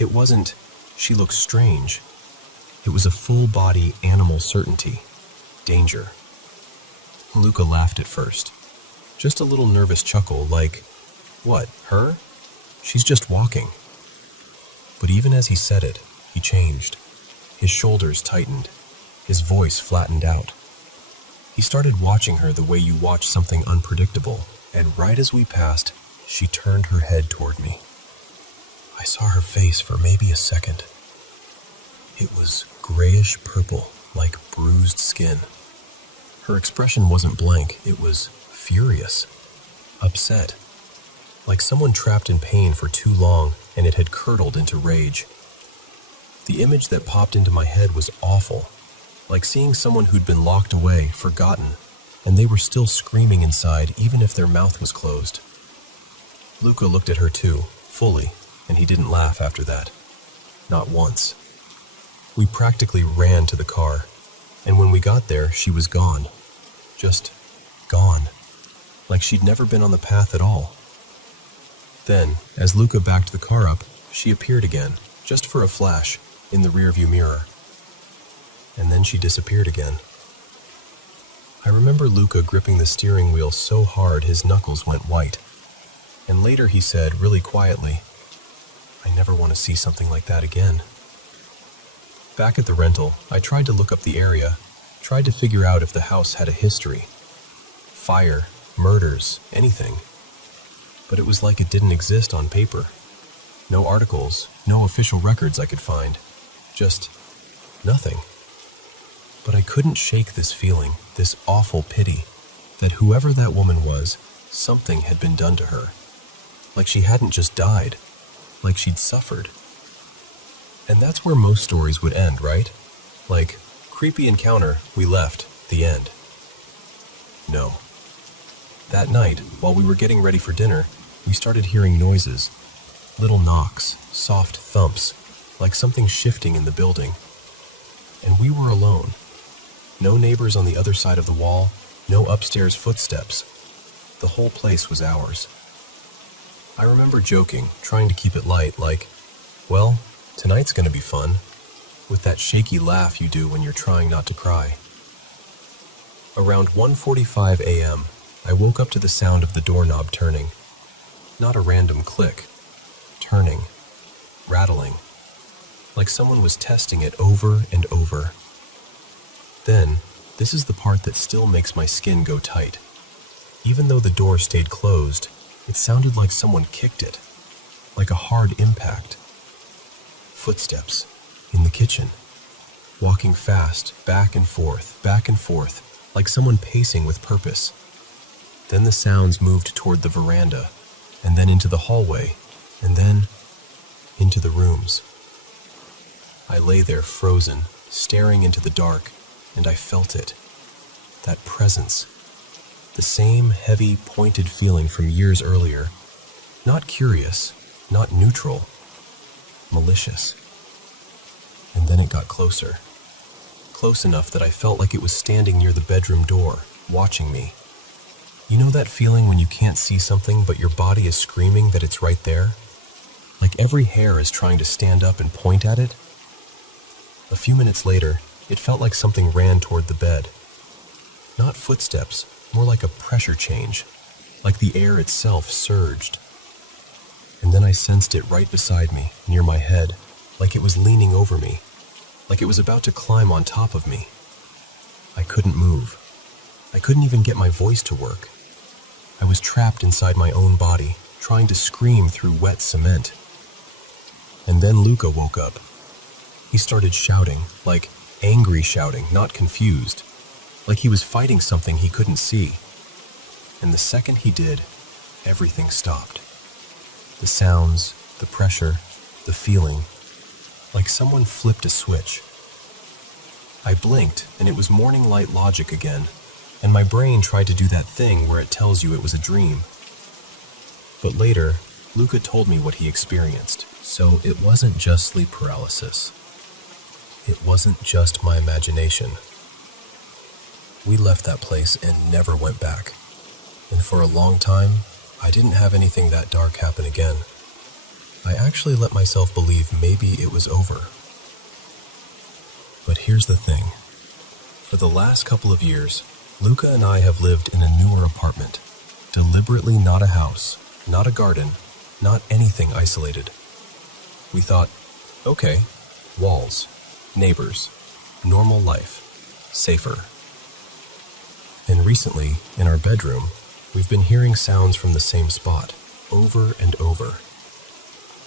It wasn't, she looked strange. It was a full-body animal certainty. Danger. Luca laughed at first. Just a little nervous chuckle like, what, her? She's just walking. But even as he said it, he changed. His shoulders tightened. His voice flattened out. He started watching her the way you watch something unpredictable, and right as we passed, she turned her head toward me. I saw her face for maybe a second. It was grayish purple, like bruised skin. Her expression wasn't blank, it was furious, upset, like someone trapped in pain for too long and it had curdled into rage. The image that popped into my head was awful, like seeing someone who'd been locked away, forgotten, and they were still screaming inside even if their mouth was closed. Luca looked at her too, fully, and he didn't laugh after that. Not once. We practically ran to the car, and when we got there, she was gone. Just gone. Like she'd never been on the path at all. Then, as Luca backed the car up, she appeared again, just for a flash, in the rearview mirror. And then she disappeared again. I remember Luca gripping the steering wheel so hard his knuckles went white. And later he said, really quietly, "I never want to see something like that again." Back at the rental, I tried to look up the area, tried to figure out if the house had a history. Fire, murders, anything. But it was like it didn't exist on paper. No articles, no official records I could find. Just nothing. But I couldn't shake this feeling, this awful pity, that whoever that woman was, something had been done to her. Like she hadn't just died, like she'd suffered. And that's where most stories would end, right? Like, creepy encounter, we left, the end. No. That night, while we were getting ready for dinner, we started hearing noises. Little knocks, soft thumps, like something shifting in the building. And we were alone. No neighbors on the other side of the wall, no upstairs footsteps. The whole place was ours. I remember joking, trying to keep it light, like, well, tonight's gonna be fun, with that shaky laugh you do when you're trying not to cry. Around 1:45 a.m., I woke up to the sound of the doorknob turning. Not a random click. Turning. Rattling. Like someone was testing it over and over. Then, this is the part that still makes my skin go tight. Even though the door stayed closed, it sounded like someone kicked it. Like a hard impact. Footsteps. In the kitchen. Walking fast, back and forth, like someone pacing with purpose. Then the sounds moved toward the veranda, and then into the hallway, and then into the rooms. I lay there frozen, staring into the dark, and I felt it. That presence. The same heavy, pointed feeling from years earlier. Not curious, not neutral, malicious. And then it got closer. Close enough that I felt like it was standing near the bedroom door, watching me. You know that feeling when you can't see something but your body is screaming that it's right there? Like every hair is trying to stand up and point at it? A few minutes later, it felt like something ran toward the bed. Not footsteps, more like a pressure change, like the air itself surged. And then I sensed it right beside me, near my head, like it was leaning over me, like it was about to climb on top of me. I couldn't move. I couldn't even get my voice to work. I was trapped inside my own body, trying to scream through wet cement. And then Luca woke up. He started shouting, like angry shouting, not confused, like he was fighting something he couldn't see. And the second he did, everything stopped. The sounds, the pressure, the feeling, like someone flipped a switch. I blinked, and it was morning light logic again, and my brain tried to do that thing where it tells you it was a dream. But later, Luca told me what he experienced. So it wasn't just sleep paralysis. It wasn't just my imagination. We left that place and never went back. And for a long time, I didn't have anything that dark happen again. I actually let myself believe maybe it was over. But here's the thing. For the last couple of years, Luca and I have lived in a newer apartment. Deliberately not a house, not a garden, not anything isolated. We thought, okay, walls, neighbors, normal life, safer. And recently, in our bedroom, we've been hearing sounds from the same spot, over and over.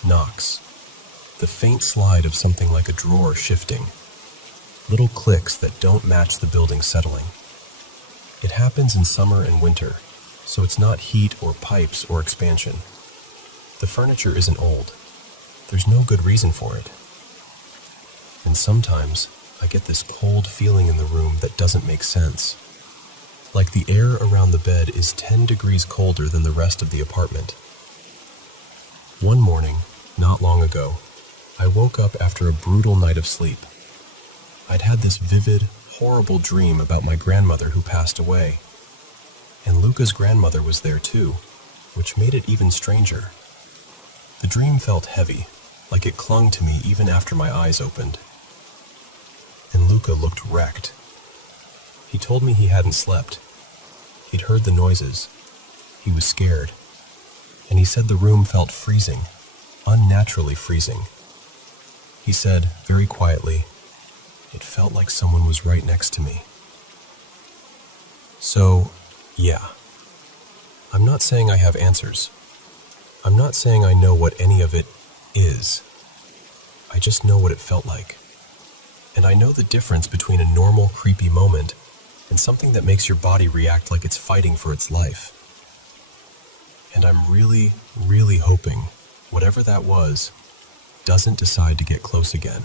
Knocks. The faint slide of something like a drawer shifting. Little clicks that don't match the building settling. It happens in summer and winter, so it's not heat or pipes or expansion. The furniture isn't old. There's no good reason for it. And sometimes, I get this cold feeling in the room that doesn't make sense. Like the air around the bed is 10 degrees colder than the rest of the apartment. One morning, not long ago, I woke up after a brutal night of sleep, I'd had this vivid, horrible dream about my grandmother who passed away. And Luca's grandmother was there too, which made it even stranger. The dream felt heavy, like it clung to me even after my eyes opened. And Luca looked wrecked. He told me he hadn't slept. He'd heard the noises. He was scared. And he said the room felt freezing, unnaturally freezing. He said, very quietly, it felt like someone was right next to me. So, yeah. I'm not saying I have answers. I'm not saying I know what any of it is. I just know what it felt like. And I know the difference between a normal, creepy moment and something that makes your body react like it's fighting for its life. And I'm really, really hoping whatever that was doesn't decide to get close again.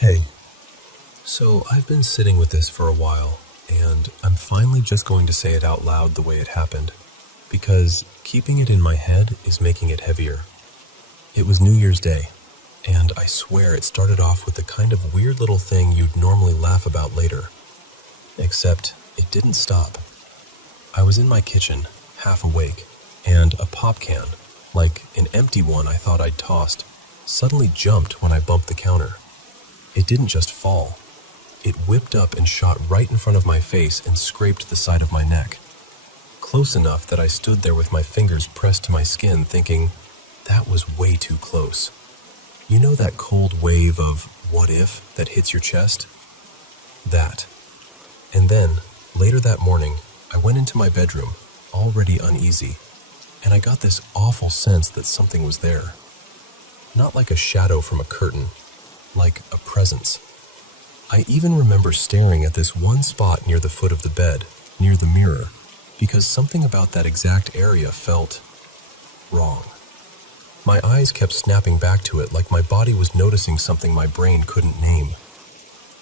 Hey, so I've been sitting with this for a while, and I'm finally just going to say it out loud the way it happened, because keeping it in my head is making it heavier. It was New Year's Day, and I swear it started off with the kind of weird little thing you'd normally laugh about later. Except it didn't stop. I was in my kitchen, half awake, and a pop can, like an empty one I thought I'd tossed, suddenly jumped when I bumped the counter. It didn't just fall. It whipped up and shot right in front of my face and scraped the side of my neck. Close enough that I stood there with my fingers pressed to my skin thinking, that was way too close. You know that cold wave of what if that hits your chest? That. And then, later that morning, I went into my bedroom, already uneasy, and I got this awful sense that something was there. Not like a shadow from a curtain, like a presence. I even remember staring at this one spot near the foot of the bed, near the mirror, because something about that exact area felt wrong. My eyes kept snapping back to it like my body was noticing something my brain couldn't name.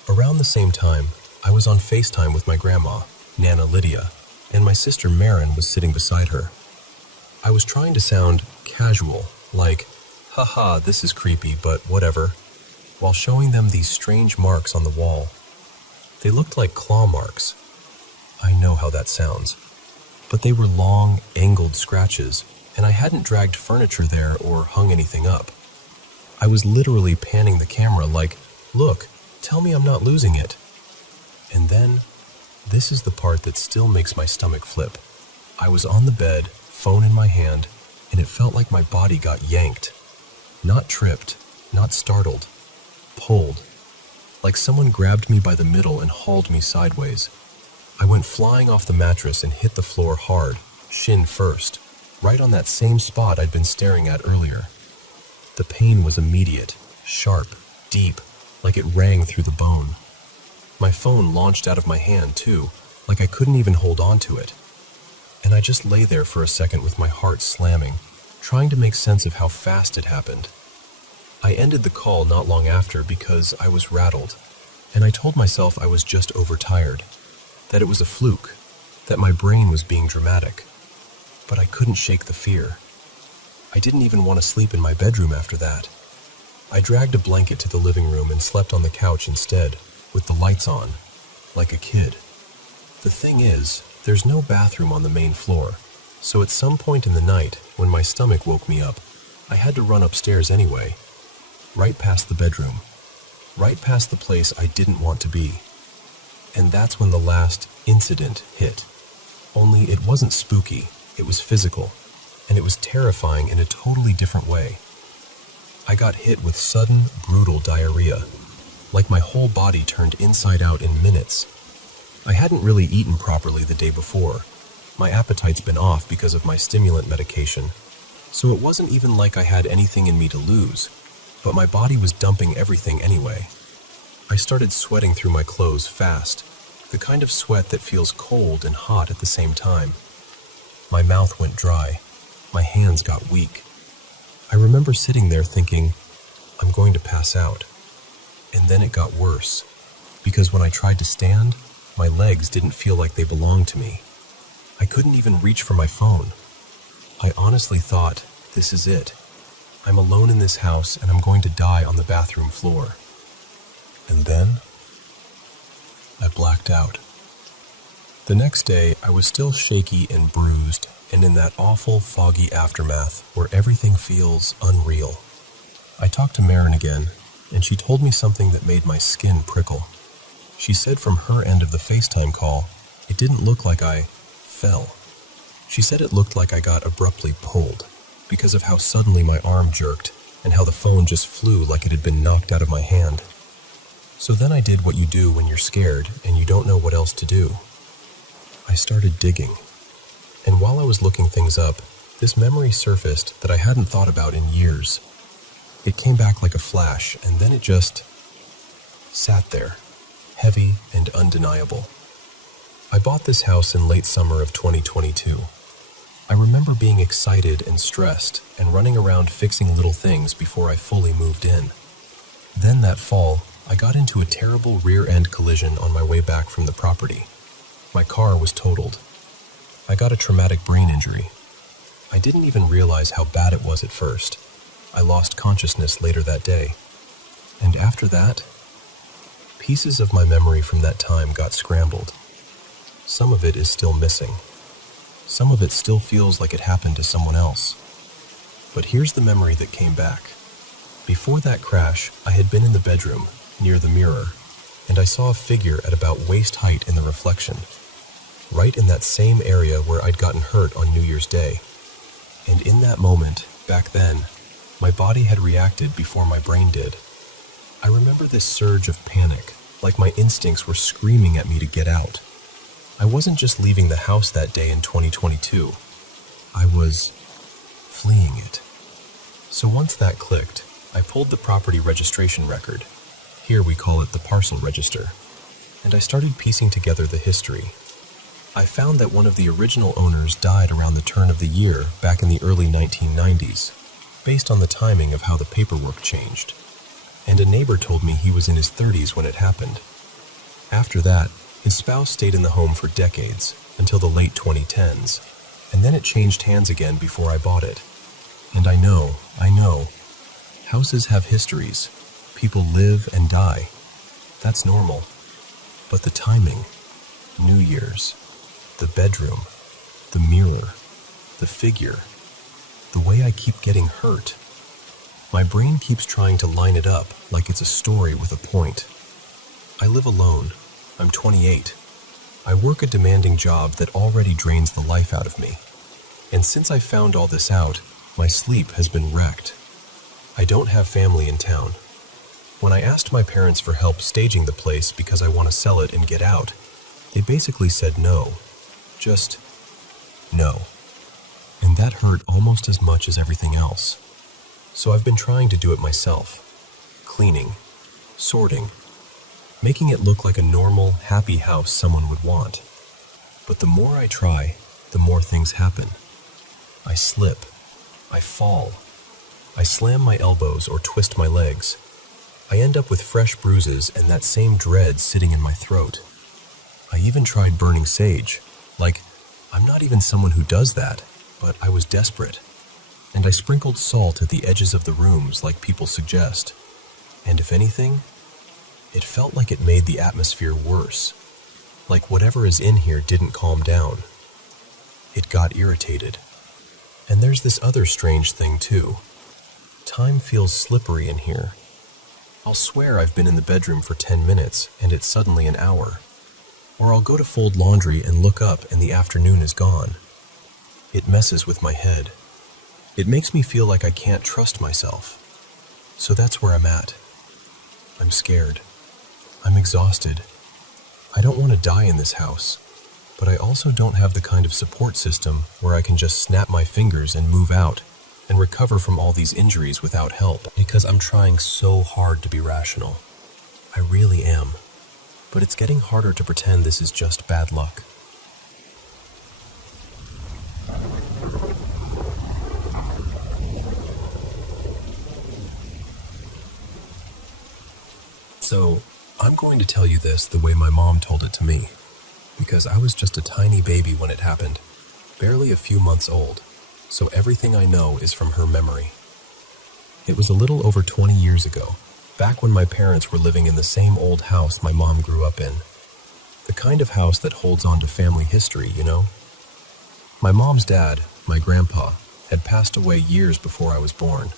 Around the same time, I was on FaceTime with my grandma, Nana Lydia, and my sister Marin was sitting beside her. I was trying to sound casual, like, haha, this is creepy, but whatever, while showing them these strange marks on the wall. They looked like claw marks. I know how that sounds. But they were long, angled scratches, and I hadn't dragged furniture there or hung anything up. I was literally panning the camera like, look, tell me I'm not losing it. And then, this is the part that still makes my stomach flip. I was on the bed, phone in my hand, and it felt like my body got yanked. Not tripped, not startled, pulled. Like someone grabbed me by the middle and hauled me sideways. I went flying off the mattress and hit the floor hard, shin first, right on that same spot I'd been staring at earlier. The pain was immediate, sharp, deep, like it rang through the bone. My phone launched out of my hand too, like I couldn't even hold on to it. And I just lay there for a second with my heart slamming, trying to make sense of how fast it happened. I ended the call not long after because I was rattled, and I told myself I was just overtired, that it was a fluke, that my brain was being dramatic. But I couldn't shake the fear. I didn't even want to sleep in my bedroom after that. I dragged a blanket to the living room and slept on the couch instead, with the lights on, like a kid. The thing is, there's no bathroom on the main floor, so at some point in the night, when my stomach woke me up, I had to run upstairs anyway, right past the bedroom, right past the place I didn't want to be. And that's when the last incident hit. Only it wasn't spooky, it was physical, and it was terrifying in a totally different way. I got hit with sudden, brutal diarrhea, like my whole body turned inside out in minutes. I hadn't really eaten properly the day before. My appetite's been off because of my stimulant medication, so it wasn't even like I had anything in me to lose, but my body was dumping everything anyway. I started sweating through my clothes fast, the kind of sweat that feels cold and hot at the same time. My mouth went dry. My hands got weak. I remember sitting there thinking, I'm going to pass out. And then it got worse, because when I tried to stand, my legs didn't feel like they belonged to me. I couldn't even reach for my phone. I honestly thought, this is it. I'm alone in this house and I'm going to die on the bathroom floor. And then, I blacked out. The next day, I was still shaky and bruised and in that awful, foggy aftermath where everything feels unreal. I talked to Marin again, and she told me something that made my skin prickle. She said from her end of the FaceTime call, it didn't look like I fell. She said it looked like I got abruptly pulled because of how suddenly my arm jerked and how the phone just flew like it had been knocked out of my hand. So then I did what you do when you're scared and you don't know what else to do. I started digging. And while I was looking things up, this memory surfaced that I hadn't thought about in years. It came back like a flash, and then it just sat there, heavy and undeniable. I bought this house in late summer of 2022. I remember being excited and stressed and running around fixing little things before I fully moved in. Then that fall, I got into a terrible rear-end collision on my way back from the property. My car was totaled. I got a traumatic brain injury. I didn't even realize how bad it was at first. I lost consciousness later that day. And after that, pieces of my memory from that time got scrambled. Some of it is still missing. Some of it still feels like it happened to someone else. But here's the memory that came back. Before that crash, I had been in the bedroom, near the mirror, and I saw a figure at about waist height in the reflection, right in that same area where I'd gotten hurt on New Year's Day. And in that moment, back then, my body had reacted before my brain did. I remember this surge of panic, like my instincts were screaming at me to get out. I wasn't just leaving the house that day in 2022. I was fleeing it. So once that clicked, I pulled the property registration record. Here we call it the parcel register. And I started piecing together the history. I found that one of the original owners died around the turn of the year back in the early 1990s, based on the timing of how the paperwork changed. And a neighbor told me he was in his 30s when it happened. After that, his spouse stayed in the home for decades, until the late 2010s, and then it changed hands again before I bought it. And I know, houses have histories. People live and die. That's normal. But the timing, New Year's, the bedroom, the mirror, the figure, the way I keep getting hurt. My brain keeps trying to line it up like it's a story with a point. I live alone. I'm 28. I work a demanding job that already drains the life out of me. And since I found all this out, my sleep has been wrecked. I don't have family in town. When I asked my parents for help staging the place because I want to sell it and get out, they basically said no. Just no. And that hurt almost as much as everything else. So I've been trying to do it myself. Cleaning, sorting, making it look like a normal, happy house someone would want. But the more I try, the more things happen. I slip. I fall. I slam my elbows or twist my legs. I end up with fresh bruises and that same dread sitting in my throat. I even tried burning sage. Like, I'm not even someone who does that, but I was desperate. And I sprinkled salt at the edges of the rooms like people suggest. And if anything, it felt like it made the atmosphere worse. Like whatever is in here didn't calm down. It got irritated. And there's this other strange thing too. Time feels slippery in here. I'll swear I've been in the bedroom for 10 minutes and it's suddenly an hour. Or I'll go to fold laundry and look up and the afternoon is gone. It messes with my head. It makes me feel like I can't trust myself. So that's where I'm at. I'm scared. I'm exhausted. I don't want to die in this house, but I also don't have the kind of support system where I can just snap my fingers and move out and recover from all these injuries without help, because I'm trying so hard to be rational. I really am. But it's getting harder to pretend this is just bad luck. So, I'm going to tell you this the way my mom told it to me, because I was just a tiny baby when it happened. barely a few months old, so everything I know is from her memory. It was a little over 20 years ago, back when my parents were living in the same old house my mom grew up in. The kind of house that holds on to family history, you know? My mom's dad, my grandpa, had passed away years before I was born.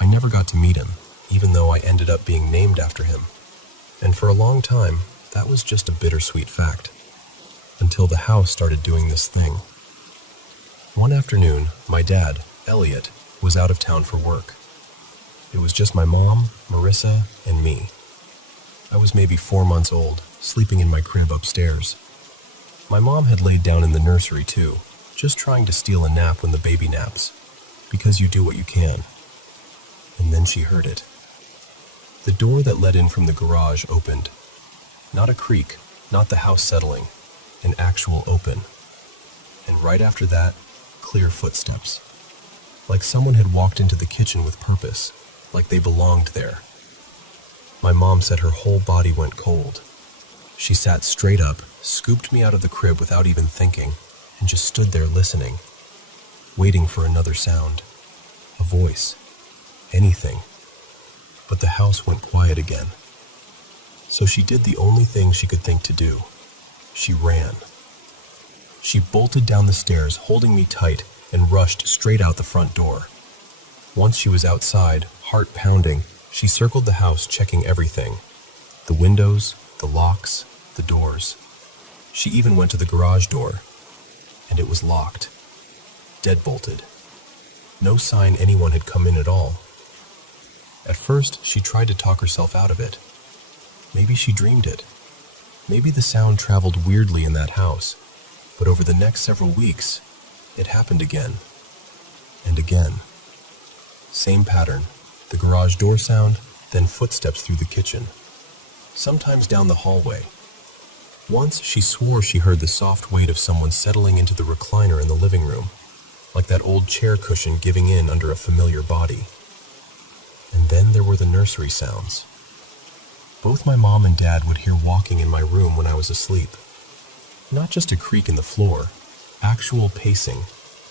I never got to meet him, even though I ended up being named after him. And for a long time, that was just a bittersweet fact. Until the house started doing this thing. One afternoon, my dad, Elliot, was out of town for work. It was just my mom, Marissa, and me. I was maybe 4 months old, sleeping in my crib upstairs. My mom had laid down in the nursery too, just trying to steal a nap when the baby naps, because you do what you can. And then she heard it. The door that led in from the garage opened. Not a creak, not the house settling, an actual open. And right after that, clear footsteps. Like someone had walked into the kitchen with purpose, like they belonged there. My mom said her whole body went cold. She sat straight up, scooped me out of the crib without even thinking, and just stood there listening, waiting for another sound, a voice, anything. But the house went quiet again. So she did the only thing she could think to do. She ran. She bolted down the stairs, holding me tight, and rushed straight out the front door. Once she was outside, heart pounding, she circled the house, checking everything. The windows, the locks, the doors. She even went to the garage door, and it was locked. Deadbolted. No sign anyone had come in at all. At first, she tried to talk herself out of it. Maybe she dreamed it. Maybe the sound traveled weirdly in that house. But over the next several weeks, it happened again. And again. Same pattern. The garage door sound, then footsteps through the kitchen. Sometimes down the hallway. Once she swore she heard the soft weight of someone settling into the recliner in the living room, like that old chair cushion giving in under a familiar body. And then there were the nursery sounds. Both my mom and dad would hear walking in my room when I was asleep. Not just a creak in the floor, actual pacing,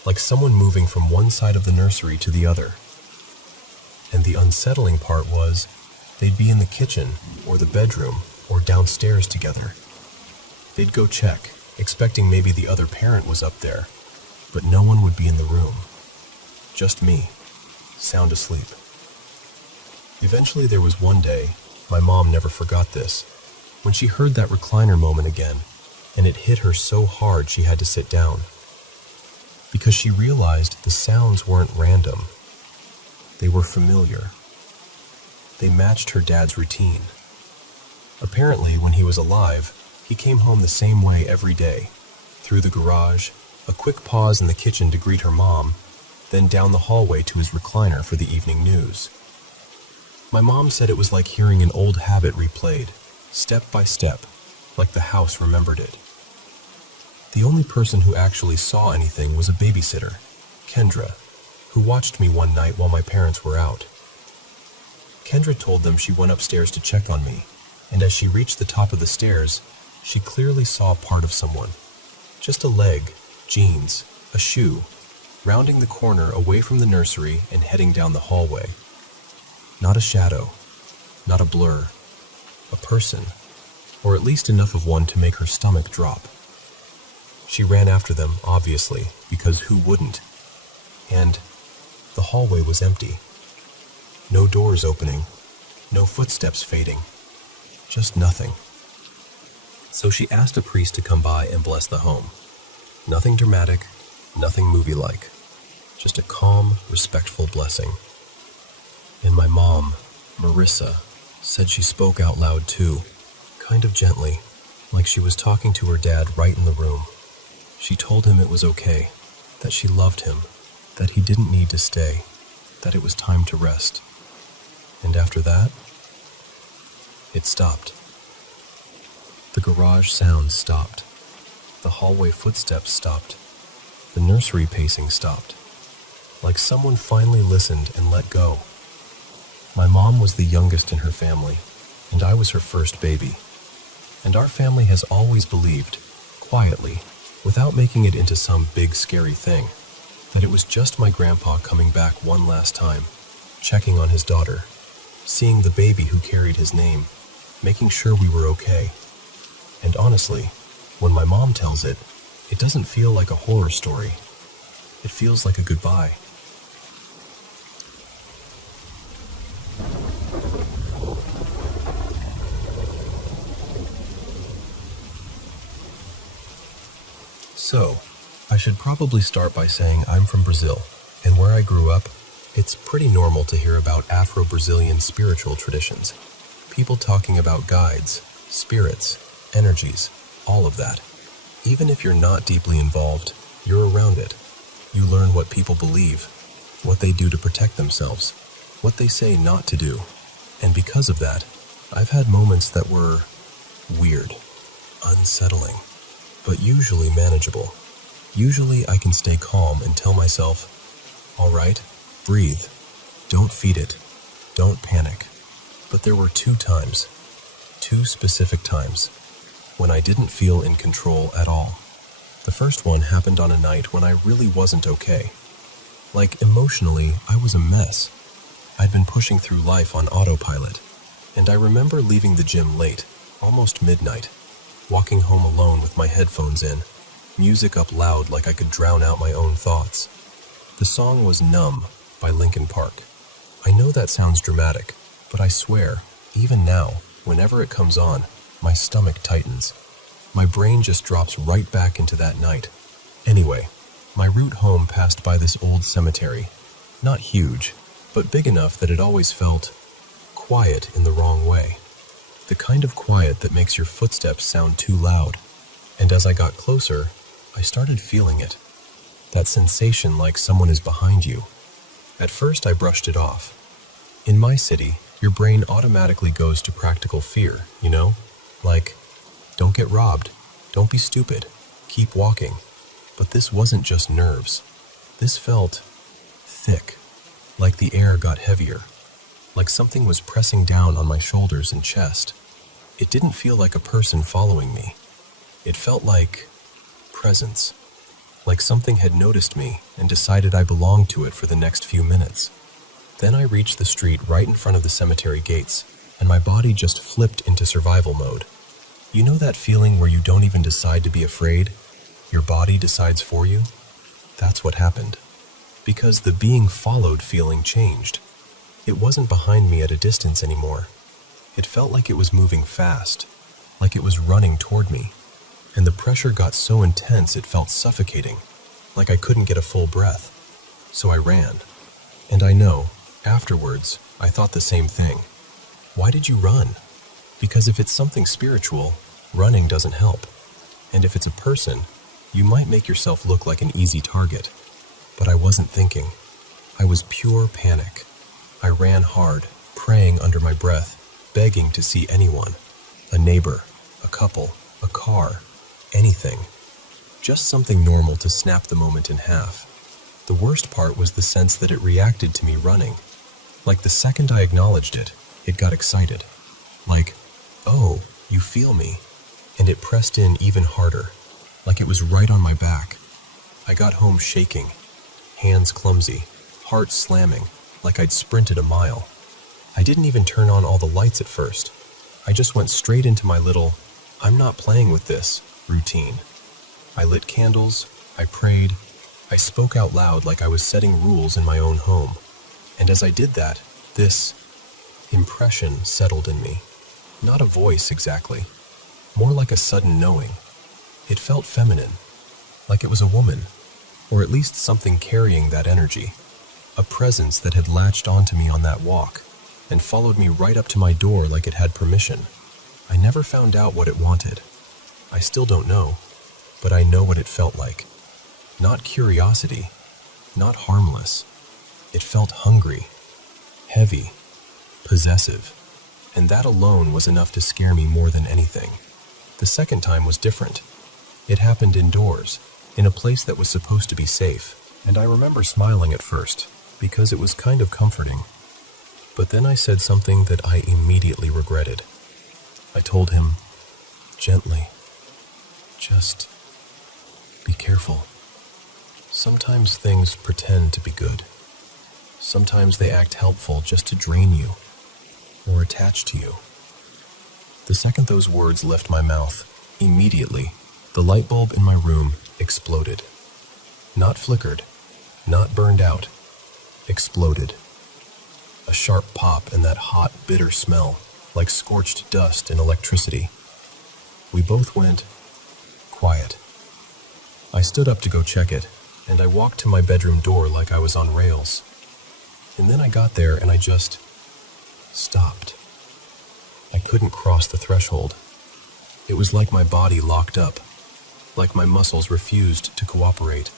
like someone moving from one side of the nursery to the other. And the unsettling part was, they'd be in the kitchen, or the bedroom, or downstairs together. They'd go check, expecting maybe the other parent was up there, but no one would be in the room. Just me, sound asleep. Eventually there was one day, my mom never forgot this, when she heard that recliner moment again, and it hit her so hard she had to sit down. Because she realized the sounds weren't random. They were familiar. They matched her dad's routine. Apparently, when he was alive, he came home the same way every day, through the garage, a quick pause in the kitchen to greet her mom, then down the hallway to his recliner for the evening news. My mom said it was like hearing an old habit replayed, step by step, like the house remembered it. The only person who actually saw anything was a babysitter, Kendra, who watched me one night while my parents were out. Kendra told them she went upstairs to check on me, and as she reached the top of the stairs, she clearly saw part of someone. Just a leg, jeans, a shoe, rounding the corner away from the nursery and heading down the hallway. Not a shadow, not a blur, a person, or at least enough of one to make her stomach drop. She ran after them, obviously, because who wouldn't? And the hallway was empty. No doors opening, no footsteps fading, just nothing. So she asked a priest to come by and bless the home. Nothing dramatic, nothing movie-like, just a calm, respectful blessing. And my mom, Marissa, said she spoke out loud too, kind of gently, like she was talking to her dad right in the room. She told him it was okay, that she loved him, that he didn't need to stay, that it was time to rest. And after that, it stopped. The garage sounds stopped. The hallway footsteps stopped. The nursery pacing stopped. Like someone finally listened and let go. My mom was the youngest in her family, and I was her first baby. And our family has always believed, quietly, without making it into some big scary thing, that it was just my grandpa coming back one last time, checking on his daughter, seeing the baby who carried his name, making sure we were okay. And honestly, when my mom tells it, it doesn't feel like a horror story. It feels like a goodbye. So, I should probably start by saying I'm from Brazil, and where I grew up, it's pretty normal to hear about Afro-Brazilian spiritual traditions. People talking about guides, spirits, energies, all of that. Even if you're not deeply involved, you're around it. You learn what people believe, what they do to protect themselves, what they say not to do. And because of that, I've had moments that were weird, unsettling, but usually manageable. Usually I can stay calm and tell myself, all right, breathe, don't feed it, don't panic. But there were two specific times, when I didn't feel in control at all. The first one happened on a night when I really wasn't okay. Like, emotionally, I was a mess. I'd been pushing through life on autopilot, and I remember leaving the gym late, almost midnight, walking home alone with my headphones in, music up loud like I could drown out my own thoughts. The song was Numb by Linkin Park. I know that sounds dramatic, but I swear, even now, whenever it comes on, my stomach tightens. My brain just drops right back into that night. Anyway, my route home passed by this old cemetery. Not huge, but big enough that it always felt quiet in the wrong way. The kind of quiet that makes your footsteps sound too loud. And as I got closer, I started feeling it. That sensation like someone is behind you. At first I brushed it off. In my city, your brain automatically goes to practical fear, you know? Like, don't get robbed, don't be stupid, keep walking. But this wasn't just nerves. This felt thick, like the air got heavier, like something was pressing down on my shoulders and chest. It didn't feel like a person following me. It felt like presence, like something had noticed me and decided I belonged to it for the next few minutes. Then I reached the street right in front of the cemetery gates, and my body just flipped into survival mode. You know that feeling where you don't even decide to be afraid? Your body decides for you? That's what happened. Because the being followed feeling changed. It wasn't behind me at a distance anymore. It felt like it was moving fast, like it was running toward me. And the pressure got so intense it felt suffocating, like I couldn't get a full breath. So I ran. And I know, afterwards, I thought the same thing. Why did you run? Because if it's something spiritual, running doesn't help. And if it's a person, you might make yourself look like an easy target. But I wasn't thinking. I was pure panic. I ran hard, praying under my breath, begging to see anyone. A neighbor, a couple, a car, anything. Just something normal to snap the moment in half. The worst part was the sense that it reacted to me running. Like the second I acknowledged it, it got excited. Like, oh, you feel me. And it pressed in even harder, like it was right on my back. I got home shaking, hands clumsy, heart slamming, like I'd sprinted a mile. I didn't even turn on all the lights at first. I just went straight into my little, I'm not playing with this, routine. I lit candles, I prayed, I spoke out loud like I was setting rules in my own home. And as I did that, this impression settled in me. Not a voice exactly, more like a sudden knowing. It felt feminine, like it was a woman, or at least something carrying that energy. A presence that had latched onto me on that walk and followed me right up to my door like it had permission. I never found out what it wanted. I still don't know, but I know what it felt like. Not curiosity, not harmless. It felt hungry, heavy, possessive, and that alone was enough to scare me more than anything. The second time was different. It happened indoors, in a place that was supposed to be safe, and I remember smiling at first, because it was kind of comforting. But then I said something that I immediately regretted. I told him, gently, just Be careful. Sometimes things pretend to be good. Sometimes they act helpful just to drain you or attach to you. The second those words left my mouth, immediately, the light bulb in my room exploded. Not flickered, not burned out, exploded. A sharp pop and that hot, bitter smell, like scorched dust and electricity. We both went quiet. I stood up to go check it, and I walked to my bedroom door like I was on rails. And then I got there and I just stopped. I couldn't cross the threshold. It was like my body locked up, like my muscles refused to cooperate.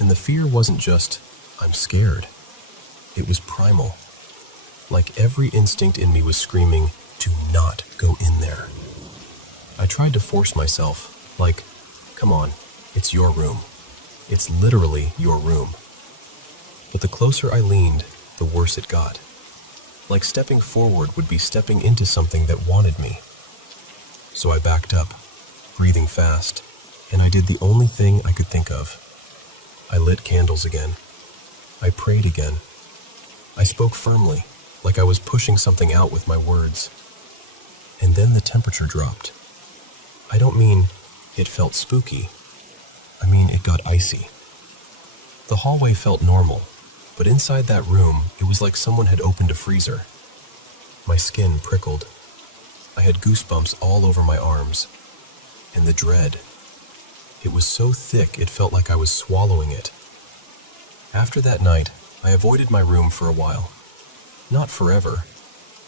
And the fear wasn't just, I'm scared. It was primal. Like every instinct in me was screaming, do not go in there. I tried to force myself, like, come on, it's your room. It's literally your room. But the closer I leaned, the worse it got. Like stepping forward would be stepping into something that wanted me. So I backed up, breathing fast, and I did the only thing I could think of. I lit candles again. I prayed again. I spoke firmly, like I was pushing something out with my words. And then the temperature dropped. I don't mean it felt spooky. I mean it got icy. The hallway felt normal, but inside that room, it was like someone had opened a freezer. My skin prickled. I had goosebumps all over my arms. And the dread. It was so thick it felt like I was swallowing it. After that night, I avoided my room for a while. Not forever,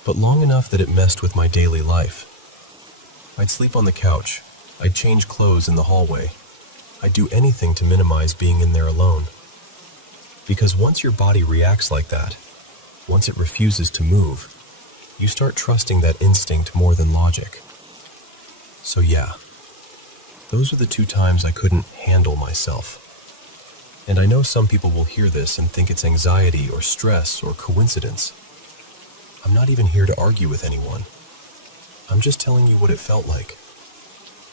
but long enough that it messed with my daily life. I'd sleep on the couch. I'd change clothes in the hallway. I'd do anything to minimize being in there alone. Because once your body reacts like that, once it refuses to move, you start trusting that instinct more than logic. So yeah, those are the 2 times I couldn't handle myself. And I know some people will hear this and think it's anxiety or stress or coincidence. I'm not even here to argue with anyone. I'm just telling you what it felt like.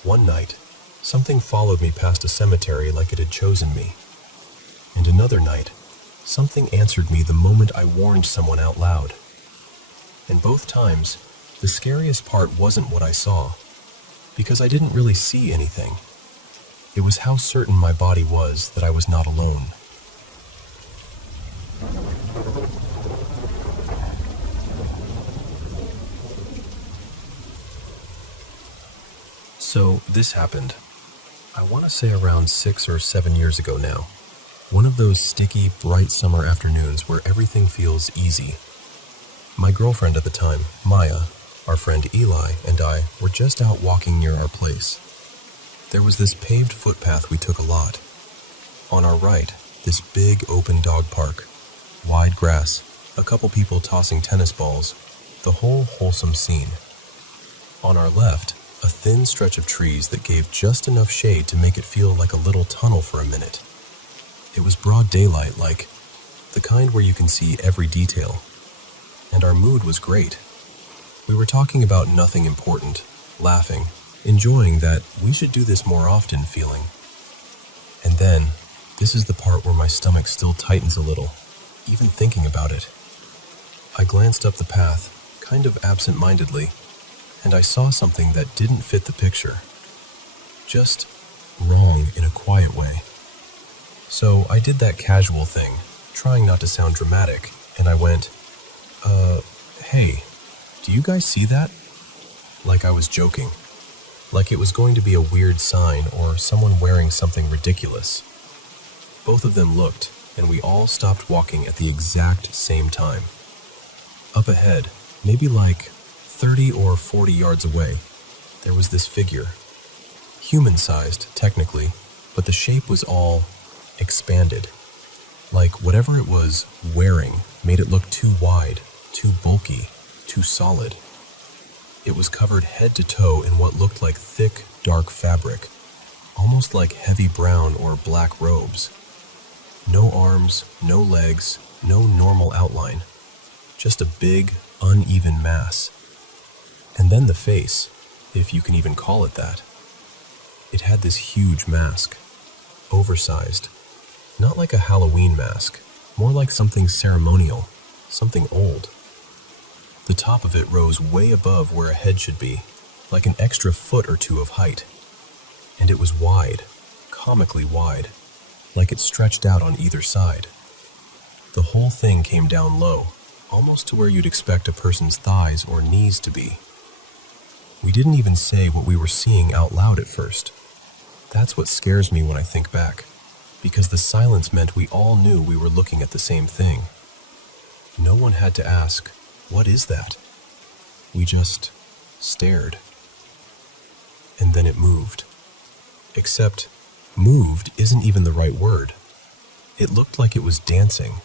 One night, something followed me past a cemetery like it had chosen me. And another night, something answered me the moment I warned someone out loud. And both times, the scariest part wasn't what I saw, because I didn't really see anything. It was how certain my body was that I was not alone. So this happened. I want to say around 6 or 7 years ago now. One of those sticky, bright summer afternoons where everything feels easy. My girlfriend at the time, Maya, our friend Eli, and I were just out walking near our place. There was this paved footpath we took a lot. On our right, this big open dog park. Wide grass, a couple people tossing tennis balls, the whole wholesome scene. On our left, a thin stretch of trees that gave just enough shade to make it feel like a little tunnel for a minute. It was broad daylight, like the kind where you can see every detail. And our mood was great. We were talking about nothing important, laughing, enjoying that we should do this more often feeling. And then, this is the part where my stomach still tightens a little, even thinking about it. I glanced up the path, kind of absent-mindedly, and I saw something that didn't fit the picture. Just wrong in a quiet way. So I did that casual thing, trying not to sound dramatic, and I went, hey, do you guys see that? Like I was joking. Like it was going to be a weird sign or someone wearing something ridiculous. Both of them looked, and we all stopped walking at the exact same time. Up ahead, maybe like 30 or 40 yards away, there was this figure. Human-sized, technically, but the shape was all expanded. Like whatever it was wearing made it look too wide, too bulky, too solid. It was covered head to toe in what looked like thick, dark fabric, almost like heavy brown or black robes. No arms, no legs, no normal outline, just a big, uneven mass. And then the face, if you can even call it that. It had this huge mask, oversized. Not like a Halloween mask, more like something ceremonial, something old. The top of it rose way above where a head should be, like an extra foot or two of height. And it was wide, comically wide, like it stretched out on either side. The whole thing came down low, almost to where you'd expect a person's thighs or knees to be. We didn't even say what we were seeing out loud at first. That's what scares me when I think back, because the silence meant we all knew we were looking at the same thing. No one had to ask, "What is that?" We just stared. And then it moved. Except, moved isn't even the right word. It looked like it was dancing,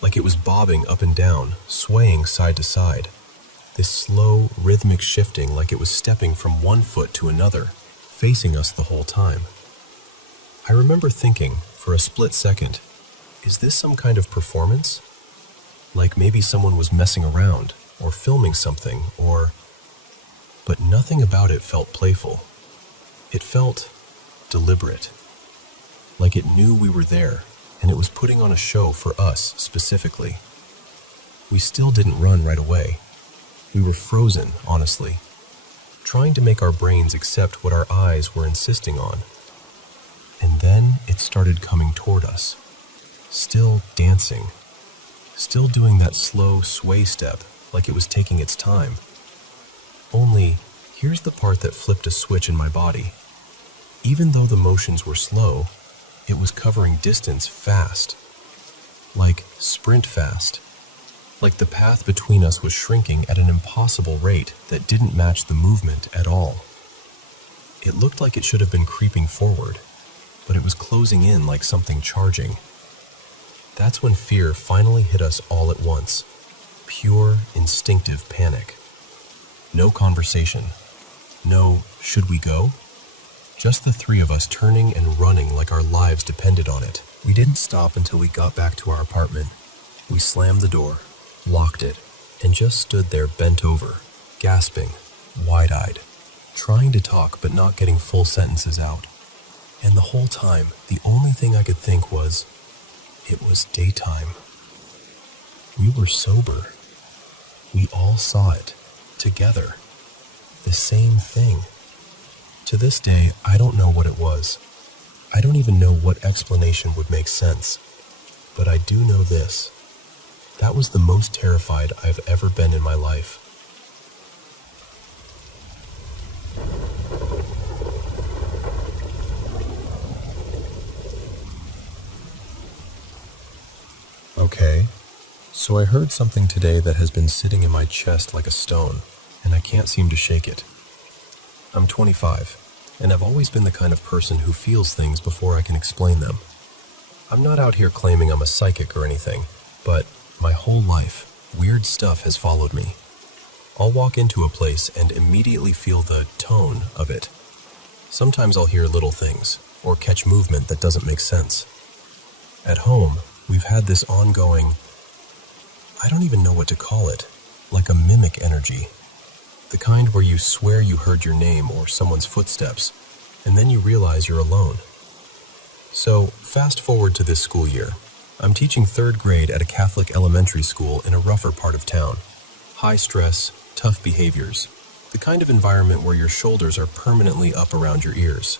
like it was bobbing up and down, swaying side to side. This slow, rhythmic shifting like it was stepping from one foot to another, facing us the whole time. I remember thinking, for a split second, is this some kind of performance? Like maybe someone was messing around, or filming something, or... But nothing about it felt playful. It felt deliberate. Like it knew we were there, and it was putting on a show for us specifically. We still didn't run right away. We were frozen, honestly, trying to make our brains accept what our eyes were insisting on. And then it started coming toward us, still dancing, still doing that slow sway step like it was taking its time. Only, here's the part that flipped a switch in my body. Even though the motions were slow, it was covering distance fast, like sprint fast. Like the path between us was shrinking at an impossible rate that didn't match the movement at all. It looked like it should have been creeping forward, but it was closing in like something charging. That's when fear finally hit us all at once. Pure, instinctive panic. No conversation. No, should we go? Just the three of us turning and running like our lives depended on it. We didn't stop until we got back to our apartment. We slammed the door, locked it, and just stood there bent over, gasping, wide-eyed, trying to talk but not getting full sentences out. And the whole time, the only thing I could think was, it was daytime. We were sober. We all saw it, together, the same thing. To this day, I don't know what it was. I don't even know what explanation would make sense. But I do know this. That was the most terrified I've ever been in my life. Okay, so I heard something today that has been sitting in my chest like a stone, and I can't seem to shake it. I'm 25, and I've always been the kind of person who feels things before I can explain them. I'm not out here claiming I'm a psychic or anything, but my whole life, weird stuff has followed me. I'll walk into a place and immediately feel the tone of it. Sometimes I'll hear little things, or catch movement that doesn't make sense. At home, we've had this ongoing, I don't even know what to call it, like a mimic energy. The kind where you swear you heard your name or someone's footsteps, and then you realize you're alone. So, fast forward to this school year. I'm teaching 3rd grade at a Catholic elementary school in a rougher part of town. High stress, tough behaviors, the kind of environment where your shoulders are permanently up around your ears.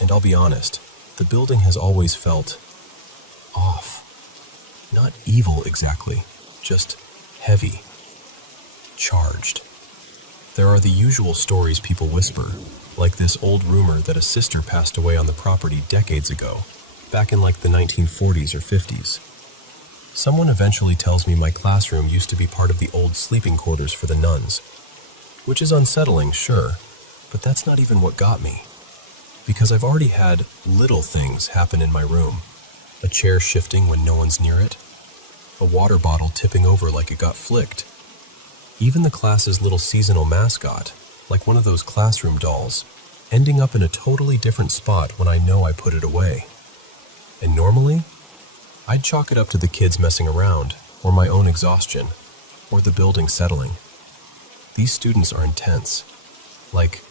And I'll be honest, the building has always felt off. Not evil exactly, just heavy, charged. There are the usual stories people whisper, like this old rumor that a sister passed away on the property decades ago, back in like the 1940s or 50s. Someone eventually tells me my classroom used to be part of the old sleeping quarters for the nuns, which is unsettling, sure, but that's not even what got me. Because I've already had little things happen in my room. A chair shifting when no one's near it, a water bottle tipping over like it got flicked. Even the class's little seasonal mascot, like one of those classroom dolls, ending up in a totally different spot when I know I put it away. And normally, I'd chalk it up to the kids messing around, or my own exhaustion, or the building settling. These students are intense. Like,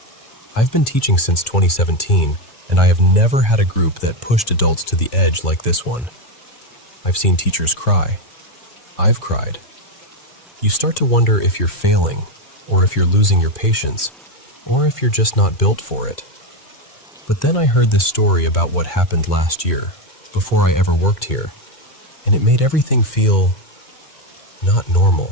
I've been teaching since 2017, And I have never had a group that pushed adults to the edge like this one. I've seen teachers cry. I've cried. You start to wonder if you're failing, or if you're losing your patience, or if you're just not built for it. But then I heard this story about what happened last year, before I ever worked here, and it made everything feel not normal.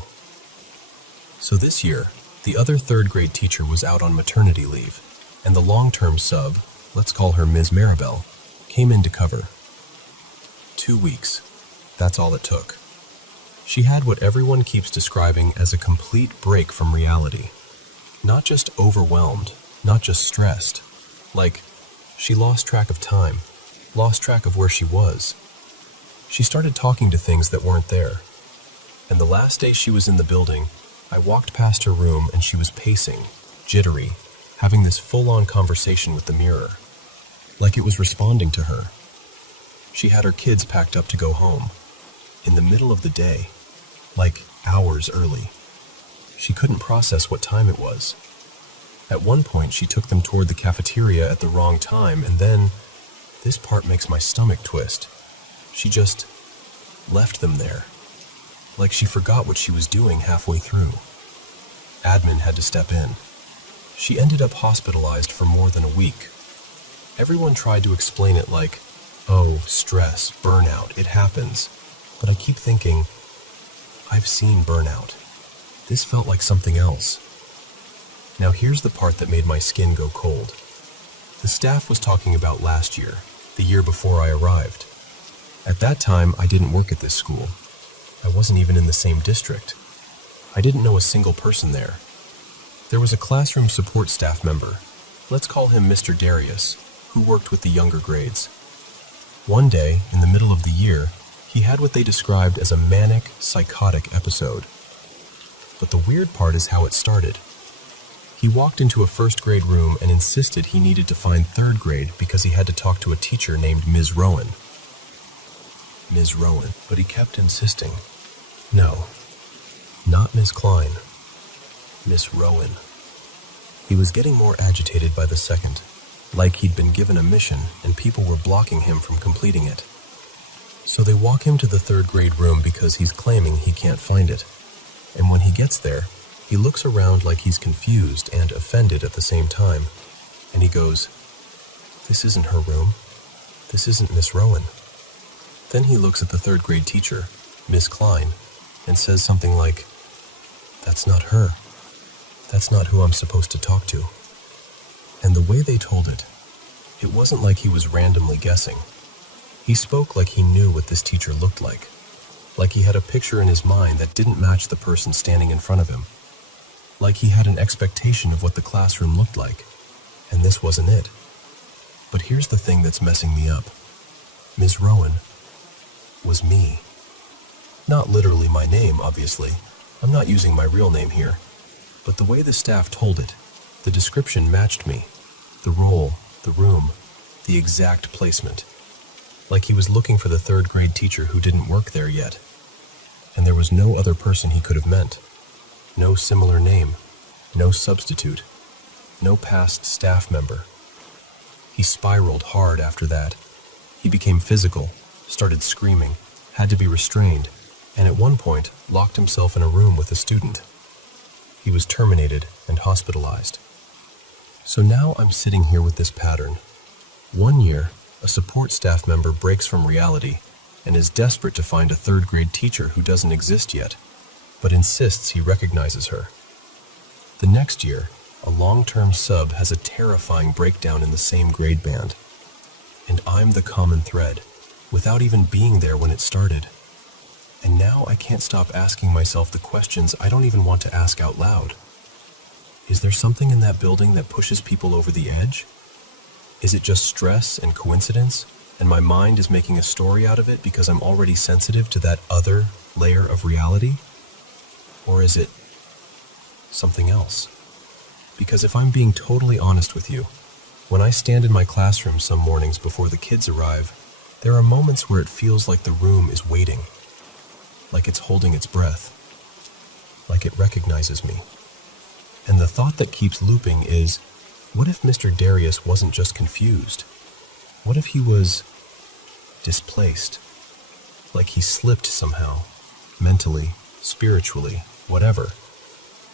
So this year, the other third grade teacher was out on maternity leave, and the long-term sub, let's call her Ms. Maribel, came in to cover. 2 weeks. That's all it took. She had what everyone keeps describing as a complete break from reality. Not just overwhelmed, not just stressed. Like, she lost track of time, lost track of where she was. She started talking to things that weren't there. And the last day she was in the building, I walked past her room and she was pacing, jittery, having this full-on conversation with the mirror, like it was responding to her. She had her kids packed up to go home, in the middle of the day, like hours early. She couldn't process what time it was. At one point, she took them toward the cafeteria at the wrong time, and then, this part makes my stomach twist, she just left them there, like she forgot what she was doing halfway through. Admin had to step in. She ended up hospitalized for more than a week. Everyone tried to explain it like, oh, stress, burnout, it happens. But I keep thinking, I've seen burnout. This felt like something else. Now here's the part that made my skin go cold. The staff was talking about last year, the year before I arrived. At that time, I didn't work at this school. I wasn't even in the same district. I didn't know a single person there. There was a classroom support staff member, let's call him Mr. Darius, who worked with the younger grades. One day, in the middle of the year, he had what they described as a manic, psychotic episode. But the weird part is how it started. He walked into a first grade room and insisted he needed to find third grade because he had to talk to a teacher named Ms. Rowan. Ms. Rowan, but he kept insisting. No, not Ms. Klein. Miss Rowan. He was getting more agitated by the second, like he'd been given a mission and people were blocking him from completing it. So they walk him to the third grade room because he's claiming he can't find it. And when he gets there, he looks around like he's confused and offended at the same time. And he goes, "This isn't her room. This isn't Miss Rowan." Then he looks at the third grade teacher, Miss Klein, and says something like, "That's not her. That's not who I'm supposed to talk to." And the way they told it, it wasn't like he was randomly guessing. He spoke like he knew what this teacher looked like he had a picture in his mind that didn't match the person standing in front of him, like he had an expectation of what the classroom looked like, and this wasn't it. But here's the thing that's messing me up. Ms. Rowan was me. Not literally my name, obviously. I'm not using my real name here. But the way the staff told it, the description matched me. The role, the room, the exact placement. Like he was looking for the third grade teacher who didn't work there yet. And there was no other person he could have meant. No similar name, no substitute, no past staff member. He spiraled hard after that. He became physical, started screaming, had to be restrained, and at one point locked himself in a room with a student. He was terminated and hospitalized. So now I'm sitting here with this pattern. 1 year, a support staff member breaks from reality and is desperate to find a third grade teacher who doesn't exist yet, but insists he recognizes her. The next year, a long-term sub has a terrifying breakdown in the same grade band. And I'm the common thread, without even being there when it started. And now I can't stop asking myself the questions I don't even want to ask out loud. Is there something in that building that pushes people over the edge? Is it just stress and coincidence, and my mind is making a story out of it because I'm already sensitive to that other layer of reality? Or is it something else? Because if I'm being totally honest with you, when I stand in my classroom some mornings before the kids arrive, there are moments where it feels like the room is waiting, like it's holding its breath, like it recognizes me. And the thought that keeps looping is, what if Mr. Darius wasn't just confused? What if he was displaced? Like he slipped somehow, mentally, spiritually, whatever,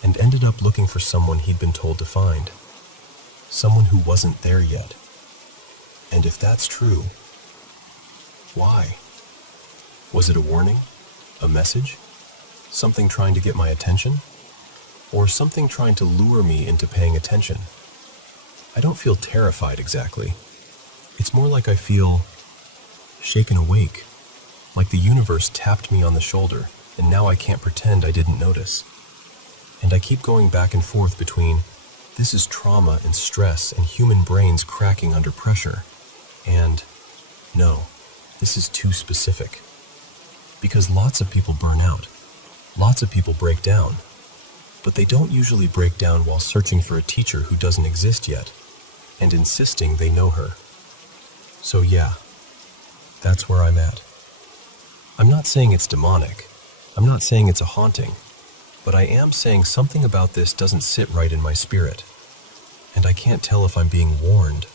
and ended up looking for someone he'd been told to find. Someone who wasn't there yet. And if that's true, why? Was it a warning? A message? Something trying to get my attention? Or something trying to lure me into paying attention? I don't feel terrified exactly. It's more like I feel shaken awake, like the universe tapped me on the shoulder, and now I can't pretend I didn't notice. And I keep going back and forth between this is trauma and stress and human brains cracking under pressure, and no, this is too specific. Because lots of people burn out, lots of people break down, but they don't usually break down while searching for a teacher who doesn't exist yet, and insisting they know her. So yeah, that's where I'm at. I'm not saying it's demonic. I'm not saying it's a haunting. But I am saying something about this doesn't sit right in my spirit. And I can't tell if I'm being warned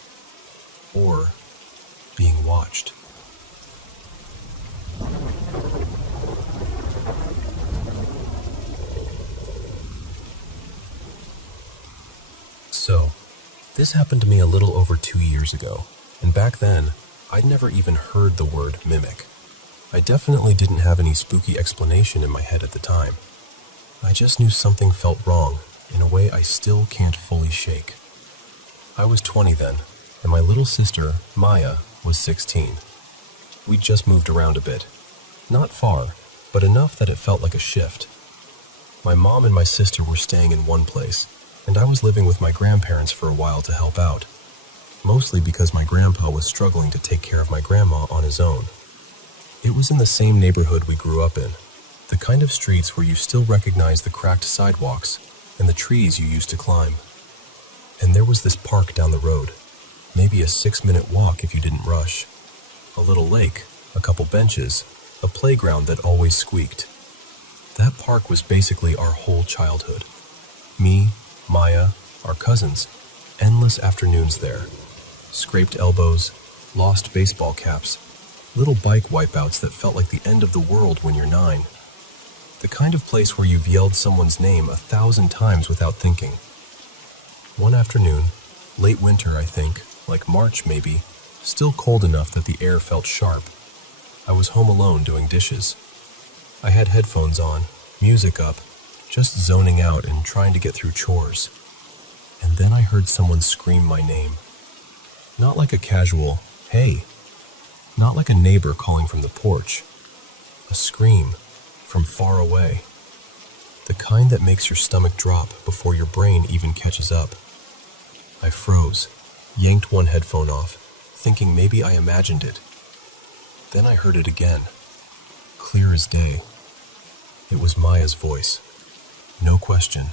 or being watched. So, this happened to me a little over 2 years ago. And back then, I'd never even heard the word mimic. I definitely didn't have any spooky explanation in my head at the time. I just knew something felt wrong in a way I still can't fully shake. I was 20 then, and my little sister, Maya, was 16. We'd just moved around a bit. Not far, but enough that it felt like a shift. My mom and my sister were staying in one place, and I was living with my grandparents for a while to help out. Mostly because my grandpa was struggling to take care of my grandma on his own. It was in the same neighborhood we grew up in, the kind of streets where you still recognize the cracked sidewalks and the trees you used to climb. And there was this park down the road, maybe a 6-minute walk if you didn't rush. A little lake, a couple benches, a playground that always squeaked. That park was basically our whole childhood. Me, Maya, our cousins, endless afternoons there. Scraped elbows, lost baseball caps, little bike wipeouts that felt like the end of the world when you're 9. The kind of place where you've yelled someone's name 1,000 times without thinking. One afternoon, late winter I think, like March maybe, still cold enough that the air felt sharp. I was home alone doing dishes. I had headphones on, music up, just zoning out and trying to get through chores. And then I heard someone scream my name. Not like a casual, hey. Not like a neighbor calling from the porch. A scream from far away. The kind that makes your stomach drop before your brain even catches up. I froze, yanked one headphone off, thinking maybe I imagined it. Then I heard it again, clear as day. It was Maya's voice. No question.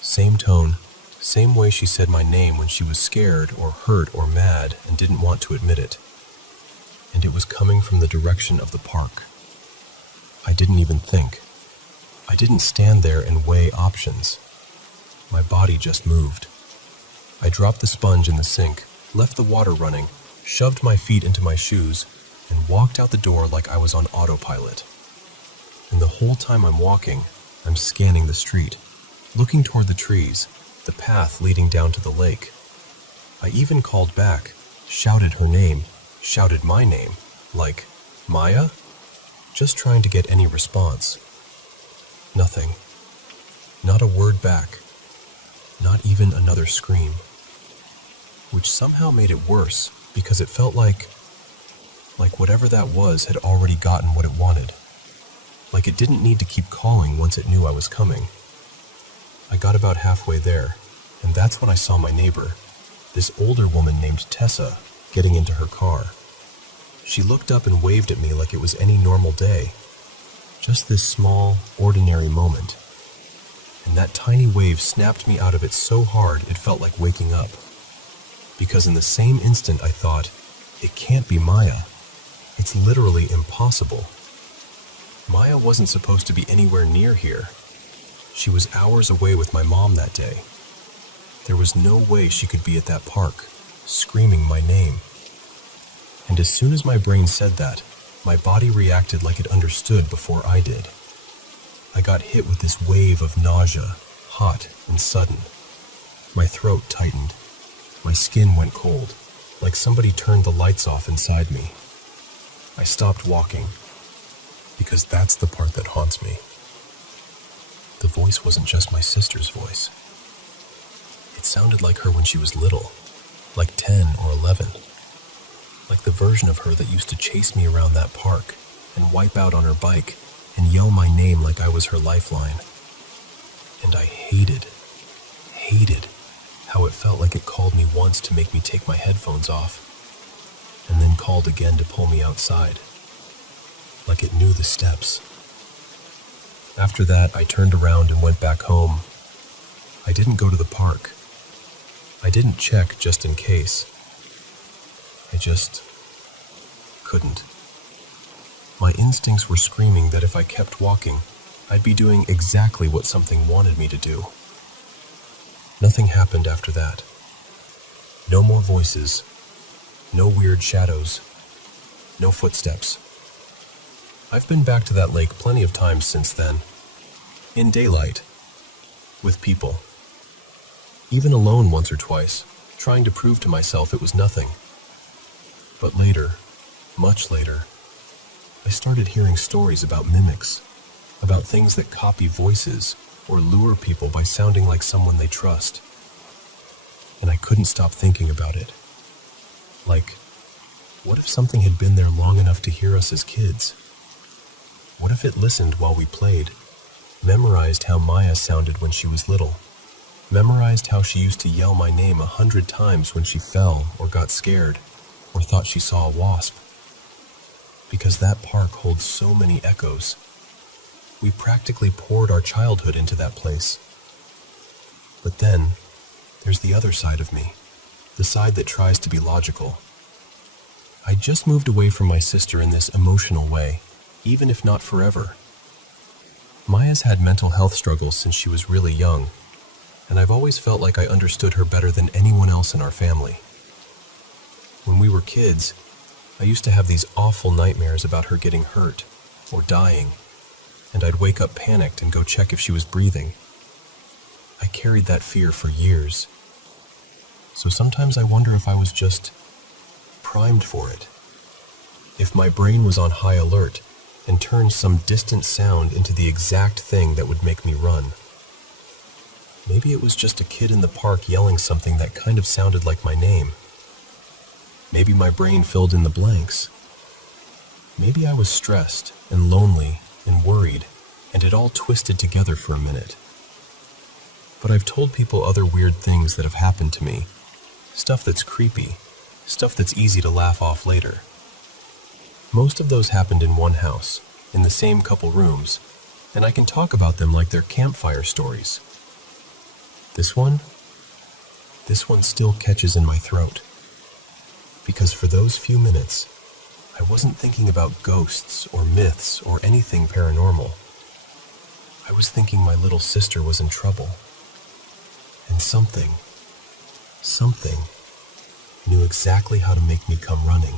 Same tone, same way she said my name when she was scared or hurt or mad and didn't want to admit it. And it was coming from the direction of the park. I didn't even think. I didn't stand there and weigh options. My body just moved. I dropped the sponge in the sink, left the water running, shoved my feet into my shoes, and walked out the door like I was on autopilot. And the whole time I'm walking, I'm scanning the street, looking toward the trees, the path leading down to the lake. I even called back, shouted her name, shouted my name, like, Maya? Just trying to get any response. Nothing. Not a word back. Not even another scream. Which somehow made it worse, because it felt like whatever that was had already gotten what it wanted. Like it didn't need to keep calling once it knew I was coming. I got about halfway there, and that's when I saw my neighbor, this older woman named Tessa, getting into her car. She looked up and waved at me like it was any normal day. Just this small, ordinary moment. And that tiny wave snapped me out of it so hard it felt like waking up. Because in the same instant I thought, it can't be Maya. It's literally impossible. Maya wasn't supposed to be anywhere near here. She was hours away with my mom that day. There was no way she could be at that park, screaming my name. And as soon as my brain said that, my body reacted like it understood before I did. I got hit with this wave of nausea, hot and sudden. My throat tightened. My skin went cold, like somebody turned the lights off inside me. I stopped walking, because that's the part that haunts me. The voice wasn't just my sister's voice. It sounded like her when she was little, like 10 or 11. Like the version of her that used to chase me around that park and wipe out on her bike and yell my name like I was her lifeline. And I hated how it felt like it called me once to make me take my headphones off, and then called again to pull me outside, like it knew the steps. After that, I turned around and went back home. I didn't go to the park. I didn't check just in case. I just couldn't. My instincts were screaming that if I kept walking, I'd be doing exactly what something wanted me to do. Nothing happened after that. No more voices. No weird shadows. No footsteps. I've been back to that lake plenty of times since then. In daylight. With people. Even alone once or twice, trying to prove to myself it was nothing. But later, much later, I started hearing stories about mimics, about things that copy voices or lure people by sounding like someone they trust. And I couldn't stop thinking about it. Like, what if something had been there long enough to hear us as kids? What if it listened while we played, memorized how Maya sounded when she was little, memorized how she used to yell my name 100 times when she fell or got scared or thought she saw a wasp? Because that park holds so many echoes. We practically poured our childhood into that place. But then, there's the other side of me, the side that tries to be logical. I just moved away from my sister in this emotional way, even if not forever. Maya's had mental health struggles since she was really young, and I've always felt like I understood her better than anyone else in our family. When we were kids, I used to have these awful nightmares about her getting hurt or dying, and I'd wake up panicked and go check if she was breathing. I carried that fear for years. So sometimes I wonder if I was just primed for it. If my brain was on high alert and turned some distant sound into the exact thing that would make me run. Maybe it was just a kid in the park yelling something that kind of sounded like my name. Maybe my brain filled in the blanks. Maybe I was stressed and lonely and worried, and it all twisted together for a minute. But I've told people other weird things that have happened to me. Stuff that's creepy. Stuff that's easy to laugh off later. Most of those happened in one house, in the same couple rooms, and I can talk about them like they're campfire stories. This one still catches in my throat. Because for those few minutes, I wasn't thinking about ghosts or myths or anything paranormal. I was thinking my little sister was in trouble. And something knew exactly how to make me come running.